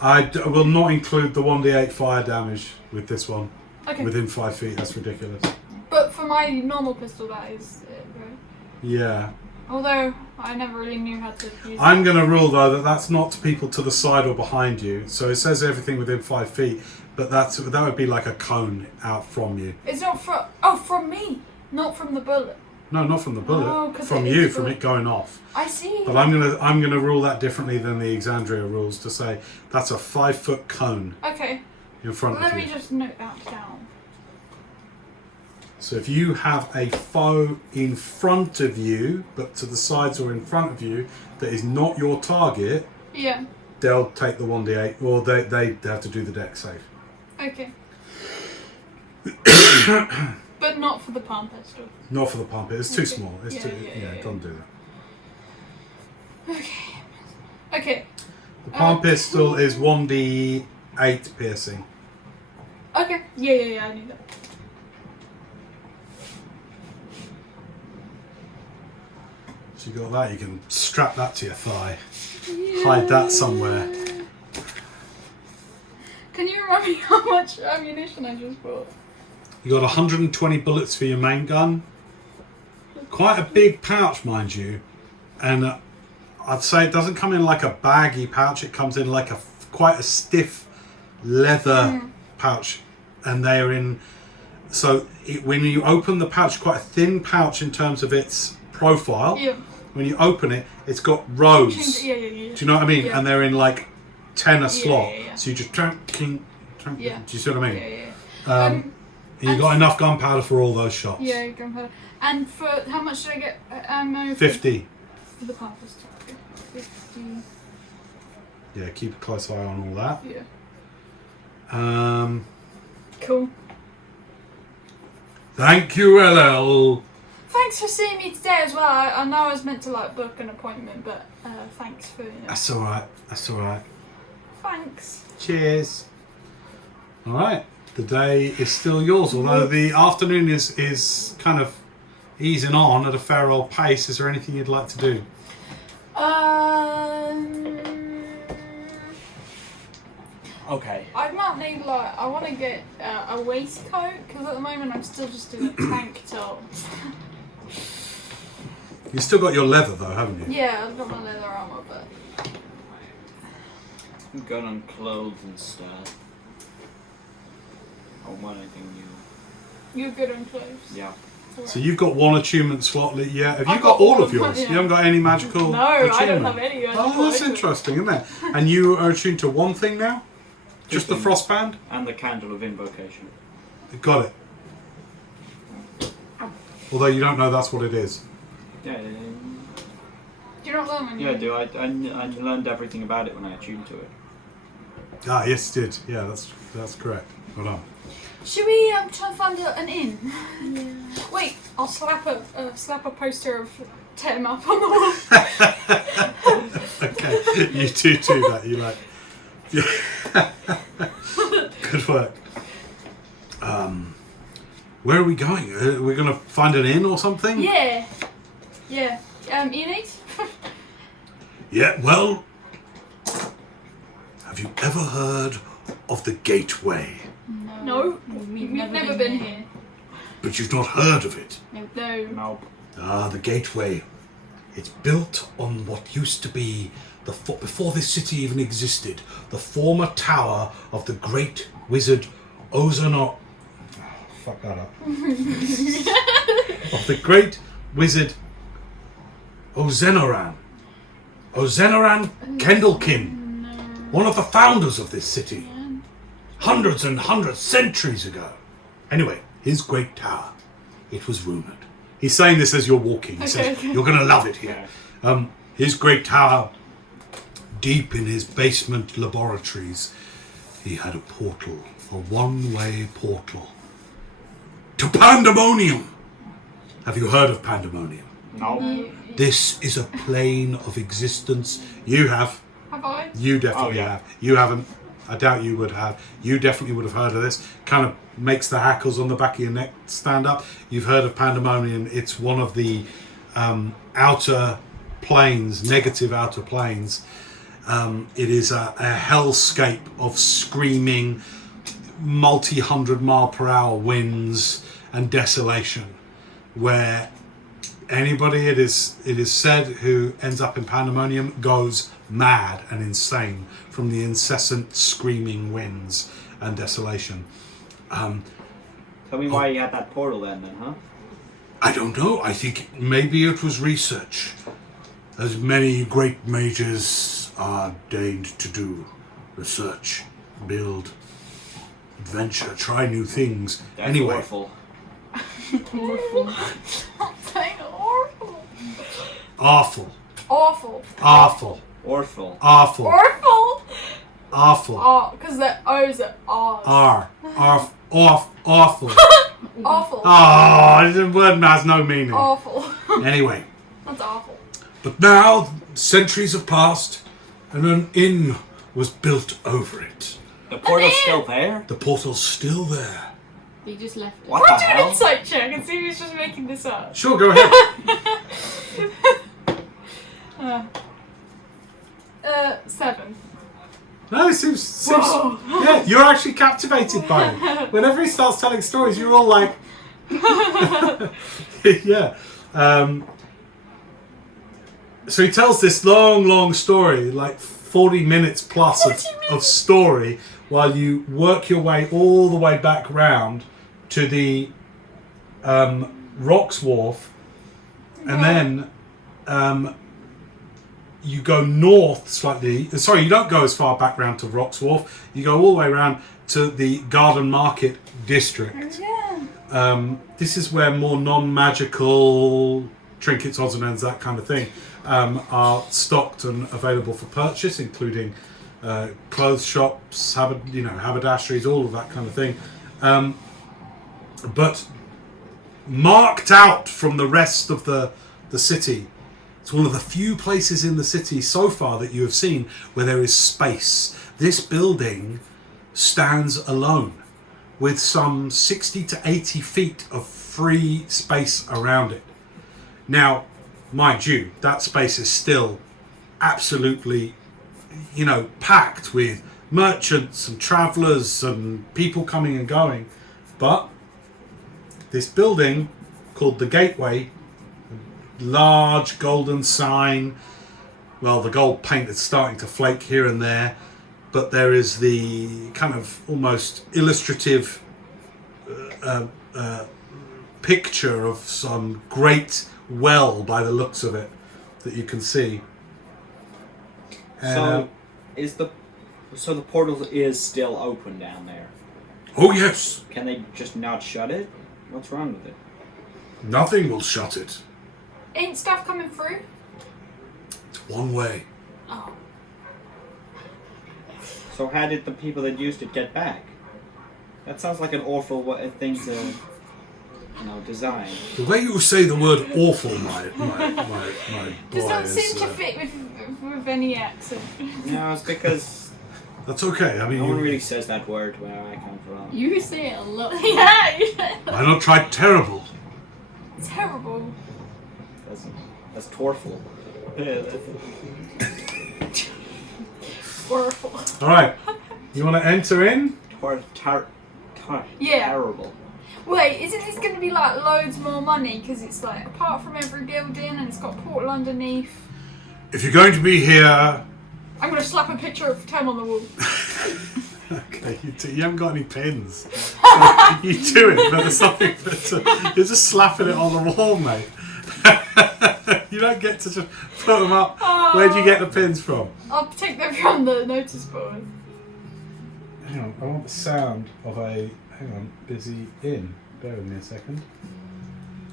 I will not include the 1d8 fire damage with this one. Okay. Within 5 feet, that's ridiculous. But for my normal pistol, that is it, right? Yeah. Although, I never really knew how to use I'm it. going to rule, though, that that's not to people to the side or behind you. So it says everything within 5 feet, but that would be like a cone out from you. It's not from... Oh, from me! Not from the bullet. No, not from the bullet. Oh, 'cause from it you, is from bullet. it going off. I see. But I'm gonna rule that differently than the Exandria rules to say that's a 5-foot cone Okay. in front Let of me you. just note that down. So if you have a foe in front of you, but to the sides or in front of you, that is not your target, Yeah. they'll take the 1d8, or they have to do the dex save. Okay. But not for the palm pistol. Not for the pump. It's too Okay. small. It's Yeah, too. yeah, Yeah, yeah. don't do that. Okay. Okay. The palm pistol is 1d8 piercing. Okay. Yeah, I knew that. So you got that. You can strap that to your thigh. Hide that somewhere. Can you remind me how much ammunition I just bought? You got 120 bullets for your main gun. Quite a big pouch, mind you. And I'd say it doesn't come in like a baggy pouch. It comes in like quite a stiff leather pouch. And they're in... So when you open the pouch, quite a thin pouch in terms of its profile. Yeah. When you open it, it's got rows. Yeah. Do you know what I mean? Yeah. And they're in like 10 a slot. yeah. So you just tramp. Yeah. Do you see what I mean? Yeah. And you got enough gunpowder for all those shots. Yeah, gunpowder. And for how much did I get ammo? 50. For the palm pistol. 50. Yeah, keep a close eye on all that. Yeah. Cool. Thank you, LL. Thanks for seeing me today as well. I know I was meant to like book an appointment, but thanks for That's all right. That's all right. Thanks. Cheers. All right. The day is still yours, although the afternoon is kind of easing on at a fair old pace. Is there anything you'd like to do? Okay. I might need like I want to get a waistcoat because at the moment I'm still just in a tank top. You still got your leather though, haven't you? Yeah, I've got my leather armor, but I'm good on clothes instead. I don't want anything new. you're good on clothes. Yeah. So you've got one attunement slot. Yeah. Have you I've got got all all of of mine, yours? yeah. You haven't got any magical No, I don't attunement? have any. Oh, that's interesting, isn't it? And you are attuned to one thing now? Just the 15. frostband? And the candle of invocation. Got it. Although you don't know that's what it is. Yeah. Do you not learn when Yeah, you... I do. I learned everything about it when I attuned to it. Ah, yes, it did. Yeah, that's correct. Well done. Should we try and find an inn? Yeah. Wait, I'll slap a poster of Tem up on the wall. Okay, you do that. You like... Yeah. Good work. Where are we going? We're going to find an inn or something? Yeah. Ian? Yeah, well... Have you ever heard of the Gateway? No. We've never been here. But you've not heard of it? No. Nope. Ah, the Gateway. It's built on what used to be, before this city even existed, the former tower of the great wizard Ozano... fuck that up. Of the great wizard Ozenoran. Ozenoran Kendalkin. One of the founders of this city. Hundreds and hundreds, centuries ago. Anyway, his great tower. It was rumoured. He's saying this as you're walking. He says, Okay. you're going to love it here. His great tower, deep in his basement laboratories, he had a portal, a one-way portal to Pandemonium. Have you heard of Pandemonium? No. This is a plane of existence. You have. Have I? You definitely have. You haven't. I doubt you would have. You definitely would have heard of this. Kind of makes the hackles on the back of your neck stand up. You've heard of Pandemonium. It's one of the outer planes, negative outer planes. It is a hellscape of screaming, multi-100-mile-per-hour winds and desolation, where anybody, it is said, who ends up in Pandemonium goes mad and insane from the incessant screaming winds and desolation. Tell me why you had that portal then, huh? I don't know. I think maybe it was research, as many great mages are deigned to do. Research, build, adventure, try new things. That's anyway, awful. Awful. Stop saying awful. awful, Awful. awful, Awful. awful, Awful. awful. Oh, because the O's are R's. Off, awful. Awful. Oh, the word has no meaning. Awful. Anyway, That's awful. but now centuries have passed, and an inn was built over it. The portal's still there? The portal's still there. They just left it. What Can the I do an hell? insight check and see who's just making this up? Sure, go ahead. 7. No, it seems Whoa. yeah, you're actually captivated by it. Whenever he starts telling stories, you're all like, yeah. So he tells this long story, like 40 minutes plus of story, while you work your way all the way back round to the Rocks Wharf, and then you go north slightly. Sorry, you don't go as far back round to Rocks Wharf. You go all the way around to the Garden Market district. Yeah. This is where more non-magical trinkets, odds and ends, that kind of thing, are stocked and available for purchase, including clothes shops, haberdasheries, all of that kind of thing. But marked out from the rest of the city, it's one of the few places in the city so far that you have seen where there is space. This building stands alone with some 60 to 80 feet of free space around it. Now, mind you, that space is still absolutely, packed with merchants and travellers and people coming and going. But this building, called the Gateway, large golden sign, well, the gold paint is starting to flake here and there, but there is the kind of almost illustrative picture of some great well by the looks of it that you can see. So the portal is still open down there. Oh yes, Can they just not shut it? What's wrong with it? nothing will shut it. Ain't stuff coming through? It's one way. Oh. So how did the people that used it get back? That sounds like an awful thing to, design. The way you say the word awful, my boy, Does not is, seem to fit with any accent. No, it's because that's okay. I mean, no one really says that word where I come from. You say it a lot. Yeah. why not try terrible? Terrible. That's torful. Horrible. All right, you want to enter in? Yeah. Terrible. Wait, isn't this going to be like loads more money? Because it's like apart from every building and it's got a portal underneath. If you're going to be here, I'm going to slap a picture of Tom on the wall. okay, you haven't got any pins. You do it, but there's something. You're just slapping it on the wall, mate. You don't get to just put them up. Where do you get the pins from? I'll take them from the notice board. Hang on, I want the sound of a. Hang on, busy inn. Bear with me a second.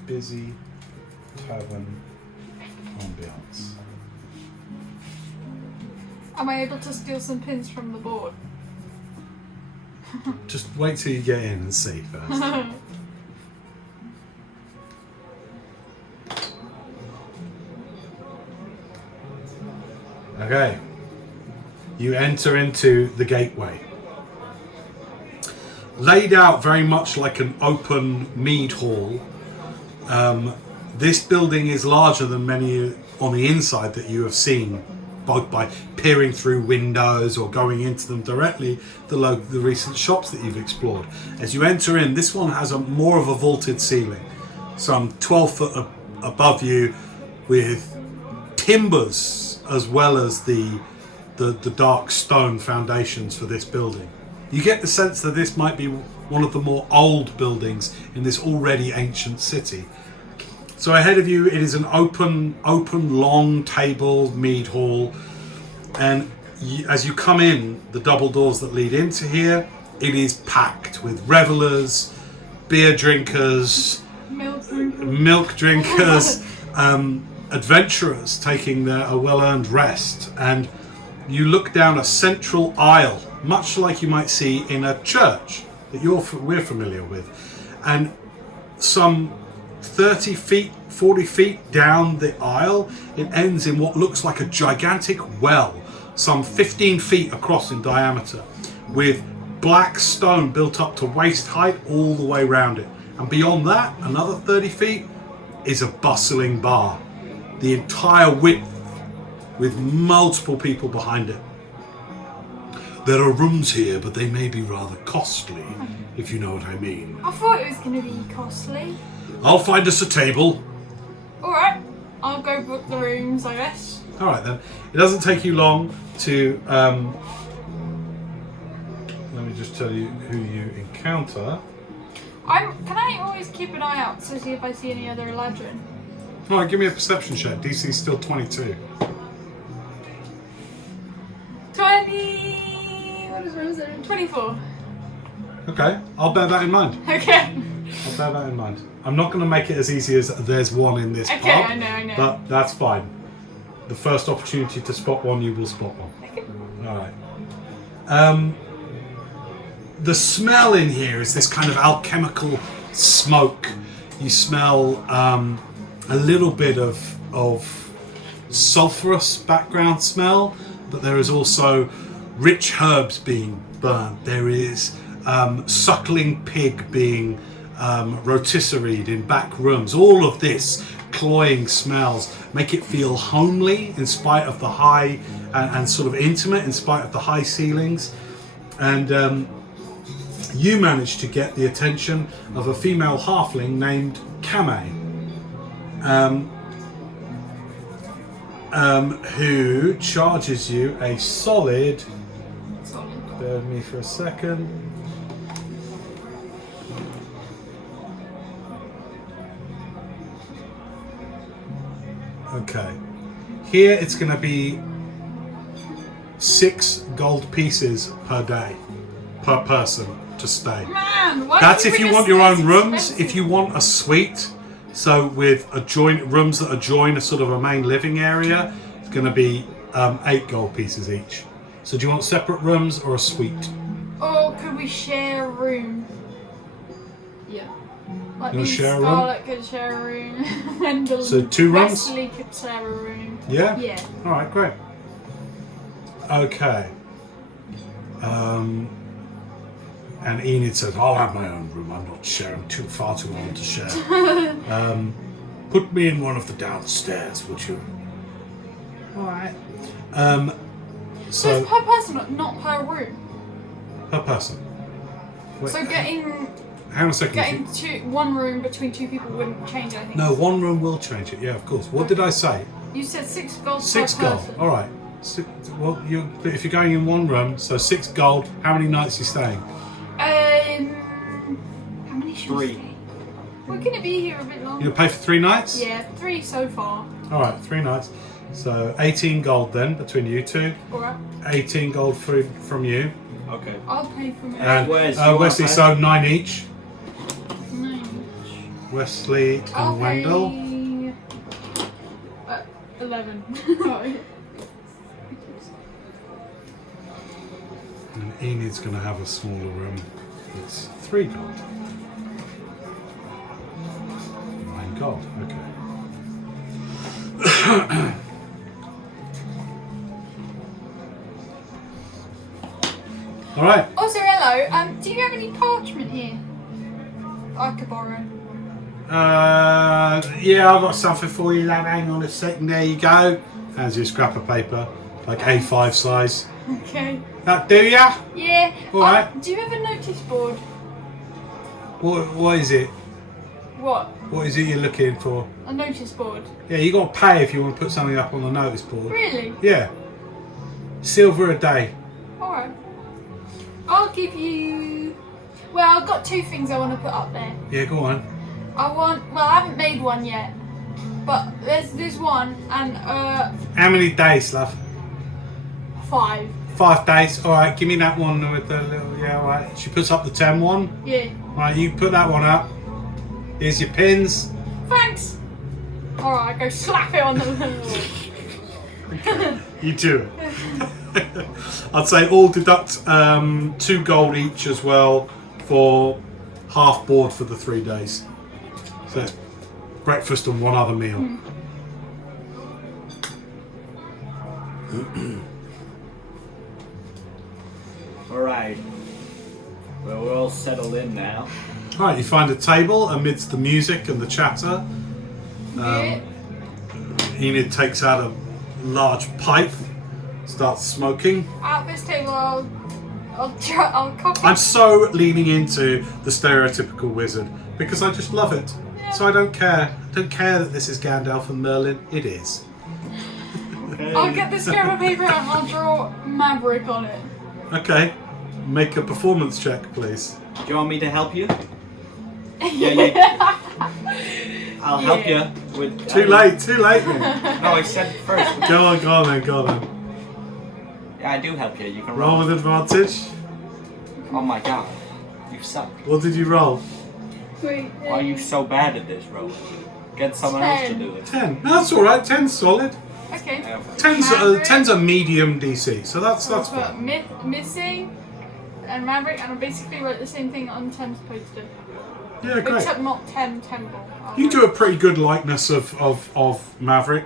Busy tavern ambiance. Am I able to steal some pins from the board? Just wait till you get in and see first. Okay. You enter into the gateway. Laid out very much like an open mead hall. This building is larger than many on the inside that you have seen, both by peering through windows or going into them directly, the recent shops that you've explored. As you enter in, this one has more of a vaulted ceiling, some 12 foot above you, with timbers as well as the dark stone foundations for this building. You get the sense that this might be one of the more old buildings in this already ancient city. So ahead of you, it is an open, long table mead hall, and as you come in, the double doors that lead into here, it is packed with revelers, beer drinkers, milk drinkers, adventurers taking a well-earned rest. And you look down a central aisle, much like you might see in a church that we're familiar with, and some 30 feet, 40 feet down the aisle, it ends in what looks like a gigantic well, some 15 feet across in diameter, with black stone built up to waist height all the way around it. And beyond that, another 30 feet, is a bustling bar, the entire width, with multiple people behind it. There are rooms here, but they may be rather costly, if you know what I mean. I thought it was going to be costly. I'll find us a table. Alright, I'll go book the rooms, I guess. Alright then. It doesn't take you long to... let me just tell you who you encounter. Can I always keep an eye out to see if I see any other Eladrin? Alright, give me a perception check. DC is still 22. 24. Okay, I'll bear that in mind. Okay. I'll bear that in mind. I'm not going to make it as easy as there's one in this pub. Okay, I know. But that's fine. The first opportunity to spot one, you will spot one. Okay. Alright. The smell in here is this kind of alchemical smoke. You smell a little bit of sulphurous background smell, but there is also rich herbs being burnt. There is suckling pig being rotisseried in back rooms. All of this cloying smells make it feel homely in spite of the high and sort of intimate in spite of the high ceilings. And you manage to get the attention of a female halfling named Kame, who charges you a solid... Bear with me for a second. Okay. Here it's going to be 6 gold pieces per day, per person to stay. Man, why That's did if you you bring want us your this own rooms. expensive? If you want a suite, so with rooms that adjoin a sort of a main living area, it's going to be 8 gold pieces each. So do you want separate rooms or a suite? Or could we share a room? Yeah. Like You me wanna share a room? Scarlet could share a room. Wendell So 2 rooms? Wesley could share a room. Yeah? Yeah. Alright, great. Okay. And Enid says, I'll have my own room. I'm not sharing far too old to share. Put me in one of the downstairs, would you? Alright. So it's per person, not per room. Per person. Wait, So getting hang on a second. one room between 2 people wouldn't change anything. No, 1 room will change it. Yeah, of course. What did I say? You said 6 gold 6 per gold. person. All right. Well, if you're going in 1 room, so 6 gold. How many nights are you staying? How many should 3. we stay? We're gonna be here a bit longer. You'll pay for 3 nights. Yeah, 3 so far. All right, 3 nights. So 18 gold then between you two. Alright. 18 gold from you. Okay. I'll pay for me. And Where's your Wesley, pay? so 9 each. 9 Wesley and I'll Wendell. pay 11. And Enid's going to have a smaller room. It's 3 gold. 9 gold, okay. All right. Also, hello. Do you have any parchment here I could borrow? Yeah, I've got something for you, love. Hang on a second. There you go. Hands you a scrap of paper, like A5 size. Okay. That do ya? Yeah. All right. Do you have a notice board? What is it? What? What is it you're looking for? A notice board. Yeah, you got to pay if you want to put something up on the notice board. Really? Yeah. Silver a day. Alright. I'll give you... Well, I've got 2 things I want to put up there. Yeah, go on. I haven't made one yet. But there's one and How many days, love? 5. 5 days. All right, give me that one with the little. Yeah, all right. She puts up the 10 one. Yeah. All right, you put that one up. Here's your pins. Thanks. Alright, go slap it on the wall. You do it. I'd say all deduct 2 gold each as well for half board for the 3 days. So it's breakfast and one other meal. Alright. Well, we're all settled in now. All right, you find a table amidst the music and the chatter. Yeah. Enid takes out a large pipe, starts smoking. At this table, I'll copy. I'm so leaning into the stereotypical wizard because I just love it. So I don't care. Don't care that this is Gandalf and Merlin. It is. Okay. I'll get the scrap of paper and I'll draw Maverick on it. Okay. Make a performance check, please. Do you want me to help you? Yeah. I'll help you with... Too late then. No, I said first. Go on then. Yeah, I do help you. You can Roll roll. with advantage. Oh my god. You suck. What did you roll? Wait. Why are you so bad at this, Rowan? Get someone else to do it. 10. No, that's all right. 10's solid. Okay. 10's a medium DC, so that's I'll fine. put missing and Maverick, and I basically wrote the same thing on 10's poster. Yeah, great. Except not 10 temple. You do a pretty good likeness of Maverick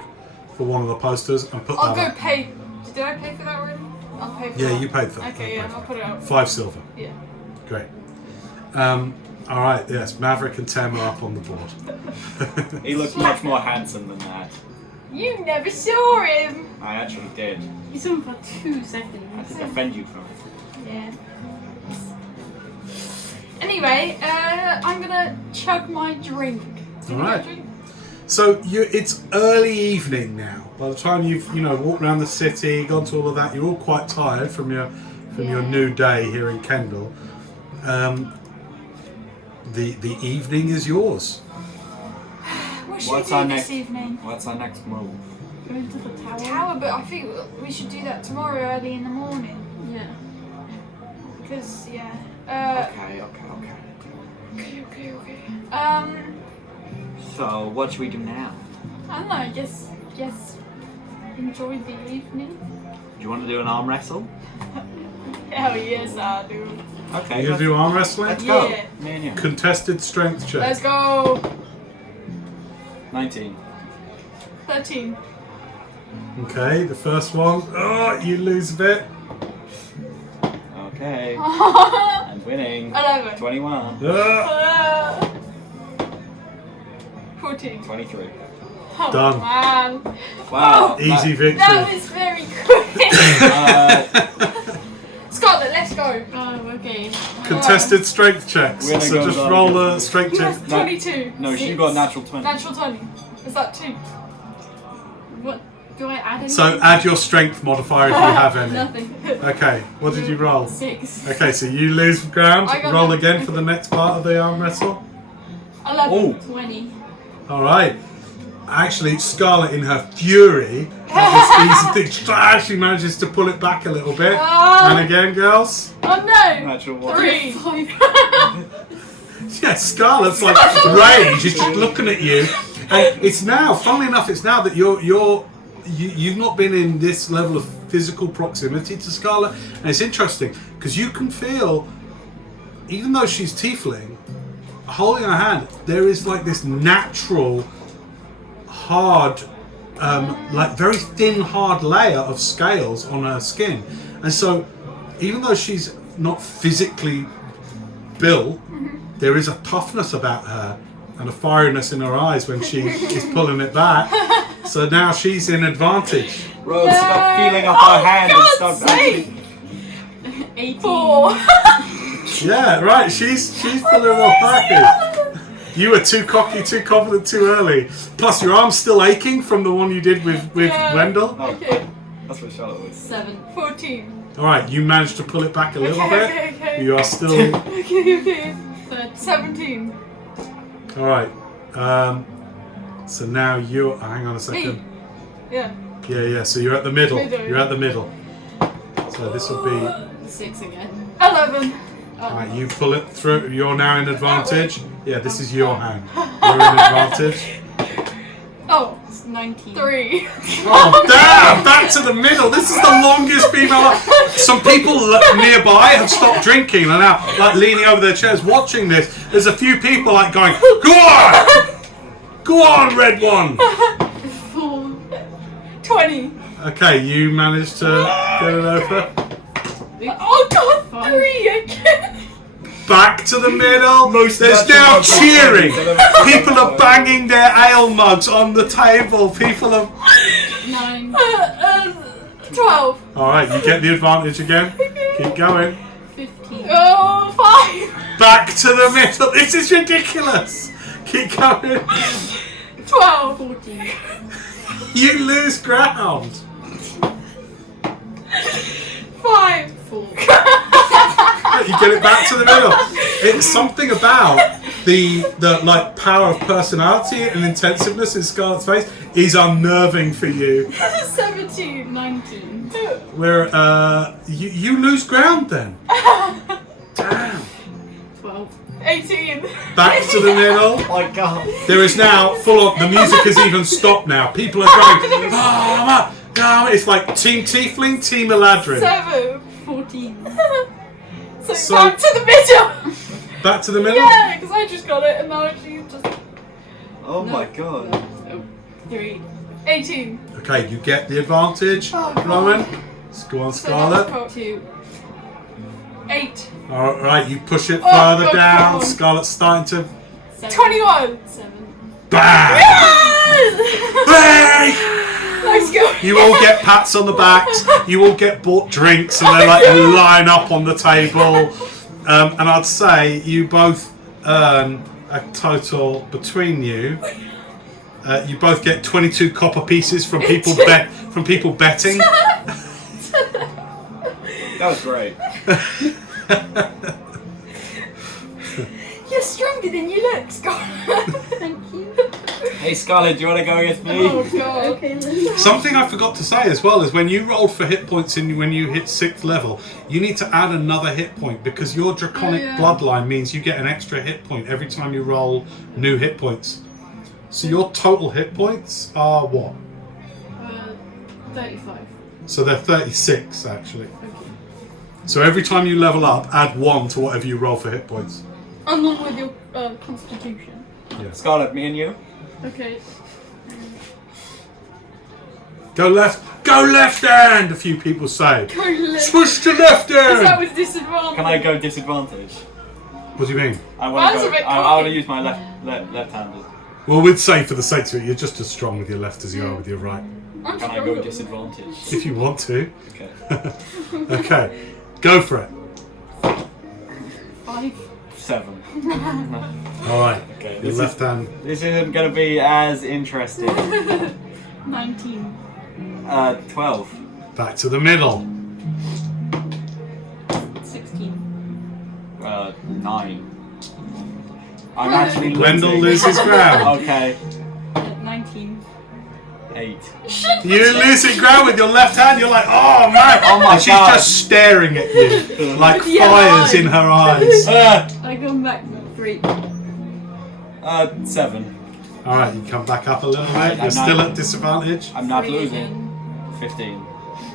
for one of the posters and put I'll that go up. pay. Did I pay for that already? I'll pay for that. Yeah, you paid for that. Okay, yeah, I'll put it up. 5 silver. Yeah. Great. All right, yes, Maverick and Tem are up on the board. He looks much more handsome than that. You never saw him! I actually did. You saw him for 2 I had seconds. to defend you from it. Yeah. Anyway, I'm gonna chug my drink. Do you want Alright. a drink? So it's early evening now. By the time you've walked around the city, gone to all of that, you're all quite tired from your new day here in Kendal. The evening is yours. What should What's we our do next- this evening? What's our next move? Go into the tower. Tower, but I think we should do that tomorrow early in the morning. Yeah. Because, yeah. Okay. Okay. So, what should we do now? I don't know, I guess enjoy the evening. Do you want to do an arm wrestle? Hell yes, I do. Okay. You gonna do arm wrestling? Let's go. Yeah. Me and you. Contested strength check. Let's go. 19. 13. Okay, the first one. Oh, you lose a bit. Okay. I'm winning. 11. 21. 14. 23. Oh, Done. man. Wow. Easy victory. That was very quick. Uh, Scarlet, let's go. Oh, okay. Contested strength checks. We're gonna So go just down roll again. a strength You check. have 22. no, she got natural 20. Natural 20. Is that 2? What? Do I add anything? So add your strength modifier if you have any. Nothing. Okay, what did you roll? 6. Okay, so you lose ground. I got Roll that. again for the next part of the arm wrestle. 11. Oh. 20. All right. Actually, Scarlet, in her fury at this easy thing, she manages to pull it back a little bit. Ah. And again, girls. Oh no! Natural 1. 3. 5. Yeah, Scarlet's like rage. Is just looking at you. And it's now, funnily enough, it's now that you've not been in this level of physical proximity to Scarlet, and it's interesting because you can feel, even though she's tiefling, holding her hand, there is like this natural, hard, like very thin, hard layer of scales on her skin, and so even though she's not physically built, there is a toughness about her and a fieriness in her eyes when she is pulling it back. So now she's in advantage. Rose, stop feeling up her hand and stop sake! 18. 4. Yeah, right. She's pulling it off back. You were too cocky, too confident, too early. Plus, your arm's still aching from the one you did with Wendell. Oh, Okay. that's what Charlotte was. 7. 14. All right, you managed to pull it back a little bit. Okay. You are still. Okay. 13. 17. All right. So now you're. Hang on a second. Yeah. Yeah. So you're at the middle. Middle, You're yeah. at the middle. So this will be. 6 again. 11. Right, you pull it through. You're now in advantage. Yeah, this is your hand. You're in advantage. Oh, It's 19. 3. Oh damn! Back to the middle. This is the longest female. Some people nearby have stopped drinking and are now like leaning over their chairs watching this. There's a few people like going, "Go on, go on, red one." 4. 20. Okay, you managed to get it over. Oh god, 5. 3 again. Back to the middle. Most There's natural now muscle cheering. memories. People are banging their ale mugs on the table. People are. 9. 12. All right, you get the advantage again. Keep going. 15. Oh, 5. Back to the middle. This is ridiculous. Keep going. 12. 14. You lose ground. 5. 4. You get it back to the middle. It's something about the like power of personality and intensiveness in Scarlett's face is unnerving for you. 17. 19. Where you lose ground then. Damn. 12. 18. Back to the middle. Oh my god. There is now full on. The music has even stopped now. People are going. Oh, it's like Team Tiefling, Team Eladrin. 7. 14. So back to the middle. Back to the middle. Yeah, because I just got it and now she's just Oh No. my god. No. 3. 18. Okay, you get the advantage, Oh, God. Rowan. Let's go on, So that was Scarlett. cool. 2. 8. All right, you push it Oh, further God, down. come on. Scarlett's starting to 7. 21. 7. bang. Bang! Let's go. You all get pats on the backs. You all get bought drinks, and they like line up on the table. And I'd say you both earn a total between you. You both get 22 copper pieces from people betting. That was great. You're stronger than you look, Scarlett. Thank you. Hey Scarlett, do you want to go against me? Oh god. Okay, then. Something I forgot to say as well is when you rolled for hit points when you hit 6th level, you need to add another hit point because your draconic bloodline means you get an extra hit point every time you roll new hit points. So your total hit points are what? 35. So they're 36 actually. Okay. So every time you level up, add 1 to whatever you roll for hit points. Along with your constitution. Scarlett, me and you? Okay. Go left hand, a few people say. Go left. Switch to left Is that hand. with disadvantage? Can I go disadvantage? What do you mean? I want Mine's to a go. bit I want cocky. to use my left-handed. Well, we'd say for the sake of it, you're just as strong with your left as you are with your right. I'm Can I stronger. go disadvantage? If you want to. Okay. Okay, go for it. 5. 7. All right. Okay. Your This left hand. isn't going to be as interesting. 19. 12. Back to the middle. 16. 9. I'm actually Wendell losing. loses ground. Okay. 19. 8. You losing ground with your left hand. You're like, oh man. Oh my and she's God. just staring at you like With yellow fires in her eyes. I come back 3. 7. All right, you come back up a little bit. You're I'm still not- at disadvantage. I'm not 3 losing. again. 15.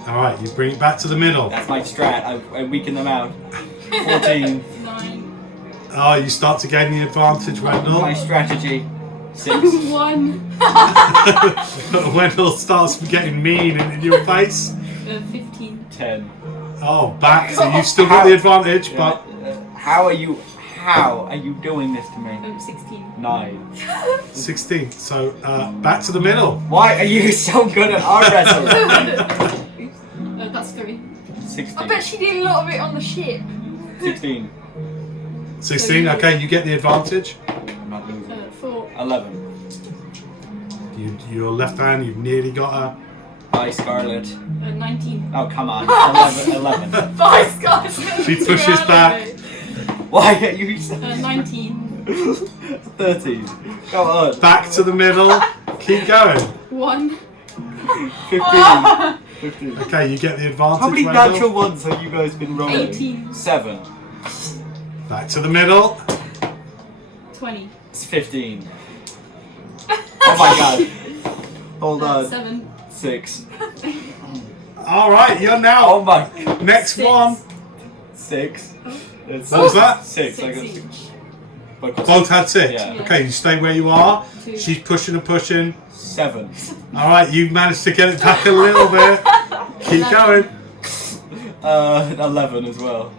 All right, you bring it back to the middle. That's my strat. I weaken them out. 14. 9. Oh, you start to gain the advantage, Wendell. My strategy. 6. 1. Wendell starts getting mean in your face. 15. 10. Oh, back. So you've still got the advantage, but How are you doing this to me? 16. 9. 16. So back to the middle. Why are you so good at arm wrestling? That's 3. 16. I bet she did a lot of it on the ship. 16. 16. Okay, you get the advantage. I'm not losing. 4. 11. Your left hand, you've nearly got her. Bye, Scarlet. 19. Oh, come on. 11. Bye, Scott. She pushes back. Why are you so... 19. 13. Go on. Back to the middle. Keep going. 1. 15. 15. Okay, you get the advantage. How many Randall. natural ones have you guys been rolling? 18. 7. Back to the middle. 20. It's 15. Oh my god. Hold on. 7. 6. All right, you're now. Oh my. Next 6. one. 6. It's What was that? 6. 6 I got each. Both had 6. Yeah. Okay, you stay where you are. 2. She's pushing and pushing. 7. All right, you managed to get it back a little bit. Keep going. 11 as well.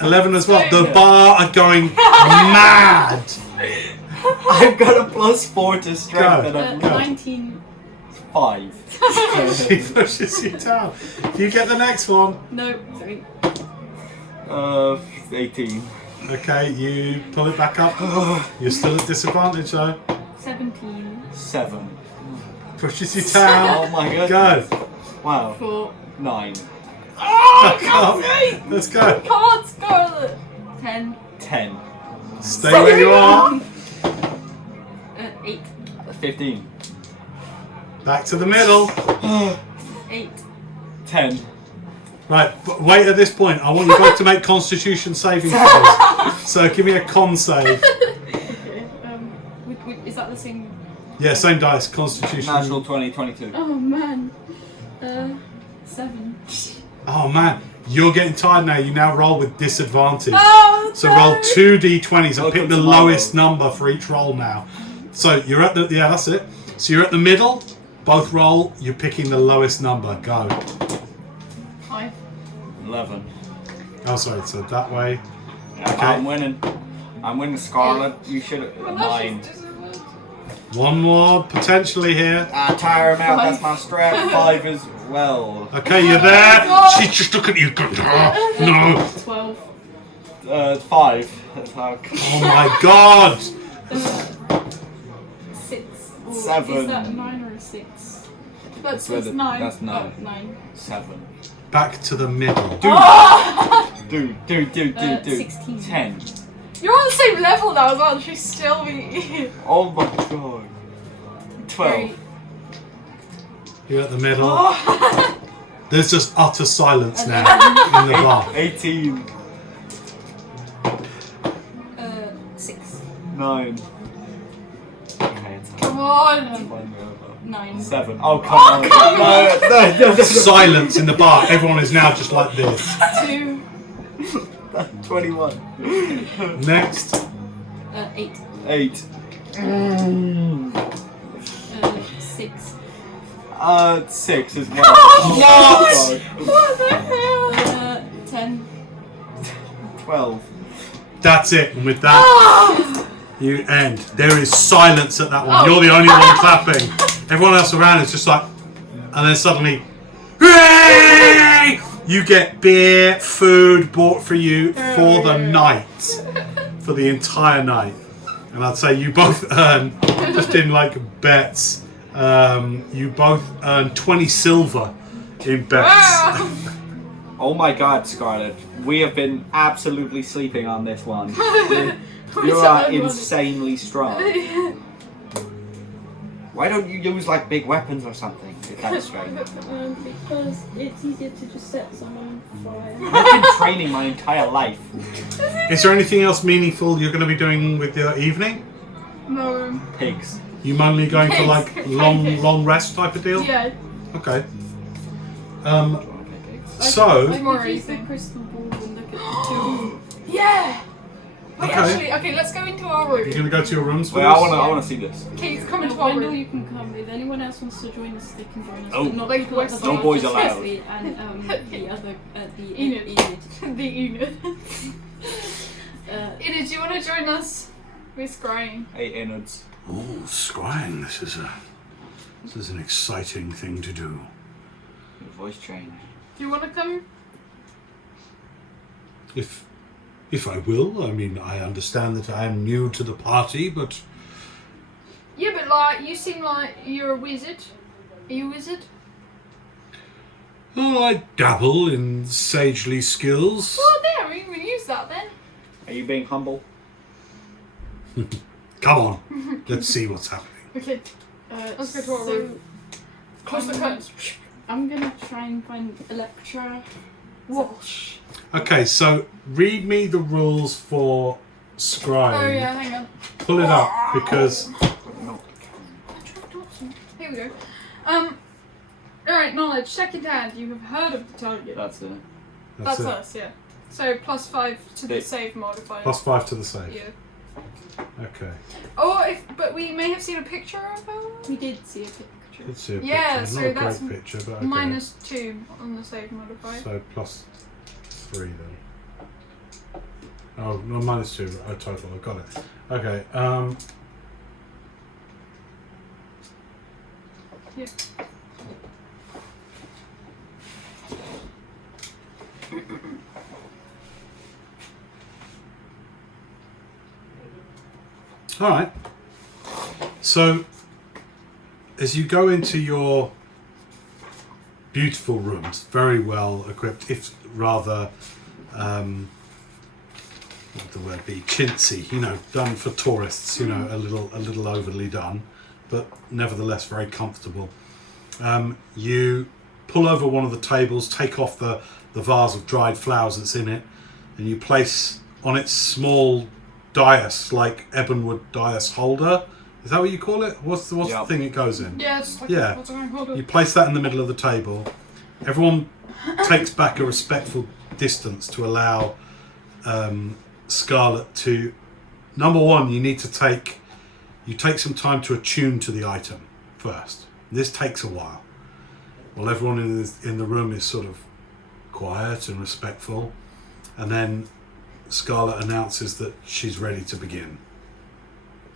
11 as well. The bar are going mad. I've got a +4 to strength Go. and I'm 19. 5. She pushes you down. You get the next one. No, 3. 18. Okay, you pull it back up. You're still at disadvantage though. 17. 7. Pushes you down. Oh my goodness. Go. Wow. 4. 9. Oh, come on. Let's go. Come on, Scarlet. 10. 10. Stay where you are. 8. 15. Back to the middle. 8. 10. Right, but wait at this point. I want you both to make Constitution saving throws. So give me a con save. Okay. Is that the same? Yeah, same dice. Constitution. Natural 20, 22. Oh man. 7. Oh man, you're getting tired now. You now roll with disadvantage. Oh, So roll 2 d20s and Welcome pick the to my lowest world. number for each roll now. So you're at the that's it. So you're at the middle. Both roll. You're picking the lowest number. Go. 5. 11. Oh, sorry. So that way. Yeah, Okay. I'm winning. I'm winning, Scarlet. You should have. 9. One more potentially here. Tire him out. 5. That's my strap. 5 as well. Okay, you're there. She's just looking at you. No. 12. 5. That's how. Oh my God. 6. Or 7. Is that a 9 or a 6? That's 9. That's 9. Oh, 9. 7. Back to the middle. Dude. 16. 10. You're on the same level now as well. She's still be. Oh my god. 12. You're at the middle. There's just utter silence now in the bar. 18. 6. 9. Okay, it's Come on. 9. 7. Oh, come on. No. Silence in the bar. Everyone is now just like this. 2. 21. Next. 8. 8. 6. 6 as well. What? What the hell? 10. 12. That's it. And with that, you end. There is silence at that one. You're the only one clapping. Everyone else around is just like, and then suddenly, hooray! You get beer, food bought for you for the night, for the entire night. And I'd say you both earn, just in like bets, you both earn 20 silver in bets. Wow. Oh my god, Scarlet. We have been absolutely sleeping on this one. You are insanely strong. Why don't you use like big weapons or something? If that's strange. Because it's easier to just set someone on fire. I've been training my entire life. Is there anything else meaningful you're going to be doing with your evening? No. Pigs. You mainly going for like long rest type of deal? Yeah. Okay. So I could use the crystal ball and look at the two. Yeah. Wait, Okay. okay, let's go into our room. You're going to go to your rooms for Wait, this? I want to see this. Keith, come into Now, our Wendell, room. you can come. If anyone else wants to join us, they can join us. Oh. But not Like people at the Wesley. bar, No boys just allowed. Wesley and the other, the Enid. Enid. The unit. Uh, Enid, do you want to join us? We're scrying. Hey, innards. Oh, scrying. This is an exciting thing to do. Your voice changed. Do you want to come? If I will, I mean, I understand that I am new to the party, but Yeah, but like, you seem like you're a wizard. Are you a wizard? I dabble in sagely skills. Well, there, we can use that then. Are you being humble? Come on, let's see what's happening. Okay, let's go to our so room. Close the curtains. I'm gonna try and find Electra. Wash. Okay, so read me the rules for scrying. Oh yeah, hang on. Pull it up because No. Here we go. Alright, knowledge. Second hand, you have heard of the target. That's it. That's it. us, yeah. So +5 to the Okay. save modifier. +5 to the save. Yeah. Okay. But we may have seen a picture of her. We did see a picture. Let's see a picture. Yeah, It's so not a that's great picture, but okay. -2 on the save modifier. So +3 then. Oh, no, -2. Oh, total. I got it. Okay. Yeah. All right. So, as you go into your beautiful rooms, very well equipped, if rather, what would the word be, chintzy, done for tourists, a little overly done, but nevertheless very comfortable. You pull over one of the tables, take off the vase of dried flowers that's in it, and you place on its small dais, like ebonwood dais holder. Is that what you call it? What's the Yeah. thing it goes in? Yeah, it's like Yeah. what's going hold You on. place that in the middle of the table. Everyone takes back a respectful distance to allow Scarlet to. Number one, you take some time to attune to the item first. This takes a while. While everyone in the room is sort of quiet and respectful, and then Scarlet announces that she's ready to begin.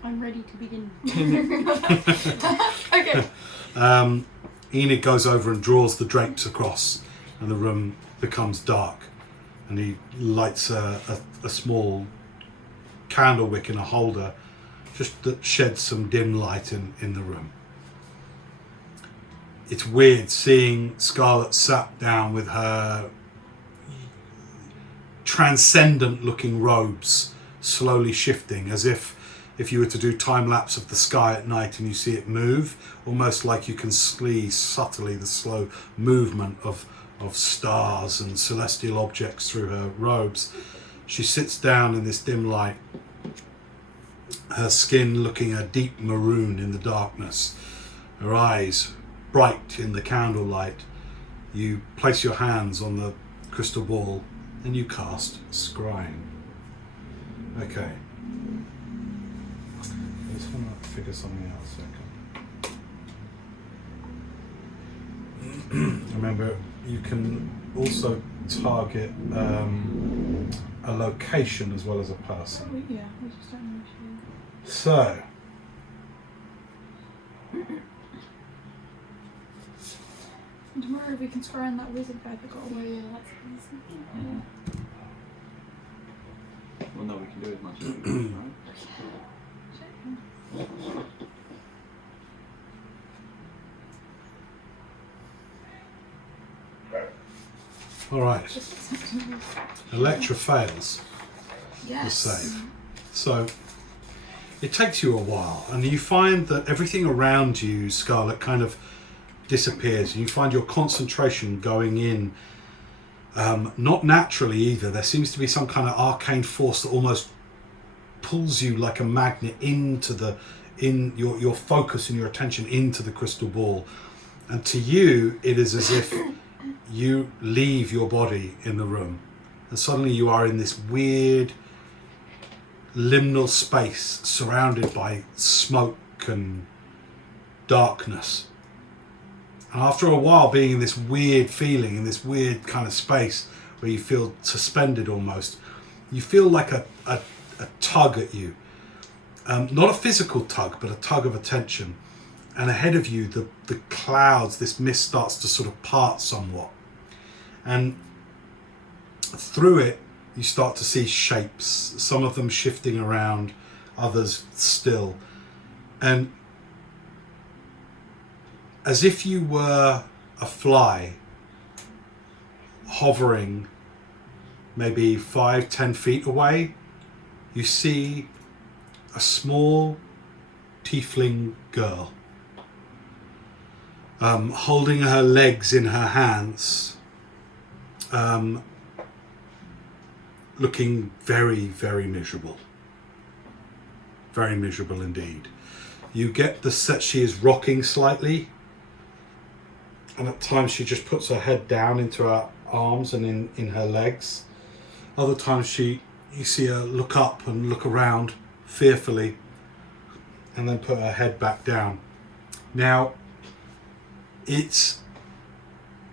I'm ready to begin. Okay. Enid goes over and draws the drapes across, and the room becomes dark. And he lights a small candle wick in a holder, just that sheds some dim light in the room. It's weird seeing Scarlet sat down with her transcendent looking robes slowly shifting, as if you were to do time lapse of the sky at night and you see it move, almost like you can see subtly the slow movement of stars and celestial objects through her robes. She sits down in this dim light, her skin looking a deep maroon in the darkness, her eyes bright in the candlelight. You place your hands on the crystal ball and you cast Scrying. Okay. I just want to figure something out a second. Remember, you can also target a location as well as a person. Yeah, I just don't know. So, And tomorrow we can scry on that wizard guy that got Oh away. yeah, that's easy. Well, no, we can do as much as we can, right? all right. Electra fails the Yes. save. So, it takes you a while, and you find that everything around you, Scarlet, kind of disappears. You find your concentration going in, not naturally either. There seems to be some kind of arcane force that almost pulls you like a magnet into your focus and your attention into the crystal ball. And to you, it is as if you leave your body in the room, and suddenly you are in this weird liminal space surrounded by smoke and darkness. And after a while being in this weird feeling, in this weird kind of space where you feel suspended almost, you feel like a tug at you. Not a physical tug, but a tug of attention. And ahead of you, the clouds, this mist starts to sort of part somewhat. And through it, you start to see shapes, some of them shifting around, others still. And as if you were a fly hovering maybe 5-10 feet away, you see a small tiefling girl holding her legs in her hands, looking very, very miserable. Very miserable indeed. You get the set she is rocking slightly, and at times she just puts her head down into her arms and in her legs. Other times you see her look up and look around fearfully and then put her head back down. Now, it's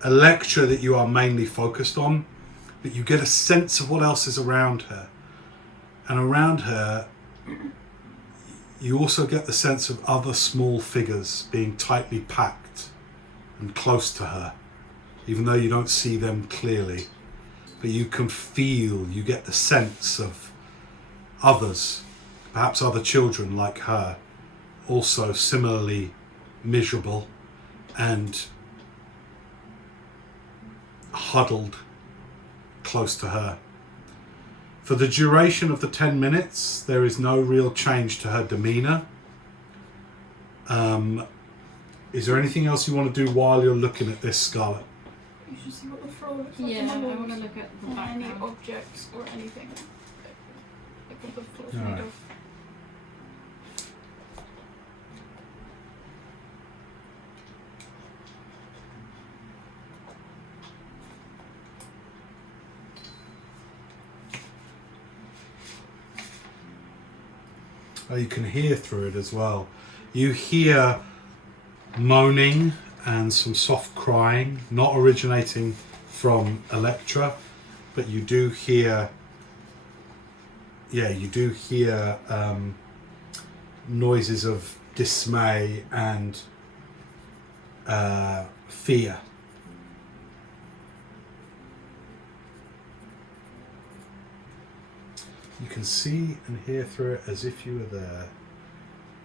a lecture that you are mainly focused on, but you get a sense of what else is around her. And around her, you also get the sense of other small figures being tightly packed and close to her, even though you don't see them clearly. But you can feel, you get the sense of others, perhaps other children like her, also similarly miserable and huddled close to her. For the duration of the 10 minutes, there is no real change to her demeanour. Is there anything else you want to do while you're looking at this, Scarlet? You should see what the floor looks like. Yeah, in I the want to walls. look at the And any background. objects or anything. Like what the floor's Alright. made of. Oh, you can hear through it as well. You hear moaning and some soft crying, not originating from Electra, but you do hear, noises of dismay and fear. You can see and hear through it as if you were there,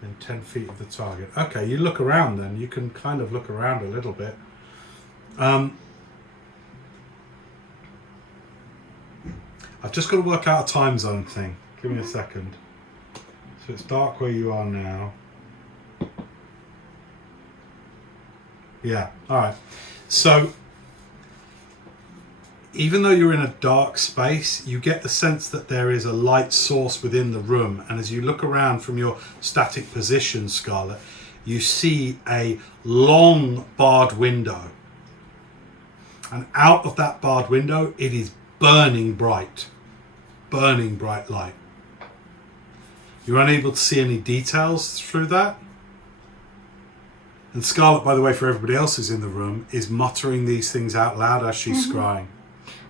in 10 feet of the target. Okay, you look around then. You can kind of look around a little bit. I've just got to work out a time zone thing. Give me a second. So it's dark where you are now. Yeah, alright. So, even though you're in a dark space, you get the sense that there is a light source within the room. And as you look around from your static position, Scarlet, you see a long barred window. And out of that barred window, it is burning bright light. You're unable to see any details through that. And Scarlet, by the way, for everybody else who's in the room, is muttering these things out loud as she's scrying.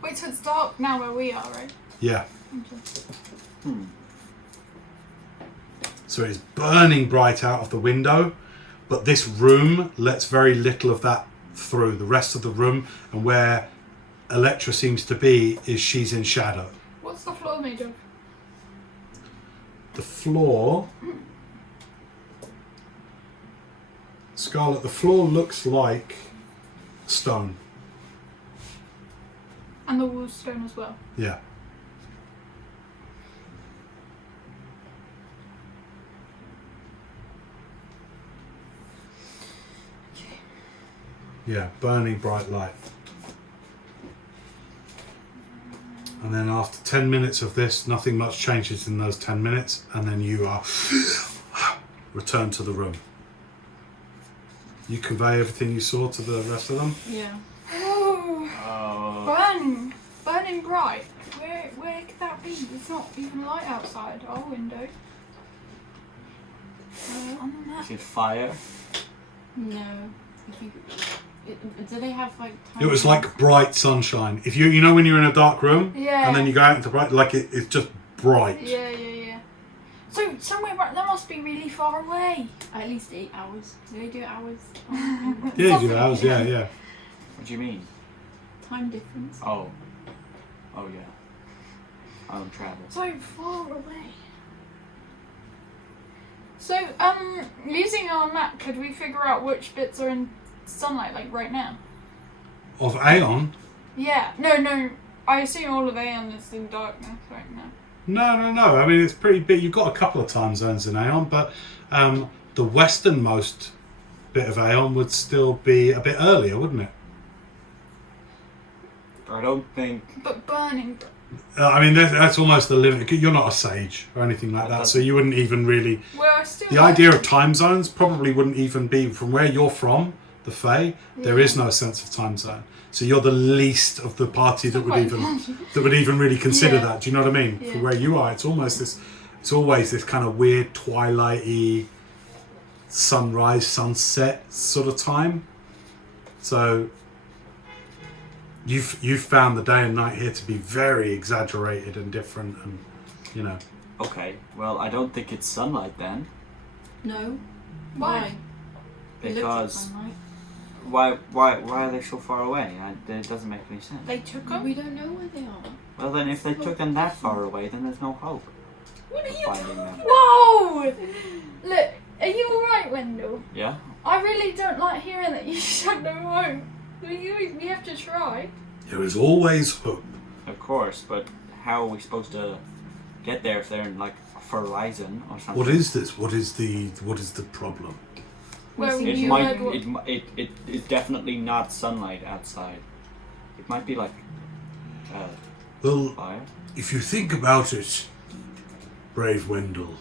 Wait, so it's dark now where we are, right? Yeah. Okay. So it's burning bright out of the window, but this room lets very little of that through. The rest of the room, and where Electra seems to be, is she's in shadow. What's the floor made of? The floor... Scarlet, the floor looks like stone. And the walls stone as well. Yeah. Yeah, burning bright light. And then after 10 minutes of this, nothing much changes in those 10 minutes, and then you are returned to the room. You convey everything you saw to the rest of them? Yeah. Oh, burning bright. Wait, where could that be? It's not even light outside our window. On the map. Is it fire? No. If you, do they have like? It was like bright sunshine. If you know when you're in a dark room, Yeah. and then you go out into bright, like it's just bright. Yeah. So somewhere that must be really far away. At least 8 hours. Do they do hours? Yeah, you do hours. Yeah. What do you mean? Time difference. Oh yeah. I don't travel. So far away. So, using our map, could we figure out which bits are in sunlight, like right now? Of Aeon. Yeah. No. I assume all of Aeon is in darkness right now. No. I mean, it's pretty big. You've got a couple of time zones in Aeon, but the westernmost bit of Aeon would still be a bit earlier, wouldn't it? I don't think. But burning. I mean, that's almost the limit. You're not a sage or anything like that, so you wouldn't even really. Well, I still. The idea of time zones probably wouldn't even be from where you're from, the Fae. There is no sense of time zone, so you're the least of the party that would even really consider Yeah. that. Do you know what I mean? Yeah. From where you are, it's almost this. It's always this kind of weird twilighty, sunrise, sunset sort of time. So. You've found the day and night here to be very exaggerated and different, and you know. Okay, well, I don't think it's sunlight then. No. Why? It looks like Because sunlight. why are they so far away? It doesn't make any sense. They took them? We don't know where they are. Well, then if they took them that far away, then there's no hope What are of you finding them. Whoa! Look, are you alright, Wendell? Yeah? I really don't like hearing that you have no hope. We have to try. There is always hope. Of course, but how are we supposed to get there if they're in like a horizon or something? What is this? What is the problem? Well, see It you might. heard what... It's definitely not sunlight outside. It might be like Well, fire. if you think about it, brave Wendell,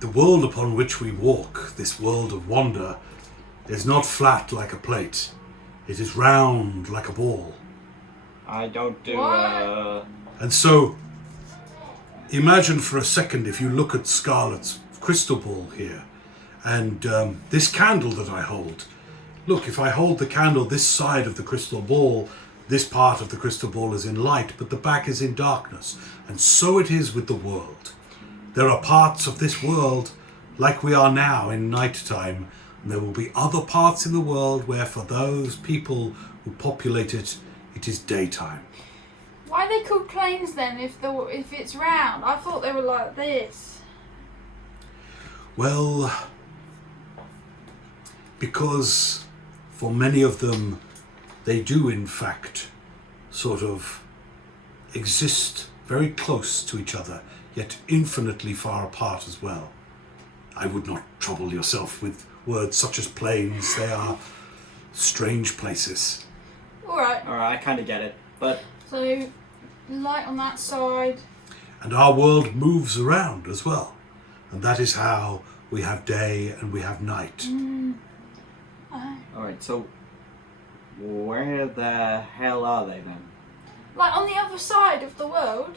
the world upon which we walk, this world of wonder, is not flat like a plate. It is round like a ball. I don't do. What? And so, imagine for a second if you look at Scarlet's crystal ball here, and this candle that I hold. Look, if I hold the candle this side of the crystal ball, this part of the crystal ball is in light, but the back is in darkness. And so it is with the world. There are parts of this world, like we are now in nighttime, and there will be other parts in the world where for those people who populate it, it is daytime. Why are they called planes then if it's round? I thought they were like this. Well, because for many of them, they do in fact sort of exist very close to each other, yet infinitely far apart as well. I would not trouble yourself with words such as planes. They are strange places. Alright, Alright, I kind of get it, but so light on that side. And our world moves around as well. And that is how we have day and we have night. alright. So where the hell are they then? Like on the other side of the world?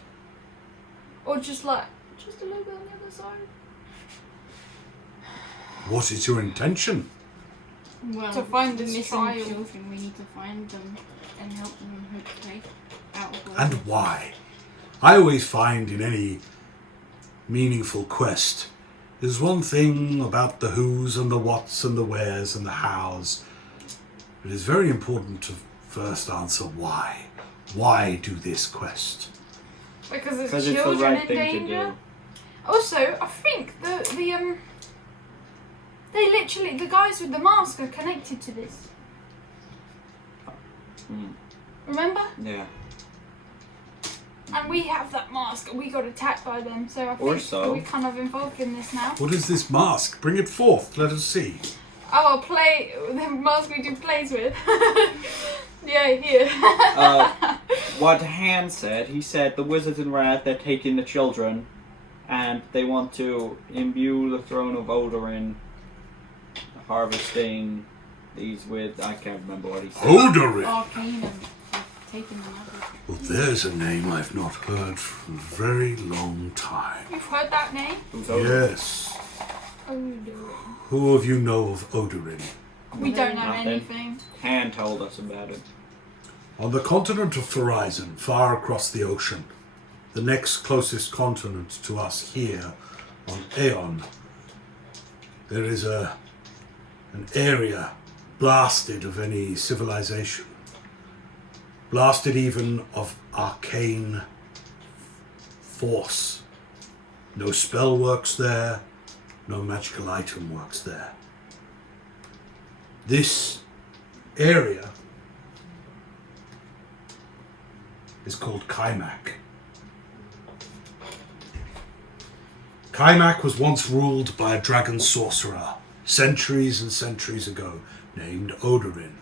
Or just a little bit on the other side? What is your intention? Well, To find the this missing child. children, we need to find them and help them hopefully out of the And why? I always find in any meaningful quest, there's one thing about the who's and the what's and the where's and the how's. It is very important to first answer why. Why do this quest? Because there's Because it's the children right in thing danger. to do. Also, I think they literally, the guys with the mask are connected to this. Remember? Yeah. And we have that mask and we got attacked by them, so I Or think so. we're kind of involved in this now. What is this mask? Bring it forth. Let us see. Oh, I'll play the mask we do plays with. Yeah, here. What Han said, he said the wizards in Wrath, they're taking the children and they want to imbue the throne of Odorin, harvesting these with, I can't remember what he said. Odorin! Arcane and taking them out. Well, there's a name I've not heard for a very long time. You've heard that name? Who's over? Yes. Odorin. Who of you know of Odorin? We don't know Nothing. anything. Han told us about it. On the continent of Horizon, far across the ocean, the next closest continent to us here on Aeon, there is an area blasted of any civilization, blasted even of arcane force. No spell works there, no magical item works there. This area is called Kaimak. Kaimak was once ruled by a dragon sorcerer centuries and centuries ago named Odorin.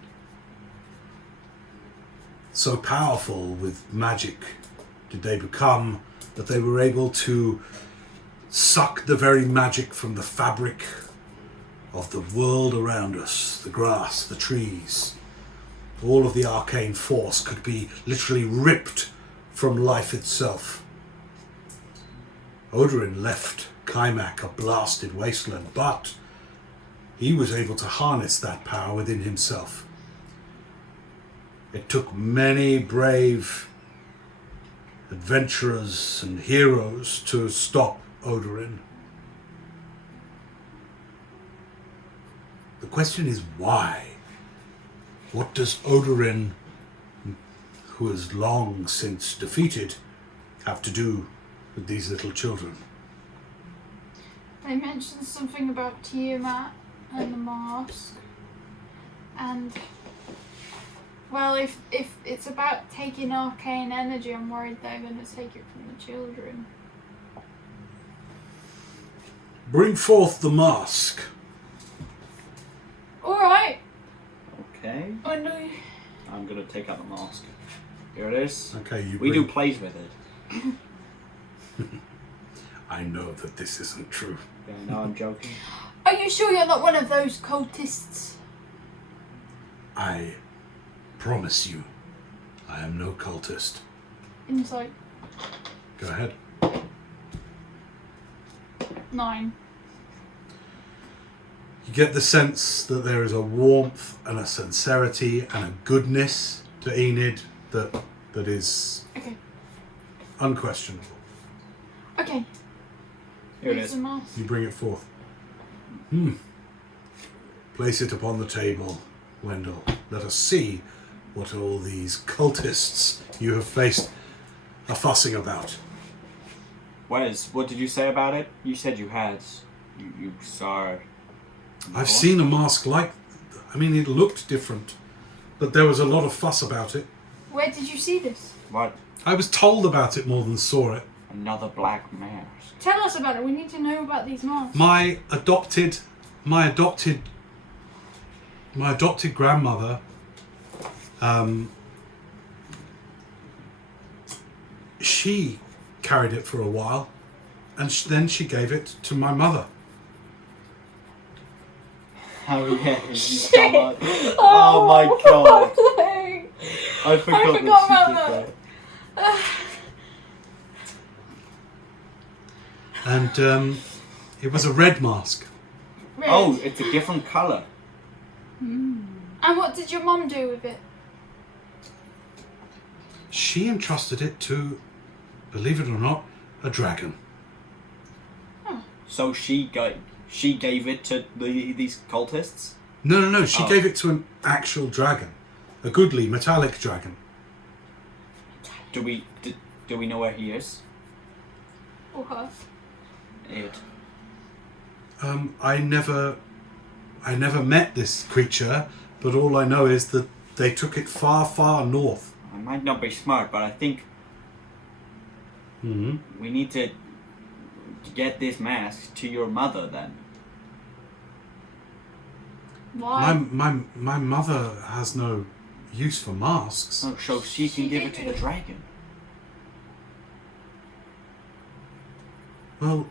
So powerful with magic did they become that they were able to suck the very magic from the fabric of the world around us, the grass, the trees. All of the arcane force could be literally ripped from life itself. Odorin left Kaimak a blasted wasteland, but he was able to harness that power within himself. It took many brave adventurers and heroes to stop Odorin. The question is why? What does Odorin, who is long since defeated, have to do with these little children? They mentioned something about Tiamat and the mask. And, well, if it's about taking arcane energy, I'm worried they're going to take it from the children. Bring forth the mask. Alright. Okay. I know. I'm gonna take out the mask. Here it is. Okay, you We bring... do plays with it. I know that this isn't true. Yeah, no, I'm joking. Are you sure you're not one of those cultists? I promise you, I am no cultist. Insight. Go ahead. 9. You get the sense that there is a warmth and a sincerity and a goodness to Enid that is Okay. unquestionable. Okay. Here it Here's is. the mask. You bring it forth. Place it upon the table, Wendell. Let us see what all these cultists you have faced are fussing about. Wes, what did you say about it? You said you had. You saw. I've seen a mask like... I mean, it looked different, but there was a lot of fuss about it. Where did you see this? What? I was told about it more than saw it. Another black mask. Tell us about it. We need to know about these masks. My adopted grandmother, she carried it for a while, and then she gave it to my mother. Oh yeah, you dumb. Oh my god. I forgot about that. And it was a red mask. Red. Oh, it's a different colour. And what did your mum do with it? She entrusted it to, believe it or not, a dragon. So she gave it to these cultists? No. She Oh. gave it to an actual dragon, a goodly metallic dragon. Do we know where he is? Or her? It. I never met this creature, but all I know is that they took it far, far north. I might not be smart, but I think Mm-hmm. we need to get this mask to your mother then. Why? My mother has no use for masks. Oh, so she can She give gave it to it. the dragon. Well,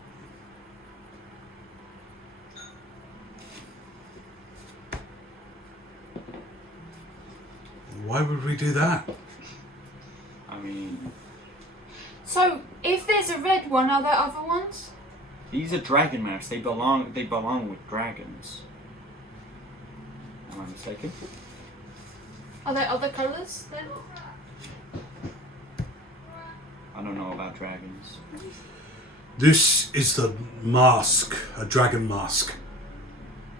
why would we do that? mean, So, if there's a red one, are there other ones? these are dragon masks. They belong with dragons. Am I mistaken? Are there other colours then? I don't know about dragons. This is the mask, a dragon mask.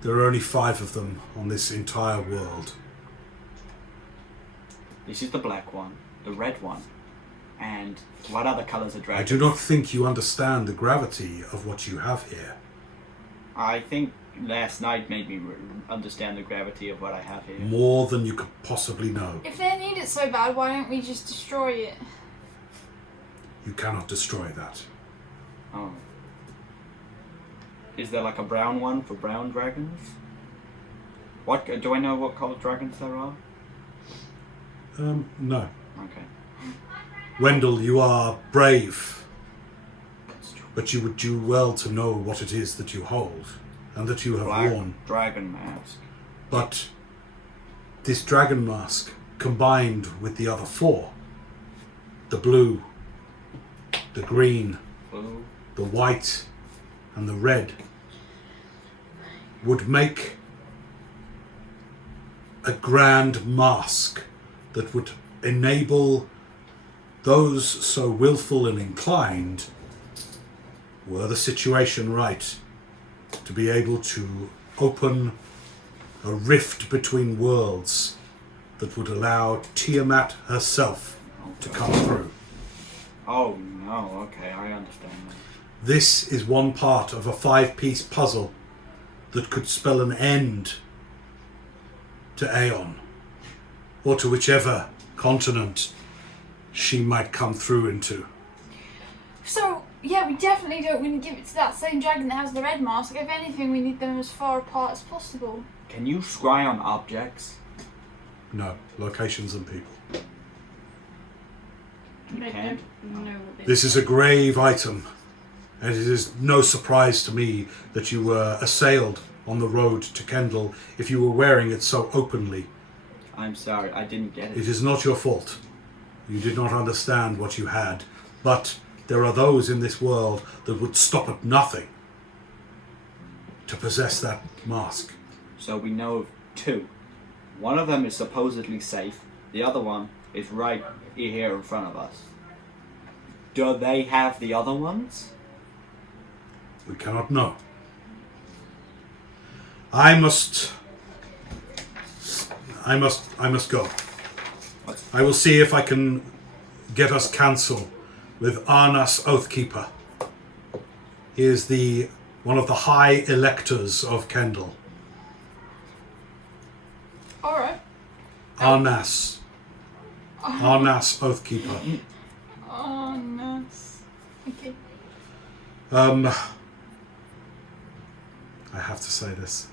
There are only 5 of them on this entire world. This is the black one, the red one, and what other colours are I dragons? do not think you understand the gravity of what you have here. I think last night made me understand the gravity of what I have here. More than you could possibly know. If they need it so bad, why don't we just destroy it? You cannot destroy that. Oh. Is there like a brown one for brown dragons? What do I know what colour dragons there are? No. Okay. Wendell, you are brave, but you would do well to know what it is that you hold and that you have Black worn. dragon mask. But this dragon mask, combined with the other 4, the blue, the green, Blue. the white, and the red, would make a grand mask that would enable those so willful and inclined, were the situation right, to be able to open a rift between worlds that would allow Tiamat herself to come through. Oh no, okay, I understand now. This is one part of a 5-piece puzzle that could spell an end to Aeon, or to whichever continent she might come through into. So, yeah, we definitely don't want to give it to that same dragon that has the red mask. If anything, we need them as far apart as possible. Can you scry on objects? No, locations and people. You I can't? don't know what they This is a grave item, and it is no surprise to me that you were assailed on the road to Kendal if you were wearing it so openly. I'm sorry, I didn't get It it. is not your fault. You did not understand what you had, but there are those in this world that would stop at nothing to possess that mask. So we know of 2. One of them is supposedly safe. The other one is right here in front of us. Do they have the other ones? We cannot know. I must go. What? I will see if I can get us counsel with Arnas Oathkeeper. He is one of the high electors of Kendal. Alright. Arnas Oathkeeper. Oh, nice. Okay. I have to say this.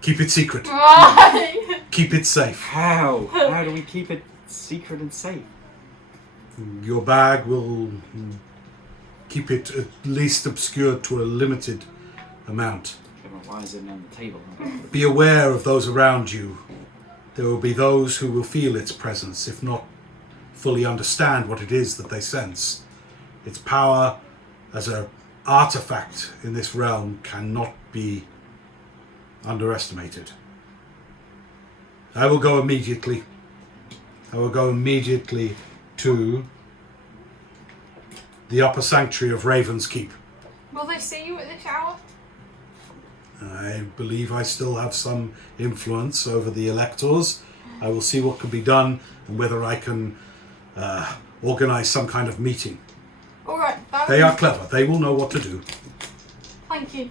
Keep it secret. Why? Keep it safe. How? How do we keep it secret and safe? Your bag will keep it at least obscured to a limited amount. Why is it on the table? Be aware of those around you. There will be those who will feel its presence, if not fully understand what it is that they sense. Its power as an artifact in this realm cannot be underestimated. I will go immediately. I will go immediately to the upper sanctuary of Raven's Keep. Will they see you at this hour? I believe I still have some influence over the electors. I will see what can be done and whether I can organise some kind of meeting. Alright, They are clever. They will know what to do. Thank you.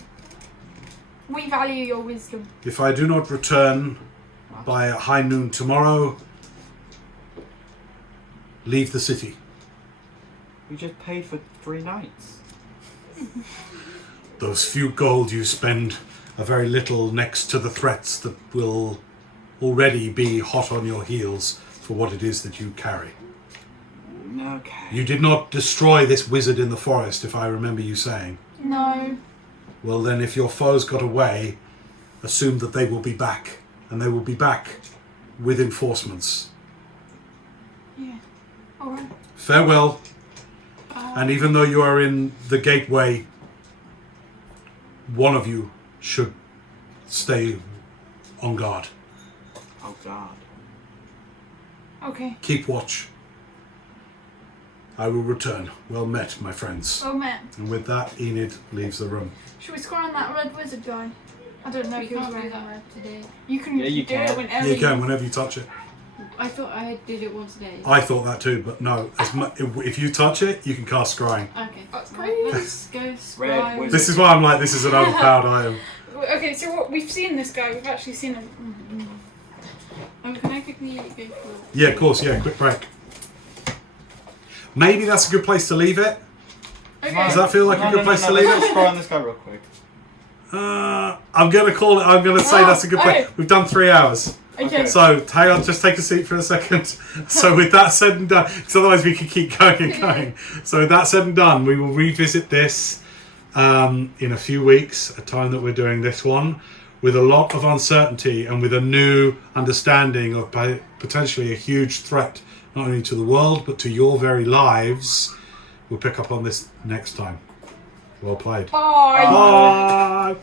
We value your wisdom. If I do not return by high noon tomorrow, leave the city. We just paid for 3 nights. Those few gold you spend are very little next to the threats that will already be hot on your heels for what it is that you carry. Okay. You did not destroy this wizard in the forest, if I remember you saying. No. Well then, if your foes got away, assume that they will be back. And they will be back with enforcements. Yeah. Alright. Farewell. And even though you are in the gateway, one of you should stay on guard. Oh God. Okay. Keep watch. I will return. Well met, my friends. Oh man. And with that, Enid leaves the room. Should we score on that red wizard guy? I don't know We if he was can't do wearing that that. red today. You can Yeah, you do it can. whenever You can, whenever you touch it. I thought I did it once a day. I thought that too, but no. If you touch it, you can cast scrying. Okay. That's Right, great. let's go Red scry. wizard. This is why I'm like, this is an overpowered item. Okay, so what we've seen this guy. We've actually seen him. Can I quickly go for Yeah, of course, yeah, quick break. Maybe that's a good place to leave it. Okay. Does that feel like a good place to leave it? Let's scroll on this guy real quick. I'm going to call it, I'm going to say that's a good place. okay. We've done 3 hours. Okay. So, hang on, just take a seat for a second. So with that said and done, because otherwise we could keep going and going. So with that said and done, we will revisit this in a few weeks, a time that we're doing this one, with a lot of uncertainty and with a new understanding of potentially a huge threat, not only to the world, but to your very lives. We'll pick up on this next time. Well played. Bye. Bye.